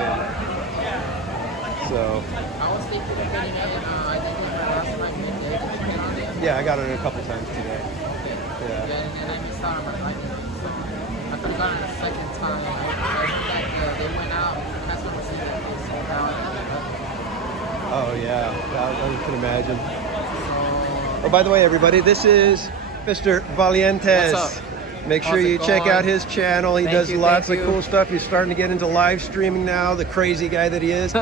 So. I was thinking of getting it. I think last night midday. Did you get on it? Yeah, I got it a couple times today. Yeah. And I missed out on my life. So I could have gotten it a second time. I think that they went out. Customer said that they sold out. Oh yeah, I can imagine. Oh, by the way, everybody, this is Mr. Valientes. What's up? Make sure How's it you check going? out his channel. He does lots of cool stuff. He's starting to get into live streaming now, the crazy guy that he is.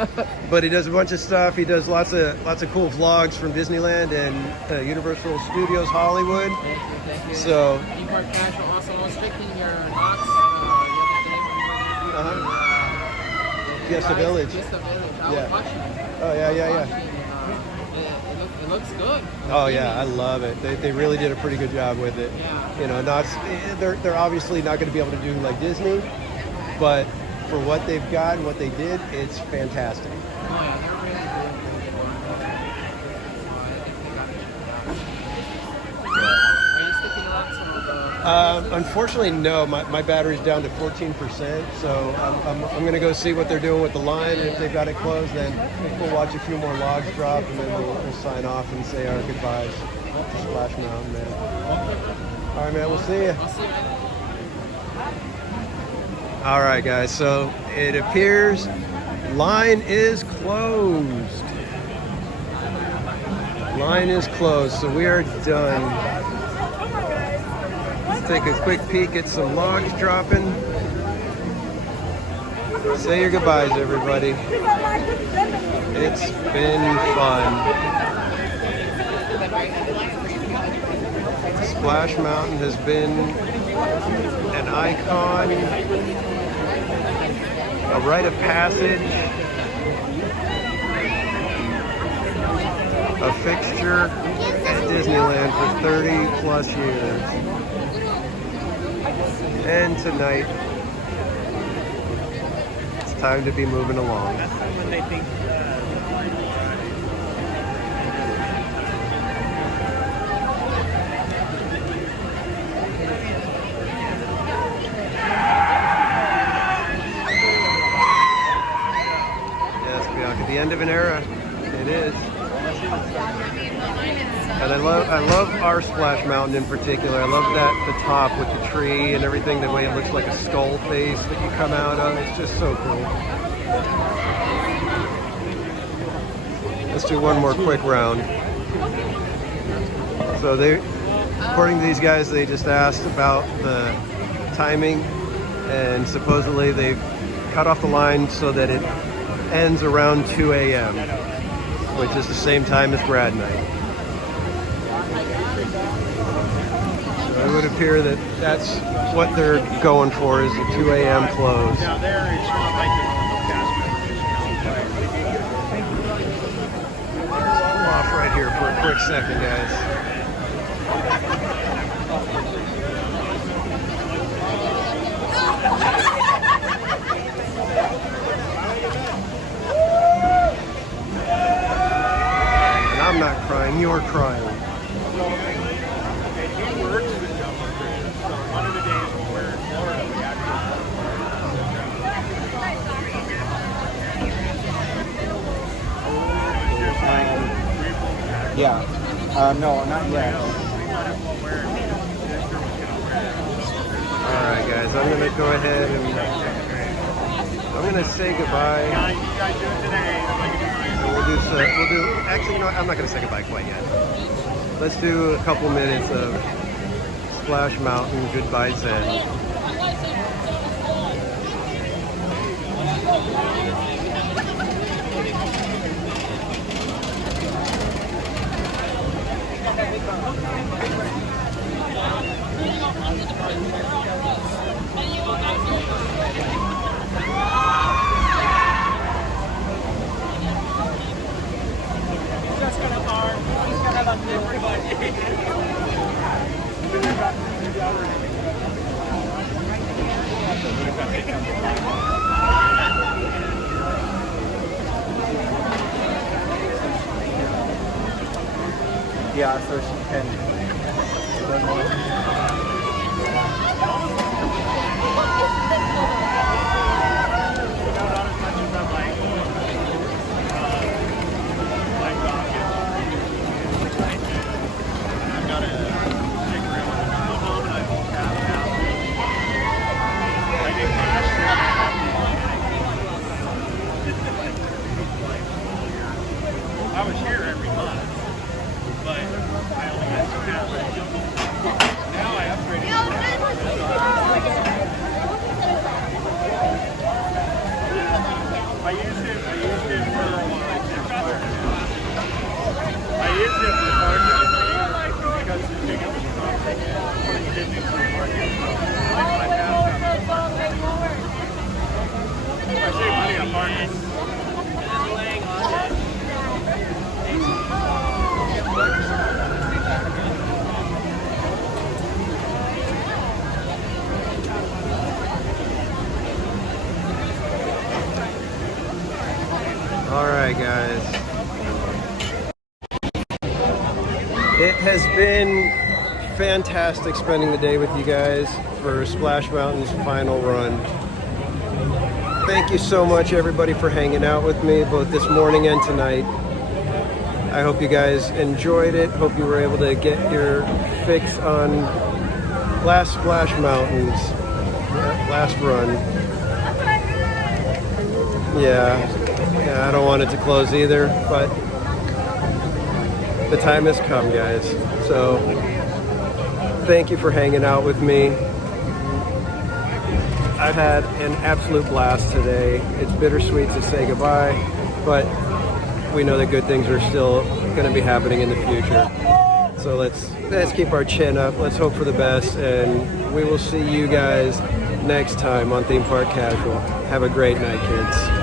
But he does a bunch of stuff. He does lots of cool vlogs from Disneyland and Universal Studios Hollywood. Thank you. So, Import Casual also restricting your knots. Fiesta Village. Fiesta Village. I was watching it. Oh yeah. It looks good. Oh yeah, I love it. They really did a pretty good job with it. Yeah. You know, they're obviously not going to be able to do like Disney, but for what they've got and what they did, it's fantastic. Oh yeah, they're really good. Are you sticking around some of the? Unfortunately, no. My battery's down to 14%, so I'm going to go see what they're doing with the line. And if they've got it closed, then we'll watch a few more logs drop, and then we'll sign off and say our goodbyes to Splash Mountain, man. All right, man. We'll see you. All right, guys. So it appears line is closed. Line is closed, so we are done. Take a quick peek at some logs dropping. Say your goodbyes, everybody. It's been fun. Splash Mountain has been an icon, a rite of passage, a fixture at Disneyland for 30 plus years. And tonight, it's time to be moving along. Yes, Bianca, the end of an era. It is. And I love our Splash Mountain in particular. I love that the top with the tree and everything, the way it looks like a skull face that you come out of. It's just so cool. Let's do one more quick round. So according to these guys, they just asked about the timing, and supposedly they've cut off the line so that it ends around 2 a.m., which is the same time as grad night. It would appear that that's what they're going for, is a 2 a.m. close. Now there, it's not like the normal cast members. I'm off right here for a quick second, guys. And I'm not crying, you're crying. Yeah. No, not yet. Alright guys, I'm going to go ahead and I'm going to say goodbye. And we'll do, actually, you know what? I'm not going to say goodbye quite yet. Let's do a couple minutes of Splash Mountain Goodbye Zen. Yeah, so she can. Disney free parking. I save money on parking. All right, guys. It has been fantastic spending the day with you guys for Splash Mountain's final run. Thank you so much, everybody, for hanging out with me both this morning and tonight. I hope you guys enjoyed it. Hope you were able to get your fix on last Splash Mountain's last run. Yeah, I don't want it to close either, but the time has come, guys. So thank you for hanging out with me. I've had an absolute blast today. It's bittersweet to say goodbye, but we know that good things are still going to be happening in the future. So let's keep our chin up. Let's hope for the best, and we will see you guys next time on Theme Park Casual. Have a great night, kids.